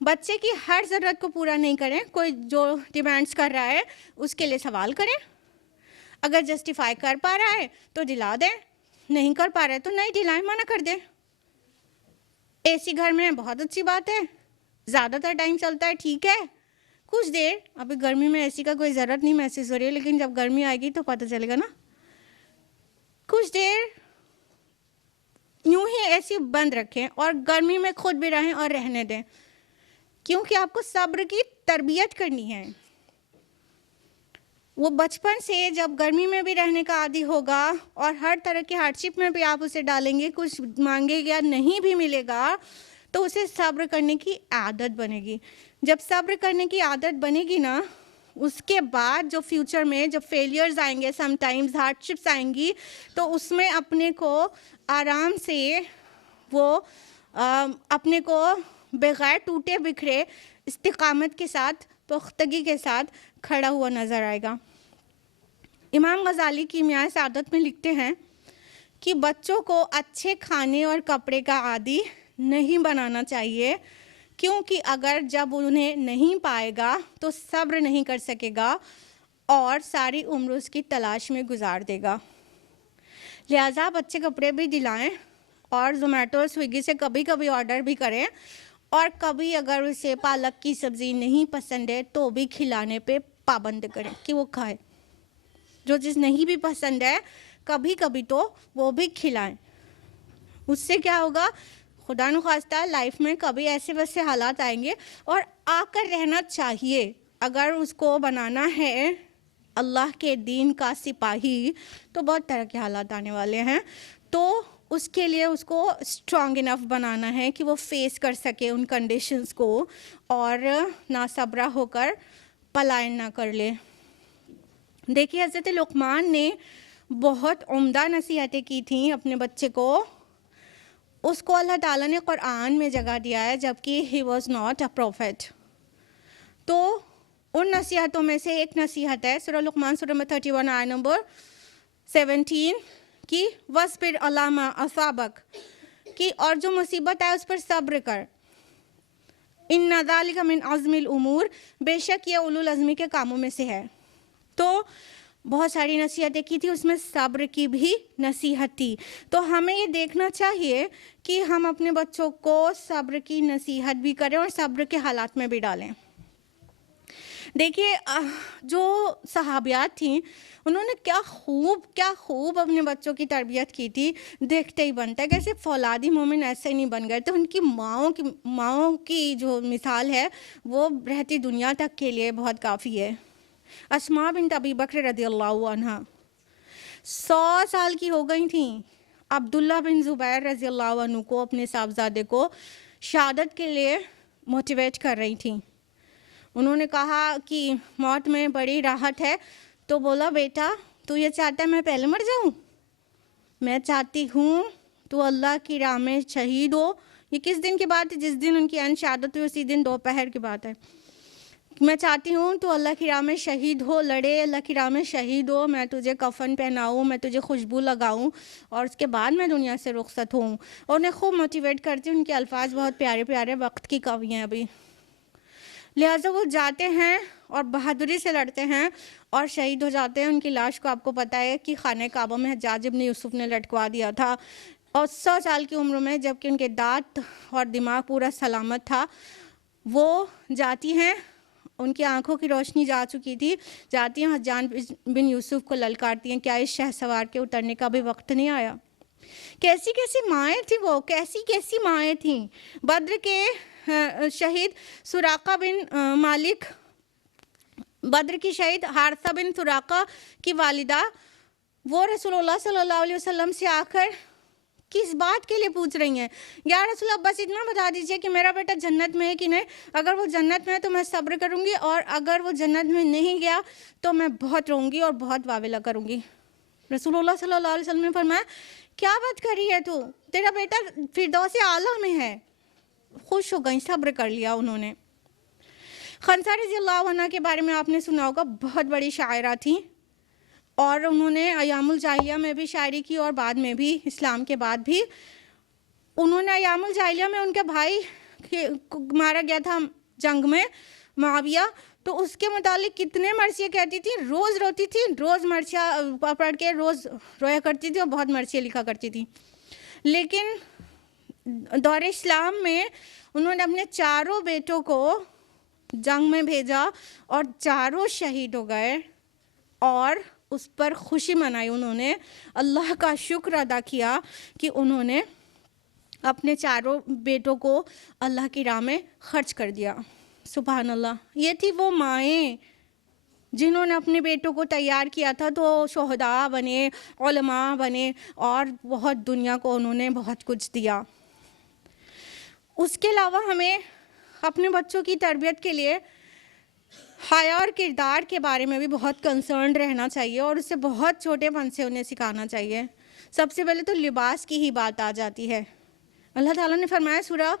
बच्चे की हर ज़रूरत को पूरा नहीं करें. कोई जो डिमांड्स कर रहा है उसके लिए सवाल करें. अगर जस्टिफाई कर पा रहा है तो दिला दें, नहीं कर पा रहा है तो नहीं दिलाएं, मना कर दें. एसी घर में बहुत अच्छी बात है, ज़्यादातर टाइम चलता है, ठीक है. कुछ देर, अभी गर्मी में एसी का कोई ज़रूरत नहीं महसूस हो रही है, लेकिन जब गर्मी आएगी तो पता चलेगा ना. कुछ देर यूं ही एसी बंद रखें और गर्मी में खुद भी रहें और रहने दें, क्योंकि आपको सब्र की तरबियत करनी है. वो बचपन से जब गर्मी में भी रहने का आदी होगा और हर तरह की हार्डशिप में भी आप उसे डालेंगे, कुछ मांगेगा नहीं भी मिलेगा, तो उसे सब्र करने की आदत बनेगी. जब सब्र करने की आदत बनेगी ना, उसके बाद जो फ्यूचर में जब फेलियर्स आएंगे, समटाइम्स हार्डशिप्स आएंगी, तो उसमें अपने को आराम से वो अपने को बगैर टूटे बिखरे इस्तिकामत के साथ, पुख्तगी के साथ खड़ा हुआ नज़र आएगा. इमाम गज़ाली कीमियाए सादत में लिखते हैं कि बच्चों को अच्छे खाने और कपड़े का आदी नहीं बनाना चाहिए, क्योंकि अगर जब उन्हें नहीं पाएगा तो सब्र नहीं कर सकेगा और सारी उम्र उसकी तलाश में गुजार देगा. लिहाजा आप अच्छे कपड़े भी दिलाएं और ज़ोमैटो स्विगी से कभी कभी ऑर्डर भी करें, और कभी अगर उसे पालक की सब्ज़ी नहीं पसंद है तो भी खिलाने पे पाबंद करें कि वो खाए. जो चीज़ नहीं भी पसंद है कभी कभी तो वो भी खिलाएं. उससे क्या होगा, खुदा न खास्ता लाइफ में कभी ऐसे वैसे हालात आएंगे और आकर रहना चाहिए. अगर उसको बनाना है अल्लाह के दीन का सिपाही, तो बहुत तरह के हालात आने वाले हैं. तो उसके लिए उसको स्ट्रॉन्ग इनफ बनाना है कि वो फेस कर सके उन कंडीशंस को और नासब्रा होकर पलायन ना कर ले. देखिए, हज़रत लुक़मान ने बहुत उम्दा नसीहतें की थी अपने बच्चे को. उसको अल्लाह ताला ने कुरान में जगह दिया है, जबकि he was not a profit. तो उन नसीहतों में से एक नसीहत है सूरह लुक़मान सूरह नंबर 31 आयत नंबर 17 कि वस्बिर अला मा असाबक, कि और जो मुसीबत है उस पर सब्र कर. इन्ना ज़ालिका मिन अज़्मिल उमूर, बेशक ये उलुल अज़्मी के कामों में से है. तो बहुत सारी नसीहतें की थी, उसमें सब्र की भी नसीहत थी. तो हमें ये देखना चाहिए कि हम अपने बच्चों को सब्र की नसीहत भी करें और सब्र के हालात में भी डालें. देखिए, जो सहाबियात थीं उन्होंने क्या खूब अपने बच्चों की तरबियत की थी. देखते ही बनता है कैसे फौलादी मोमिन ऐसे नहीं बन गए. तो उनकी माँओं की जो मिसाल है वो रहती दुनिया तक के लिए बहुत काफ़ी है. अस्मा बिन्त अबी बकर रज़ियल्लाहु अन्हा 100 साल की हो गई थी. अब्दुल्ला बिन ज़ुबैर रज़ियल्लाहु अन्हु को, अपने साहबजादे को शहादत के लिए मोटिवेट कर रही थी. उन्होंने कहा कि मौत में बड़ी राहत है, तो बोला बेटा तू ये चाहता है मैं पहले मर जाऊं? मैं चाहती हूँ तू अल्लाह की राह में शहीद हो. ये किस दिन की बात है? जिस दिन उनकी अन शहादत हुई उसी दिन दोपहर की बात है. मैं चाहती हूँ तू अल्लाह की राह में शहीद हो, लड़े, अल्लाह की राह में शहीद हो, मैं तुझे कफन पहनाऊँ, मैं तुझे खुशबू लगाऊँ और उसके बाद मैं दुनिया से रुखसत हूँ. और उन्हें खूब मोटिवेट करती हूँ. उनके अल्फाज बहुत प्यारे प्यारे, वक्त की कवि हैं अभी. लिहाजा वो जाते हैं और बहादुरी से लड़ते हैं और शहीद हो जाते हैं. उनकी लाश को आपको पता है कि खाने काबा में हज्जाज इब्न यूसुफ ने लटकवा दिया था और 100 साल की उम्र में, जबकि उनके दांत और दिमाग पूरा सलामत था. वो जाती हैं, उनकी आंखों की रोशनी जा चुकी थी, जाती हैं हज्जाज बिन यूसुफ को ललकारती हैं, क्या इस शहसवार के उतरने का भी वक्त नहीं आया? कैसी कैसी माएँ थी वो, कैसी कैसी माएँ थीं. बद्र के शहीद सुराका बिन मालिक, बद्र की शहीद हारसा बिन सुराका की वालिदा, वो रसूलुल्लाह सल्लल्लाहु अलैहि वसल्लम से आकर किस बात के लिए पूछ रही हैं? या रसूल अल्लाह बस इतना बता दीजिए कि मेरा बेटा जन्नत में है कि नहीं, अगर वो जन्नत में है तो मैं सब्र करूँगी, और अगर वो जन्नत में नहीं गया तो मैं बहुत रोऊंगी और बहुत वावेला करूँगी। रसूलुल्लाह सल्लल्लाहु अलैहि वसल्लम ने फरमाया, क्या बात कर रही है तू, तेरा बेटा फिरदौस आला में है। खुश हो गई, सब्र कर लिया उन्होंने। खंसा रज़ियल्लाहु अन्हा के बारे में आपने सुना होगा, बहुत बड़ी शायरा थी, और उन्होंने अयामुल जाहिलिया में भी शायरी की और बाद में भी, इस्लाम के बाद भी। उन्होंने अयामुल जाहिलिया में उनके भाई मारा गया था जंग में, मुआविया, तो उसके मुतालिक कितने मरसिया कहती थी, रोज़ रोती थी, रोज़ मरसिया पढ़ के रोज़ रोया करती थी और बहुत मरसिया लिखा करती थी। लेकिन दौर इस्लाम में उन्होंने अपने चारों बेटों को जंग में भेजा और चारों शहीद हो गए, और उस पर खुशी मनाई। उन्होंने अल्लाह का शुक्र अदा किया कि उन्होंने अपने चारों बेटों को अल्लाह की राह में खर्च कर दिया। सुभान अल्लाह। ये थी वो माएँ जिन्होंने अपने बेटों को तैयार किया था, तो शोहदा बने, उलमा बने, और बहुत दुनिया को उन्होंने बहुत कुछ दिया। उसके अलावा हमें अपने बच्चों की तरबियत के लिए हया और किरदार के बारे में भी बहुत कंसर्न रहना चाहिए, और उसे बहुत छोटेपन से उन्हें सिखाना चाहिए। सबसे पहले तो लिबास की ही बात आ जाती है। अल्लाह ताला ने फरमाया सूरह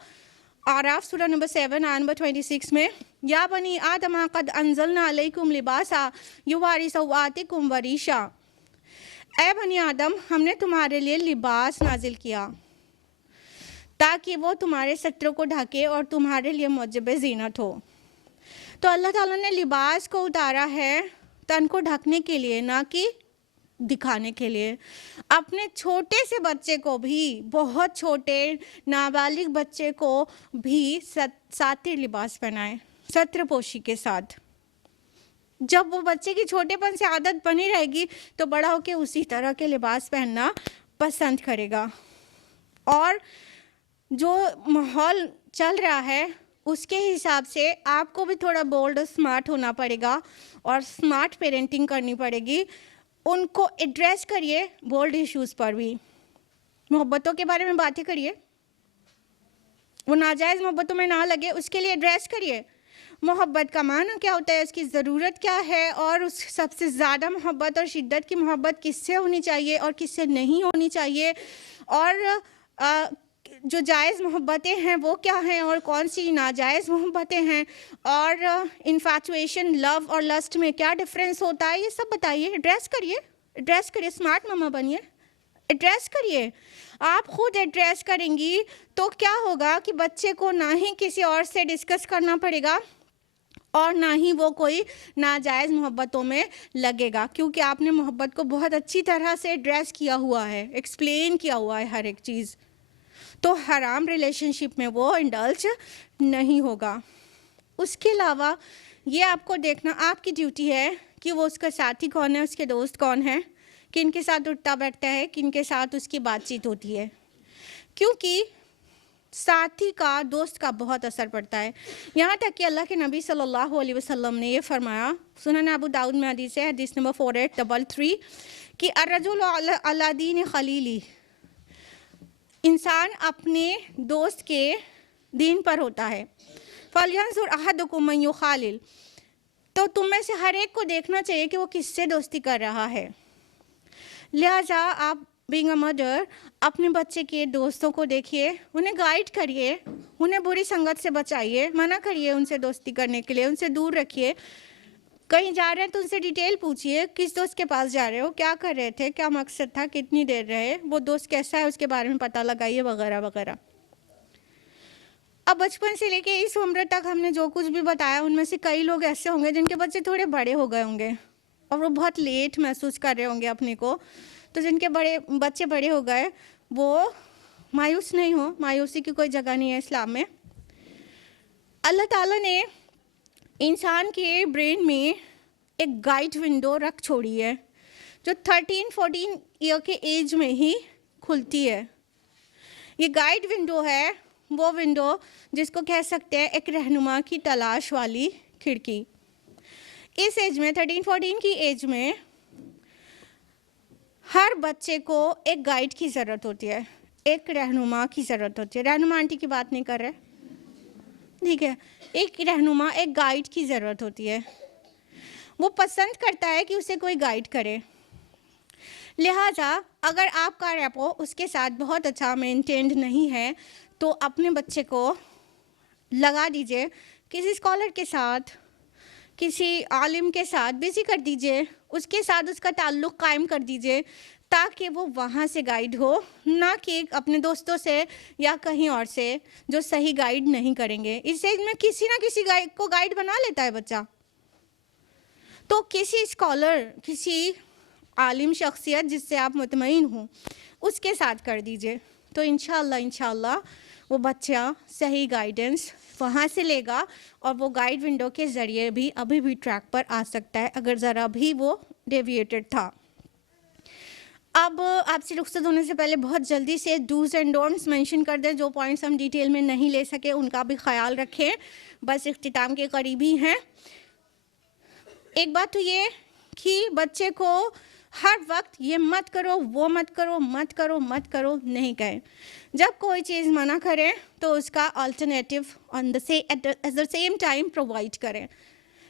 आराफ सूरह नंबर 7 आयत नंबर 26 में, या बनी आदम कद अंजलना अलैकुम लिबासा युवारी सौआतिकुम वरीशा। ए बनी आदम, हमने तुम्हारे लिए लिबास नाजिल किया ताकि वो तुम्हारे सत्रों को ढके और तुम्हारे लिए मुजब ज़ीनत हो। तो अल्लाह ताला ने लिबास को उतारा है तन को ढकने के लिए, ना कि दिखाने के लिए। अपने छोटे से बच्चे को भी, बहुत छोटे नाबालिग बच्चे को भी सातिर लिबास पहनाए, सत्रपोशी के साथ। जब वो बच्चे की छोटेपन से आदत बनी रहेगी तो बड़ा होकर उसी तरह के लिबास पहनना पसंद करेगा। और जो माहौल चल रहा है उसके हिसाब से आपको भी थोड़ा बोल्ड और स्मार्ट होना पड़ेगा, और स्मार्ट पेरेंटिंग करनी पड़ेगी। उनको एड्रेस करिए बोल्ड इश्यूज़ पर भी, मोहब्बतों के बारे में बातें करिए, वो नाजायज़ मोहब्बतों में ना लगे उसके लिए एड्रेस करिए। मोहब्बत का माना क्या होता है, उसकी ज़रूरत क्या है, और उस सबसे ज़्यादा मोहब्बत और शिद्दत की मोहब्बत किससे होनी चाहिए और किससे नहीं होनी चाहिए, और जो जायज़ मोहब्बतें हैं वो क्या हैं और कौन सी नाजायज़ मोहब्बतें हैं, और इन्फैचुएशन, लव और लस्ट में क्या डिफरेंस होता है, ये सब बताइए। एड्रेस करिए, स्मार्ट मम्मा बनिए, एड्रेस करिए। आप खुद एड्रेस करेंगी तो क्या होगा कि बच्चे को ना ही किसी और से डिस्कस करना पड़ेगा और ना ही वो कोई नाजायज़ मोहब्बतों में लगेगा, क्योंकि आपने मोहब्बत को बहुत अच्छी तरह से एड्रेस किया हुआ है, एक्सप्लेन किया हुआ है हर एक चीज़। तो हराम रिलेशनशिप में वो इंडल्ज नहीं होगा। उसके अलावा ये आपको देखना, आपकी ड्यूटी है कि वो उसका साथी कौन है, उसके दोस्त कौन है, किन के साथ उठता बैठता है, किन के साथ उसकी बातचीत होती है, क्योंकि साथी का, दोस्त का बहुत असर पड़ता है। यहाँ तक कि अल्लाह के नबी सल्लल्लाहु अलैहि वसल्लम ने ये फरमाया, सुनन अबू दाऊद में हदीस है, हदीस नंबर 4833, कि अर्रजुल अला दीन खलीली, इंसान अपने दोस्त के दीन पर होता है। फलयंजुर अहदुकुम मन युखालिल, तो तुम में से हर एक को देखना चाहिए कि वो किससे दोस्ती कर रहा है। लिहाजा आप बीइंग अ मदर अपने बच्चे के दोस्तों को देखिए, उन्हें गाइड करिए, उन्हें बुरी संगत से बचाइए, मना करिए उनसे दोस्ती करने के लिए, उनसे दूर रखिए। कहीं जा रहे हैं तो उनसे डिटेल पूछिए, किस दोस्त के पास जा रहे हो, क्या कर रहे थे, क्या मकसद था, कितनी देर रहे, वो दोस्त कैसा है उसके बारे में पता लगाइए, वगैरह वगैरह। अब बचपन से लेके इस उम्र तक हमने जो कुछ भी बताया, उनमें से कई लोग ऐसे होंगे जिनके बच्चे थोड़े बड़े हो गए होंगे और वो बहुत लेट महसूस कर रहे होंगे अपने को। तो जिनके बच्चे बड़े हो गए वो मायूस नहीं हो, मायूसी की कोई जगह नहीं है इस्लाम में। अल्लाह ताला ने इंसान के ब्रेन में एक गाइड विंडो रख छोड़ी है जो 13-14 ईयर के एज में ही खुलती है। ये गाइड विंडो है, वो विंडो जिसको कह सकते हैं एक रहनुमा की तलाश वाली खिड़की। इस एज में 13-14 की एज में हर बच्चे को एक गाइड की ज़रूरत होती है, एक रहनुमा की ज़रूरत होती है। रहनुमा आंटी की बात नहीं कर रहे, ठीक है। एक रहनुमा, एक गाइड की ज़रूरत होती है। वो पसंद करता है कि उसे कोई गाइड करे। लिहाजा अगर आपका रेपो उसके साथ बहुत अच्छा मेंटेन्ड नहीं है तो अपने बच्चे को लगा दीजिए किसी स्कॉलर के साथ, किसी आलिम के साथ बिज़ी कर दीजिए, उसके साथ उसका ताल्लुक़ कायम कर दीजिए ताकि वो वहाँ से गाइड हो, ना कि अपने दोस्तों से या कहीं और से जो सही गाइड नहीं करेंगे। इससे में किसी ना किसी गाइड को गाइड बना लेता है बच्चा। तो किसी स्कॉलर, किसी आलिम शख्सियत जिससे आप मुतमईन हों, उसके साथ कर दीजिए। तो इंशाअल्लाह वो बच्चा सही गाइडेंस वहाँ से लेगा और वो गाइड विंडो के ज़रिए भी अभी भी ट्रैक पर आ सकता है अगर ज़रा भी वो डेविएटेड था। अब आपसे रुखसत होने से पहले बहुत जल्दी से डूज़ एंड डोंट्स मेंशन कर दें। जो पॉइंट्स हम डिटेल में नहीं ले सके उनका भी ख्याल रखें, बस इख्तिताम के करीब ही हैं। एक बात तो ये कि बच्चे को हर वक्त ये मत करो, वो मत करो, मत करो, मत करो नहीं कहें। जब कोई चीज़ मना करें तो उसका alternative at the same time provide करें।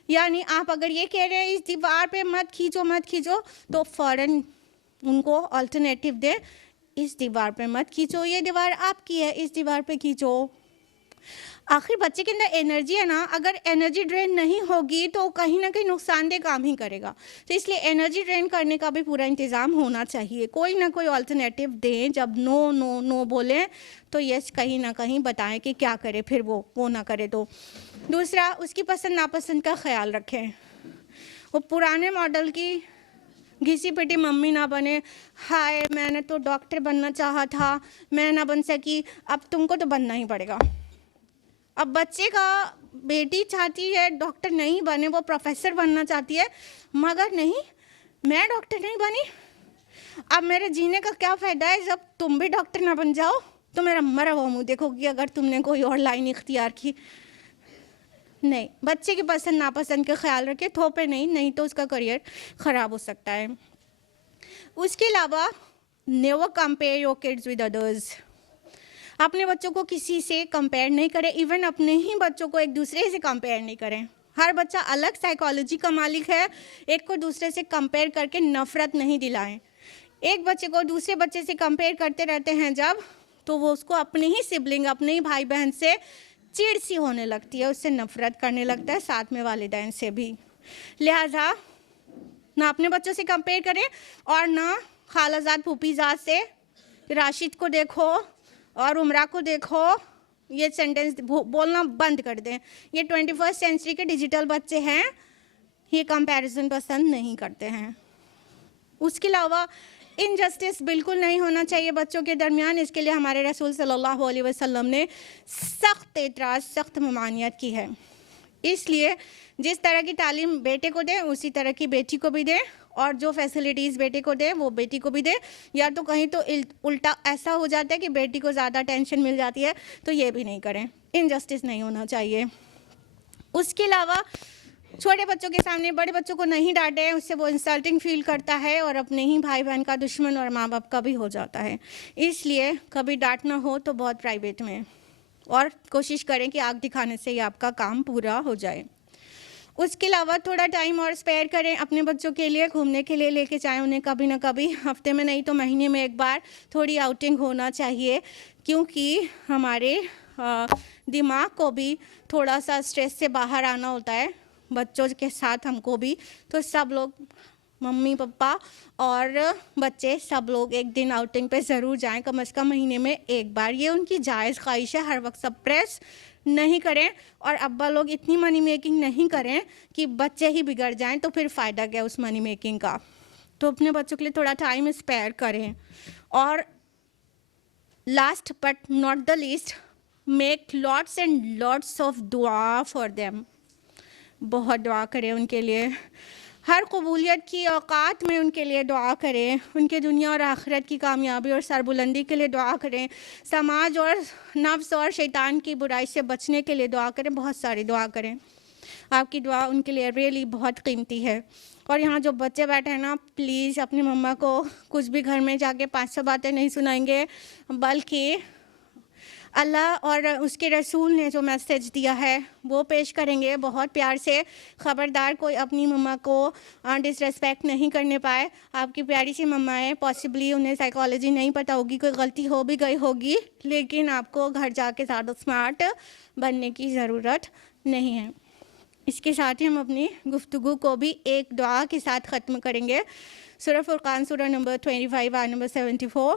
यानी आप अगर ये कह रहे हैं इस दीवार पे मत खींचो, तो फ़ौरन उनको अल्टरनेटिव दें, इस दीवार पे मत खींचो, ये दीवार आपकी है, इस दीवार पे खींचो। आखिर बच्चे के अंदर एनर्जी है ना, अगर एनर्जी ड्रेन नहीं होगी तो कहीं ना कहीं नुकसानदेह काम ही करेगा। तो इसलिए एनर्जी ड्रेन करने का भी पूरा इंतज़ाम होना चाहिए। कोई ना कोई अल्टरनेटिव दें, जब नो नो नो बोलें तो यस कहीं ना कहीं बताएं कि क्या करे, फिर वो ना करे। तो दूसरा, उसकी पसंद नापसंद का ख्याल रखें। वो पुराने मॉडल की घिसी पिटी मम्मी ना बने, हाय मैंने तो डॉक्टर बनना चाहा था, मैं ना बन सकी, अब तुमको तो बनना ही पड़ेगा। अब बच्चे का बेटी चाहती है डॉक्टर नहीं बने, वो प्रोफेसर बनना चाहती है, मगर नहीं मैं डॉक्टर नहीं बनी, अब मेरे जीने का क्या फ़ायदा है जब तुम भी डॉक्टर ना बन जाओ तो मेरा मरा हुआ मुँह देखोगी अगर तुमने कोई और लाइन इख्तियार की। नहीं, बच्चे की पसंद नापसंद का ख्याल रखें, थोपे नहीं तो उसका करियर ख़राब हो सकता है। उसके अलावा never compare your kids with others. अपने बच्चों को किसी से कंपेयर नहीं करें, इवन अपने ही बच्चों को एक दूसरे से कंपेयर नहीं करें। हर बच्चा अलग साइकोलॉजी का मालिक है, एक को दूसरे से कंपेयर करके नफ़रत नहीं दिलाएं। एक बच्चे को दूसरे बच्चे से कंपेयर करते रहते हैं जब, तो वो उसको अपने ही सिबलिंग, अपने ही भाई बहन से चिड़ सी होने लगती है, उससे नफ़रत करने लगता है, साथ में वालिदैन से भी। लिहाजा ना अपने बच्चों से कंपेयर करें और ना खालाजाद फूफीजाद से। राशिद को देखो और उमरा को देखो, ये सेंटेंस बोलना बंद कर दें। ये 21st सेंचुरी के डिजिटल बच्चे हैं, ये कंपैरिजन पसंद नहीं करते हैं। उसके अलावा इनजस्टिस बिल्कुल नहीं होना चाहिए बच्चों के दरमियान। इसके लिए हमारे रसूल सल्लल्लाहु अलैहि वसल्लम ने सख्त एतराज़, सख्त ममानियत की है। इसलिए जिस तरह की तालीम बेटे को दें उसी तरह की बेटी को भी दें, और जो फैसिलिटीज़ बेटे को दें वो बेटी को भी दें। या तो कहीं तो उल्टा ऐसा हो जाता है कि बेटी को ज़्यादा टेंशन मिल जाती है, तो ये भी नहीं करें। इनजस्टिस नहीं होना चाहिए। उसके अलावा छोटे बच्चों के सामने बड़े बच्चों को नहीं डांटें, उससे वो इंसल्टिंग फील करता है और अपने ही भाई बहन का दुश्मन और माँ बाप का भी हो जाता है। इसलिए कभी डांटना हो तो बहुत प्राइवेट में, और कोशिश करें कि आग दिखाने से ही आपका काम पूरा हो जाए। उसके अलावा थोड़ा टाइम और स्पेयर करें अपने बच्चों के लिए, घूमने के लिए लेके जाएं उन्हें कभी ना कभी, हफ्ते में नहीं तो महीने में एक बार थोड़ी आउटिंग होना चाहिए, क्योंकि हमारे दिमाग को भी थोड़ा सा स्ट्रेस से बाहर आना होता है, बच्चों के साथ हमको भी। तो सब लोग, मम्मी पापा और बच्चे, सब लोग एक दिन आउटिंग पे ज़रूर जाएं, कम से कम महीने में एक बार। ये उनकी जायज़ ख्वाहिश है, हर वक्त सप्रेस नहीं करें। और अब्बा लोग इतनी मनी मेकिंग नहीं करें कि बच्चे ही बिगड़ जाएं, तो फिर फ़ायदा क्या उस मनी मेकिंग का। तो अपने बच्चों के लिए थोड़ा टाइम स्पेयर करें। और last but not the least, make lots and lots of दुआ फॉर देम। बहुत दुआ करें उनके लिए, हर कबूलियत की औकात में उनके लिए दुआ करें, उनके दुनिया और आखिरत की कामयाबी और सरबुलंदी के लिए दुआ करें, समाज और नफ्स और शैतान की बुराई से बचने के लिए दुआ करें, बहुत सारी दुआ करें। आपकी दुआ उनके लिए रियली बहुत कीमती है। और यहाँ जो बच्चे बैठे हैं ना, प्लीज़ अपनी मम्मा को कुछ भी घर में जाके 500 बातें नहीं सुनाएंगे, बल्कि अल्लाह और उसके रसूल ने जो मैसेज दिया है वो पेश करेंगे बहुत प्यार से। ख़बरदार कोई अपनी मम्मा को डिसरेस्पेक्ट नहीं करने पाए। आपकी प्यारी सी मम्मा है, पॉसिबली उन्हें साइकोलॉजी नहीं पता होगी, कोई गलती हो भी गई होगी, लेकिन आपको घर जाके ज़्यादा स्मार्ट बनने की ज़रूरत नहीं है। इसके साथ ही हम अपनी गुफ्तगू को भी एक दुआ के साथ ख़त्म करेंगे। सूरह फुरक़ान सूरह नंबर 25 आयत नंबर 74,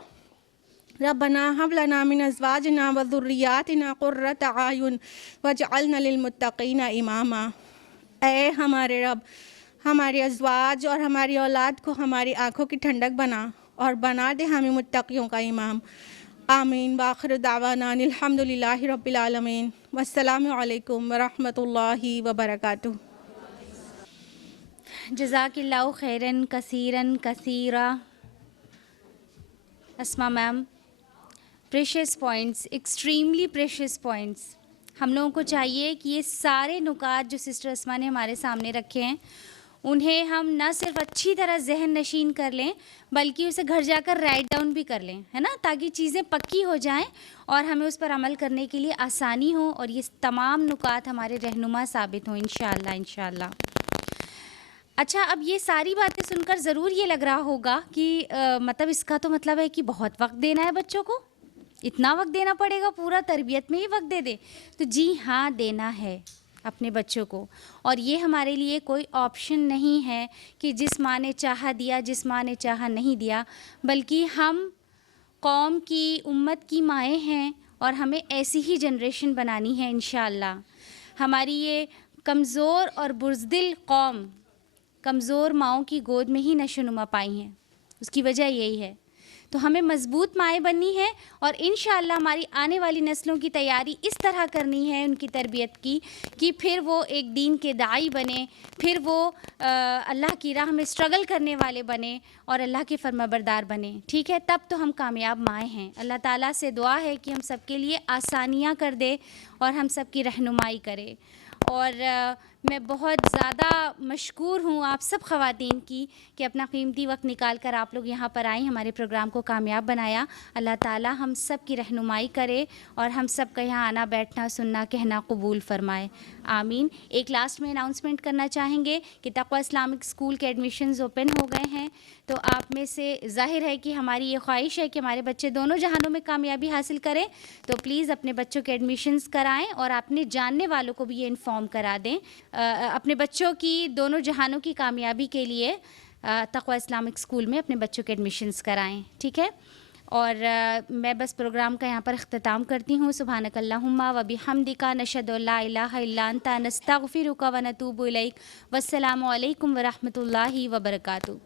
रब्बना हब लना मिन अज़वाजिना व ज़ुर्रियातिना क़ुर्रत आयुन वजअलना लिलमुत्तक़ीना इमामा। ऐ हमारे रब, हमारे अज़वाज और हमारी औलाद को हमारी आँखों की ठंडक बना और बना दे हमें मुत्तक़ियों का इमाम। आमीन। बाखिर दावाना अल्हम्दुलिल्लाहि रब्बिल आलमीन। वस्सलामु अलैकुम व रहमतुल्लाहि व बरकातुहू। जज़ाकिल्लाहु खैरन कसीरन कसीरा। Asma ma'am, precious points, extremely precious points. हम लोगों को चाहिए कि ये सारे नुकात जो सिस्टर अस्मा ने हमारे सामने रखे हैं उन्हें हम न सिर्फ अच्छी तरह जहन नशीन कर लें बल्कि उसे घर जाकर राइट डाउन भी कर लें, है ना, ताकि चीज़ें पक्की हो जाएं और हमें उस पर अमल करने के लिए आसानी हो और ये तमाम नुकात हमारे रहनुमा साबित हों इंशाअल्लाह इंशाअल्लाह। अच्छा, अब ये सारी बातें सुनकर ज़रूर ये लग रहा होगा कि मतलब इसका तो मतलब है कि बहुत वक्त देना है बच्चों को, इतना वक्त देना पड़ेगा, पूरा तरबियत में ही वक्त दे दे। तो जी हाँ, देना है अपने बच्चों को, और ये हमारे लिए कोई ऑप्शन नहीं है कि जिस माँ ने चाहा दिया, जिस माँ ने चाहा नहीं दिया, बल्कि हम कौम की, उम्मत की माएँ हैं और हमें ऐसी ही जनरेशन बनानी है इंशाअल्लाह। हमारी ये कमज़ोर और बुज़दिल कौम कमज़ोर माँओं की गोद में ही नशोनुमा पाई हैं, उसकी वजह यही है। तो हमें मज़बूत माएँ बननी है और इंशाअल्लाह हमारी आने वाली नस्लों की तैयारी इस तरह करनी है उनकी तरबियत की कि फिर वो एक दीन के दाई बने, फिर वो अल्लाह की राह में स्ट्रगल करने वाले बने और अल्लाह के फरमाबरदार बने। ठीक है, तब तो हम कामयाब माएँ हैं। अल्लाह ताला से दुआ है कि हम सब के लिए आसानियाँ कर दे और हम सब की रहनुमाई करे। और मैं बहुत ज़्यादा मशकूर हूँ आप सब ख़वातीन की कि अपना कीमती वक्त निकाल कर आप लोग यहाँ पर आई, हमारे प्रोग्राम को कामयाब बनाया। अल्लाह ताला हम सब की रहनुमाई करे और हम सब का यहाँ आना, बैठना, सुनना, कहना कबूल फ़रमाए। आमीन। एक लास्ट में अनाउंसमेंट करना चाहेंगे कि तक़वा इस्लामिक स्कूल के एडमिशन्स ओपन हो गए हैं। तो आप में से ज़ाहिर है कि हमारी ये ख्वाहिश है कि हमारे बच्चे दोनों जहानों में कामयाबी हासिल करें। तो प्लीज़ अपने बच्चों के एडमिशन्स कराएँ और अपने जानने वालों को भी ये इन्फॉर्म करा दें अपने बच्चों की दोनों जहानों की कामयाबी के लिए तक़वा इस्लामिक स्कूल में अपने बच्चों के एडमिशन्स कराएँ। ठीक है, और मैं बस प्रोग्राम का यहाँ पर अख्तिताम करती हूँ। सुब्हानकल्लाहुम्मा व बिहम्दिका नशहदु अल्ला इलाहा इल्ला अंता नस्तगफिरुका व नतूबु इलैक। वस्सलामु अलैकुम व रहमतुल्लाहि व बरकातुहू।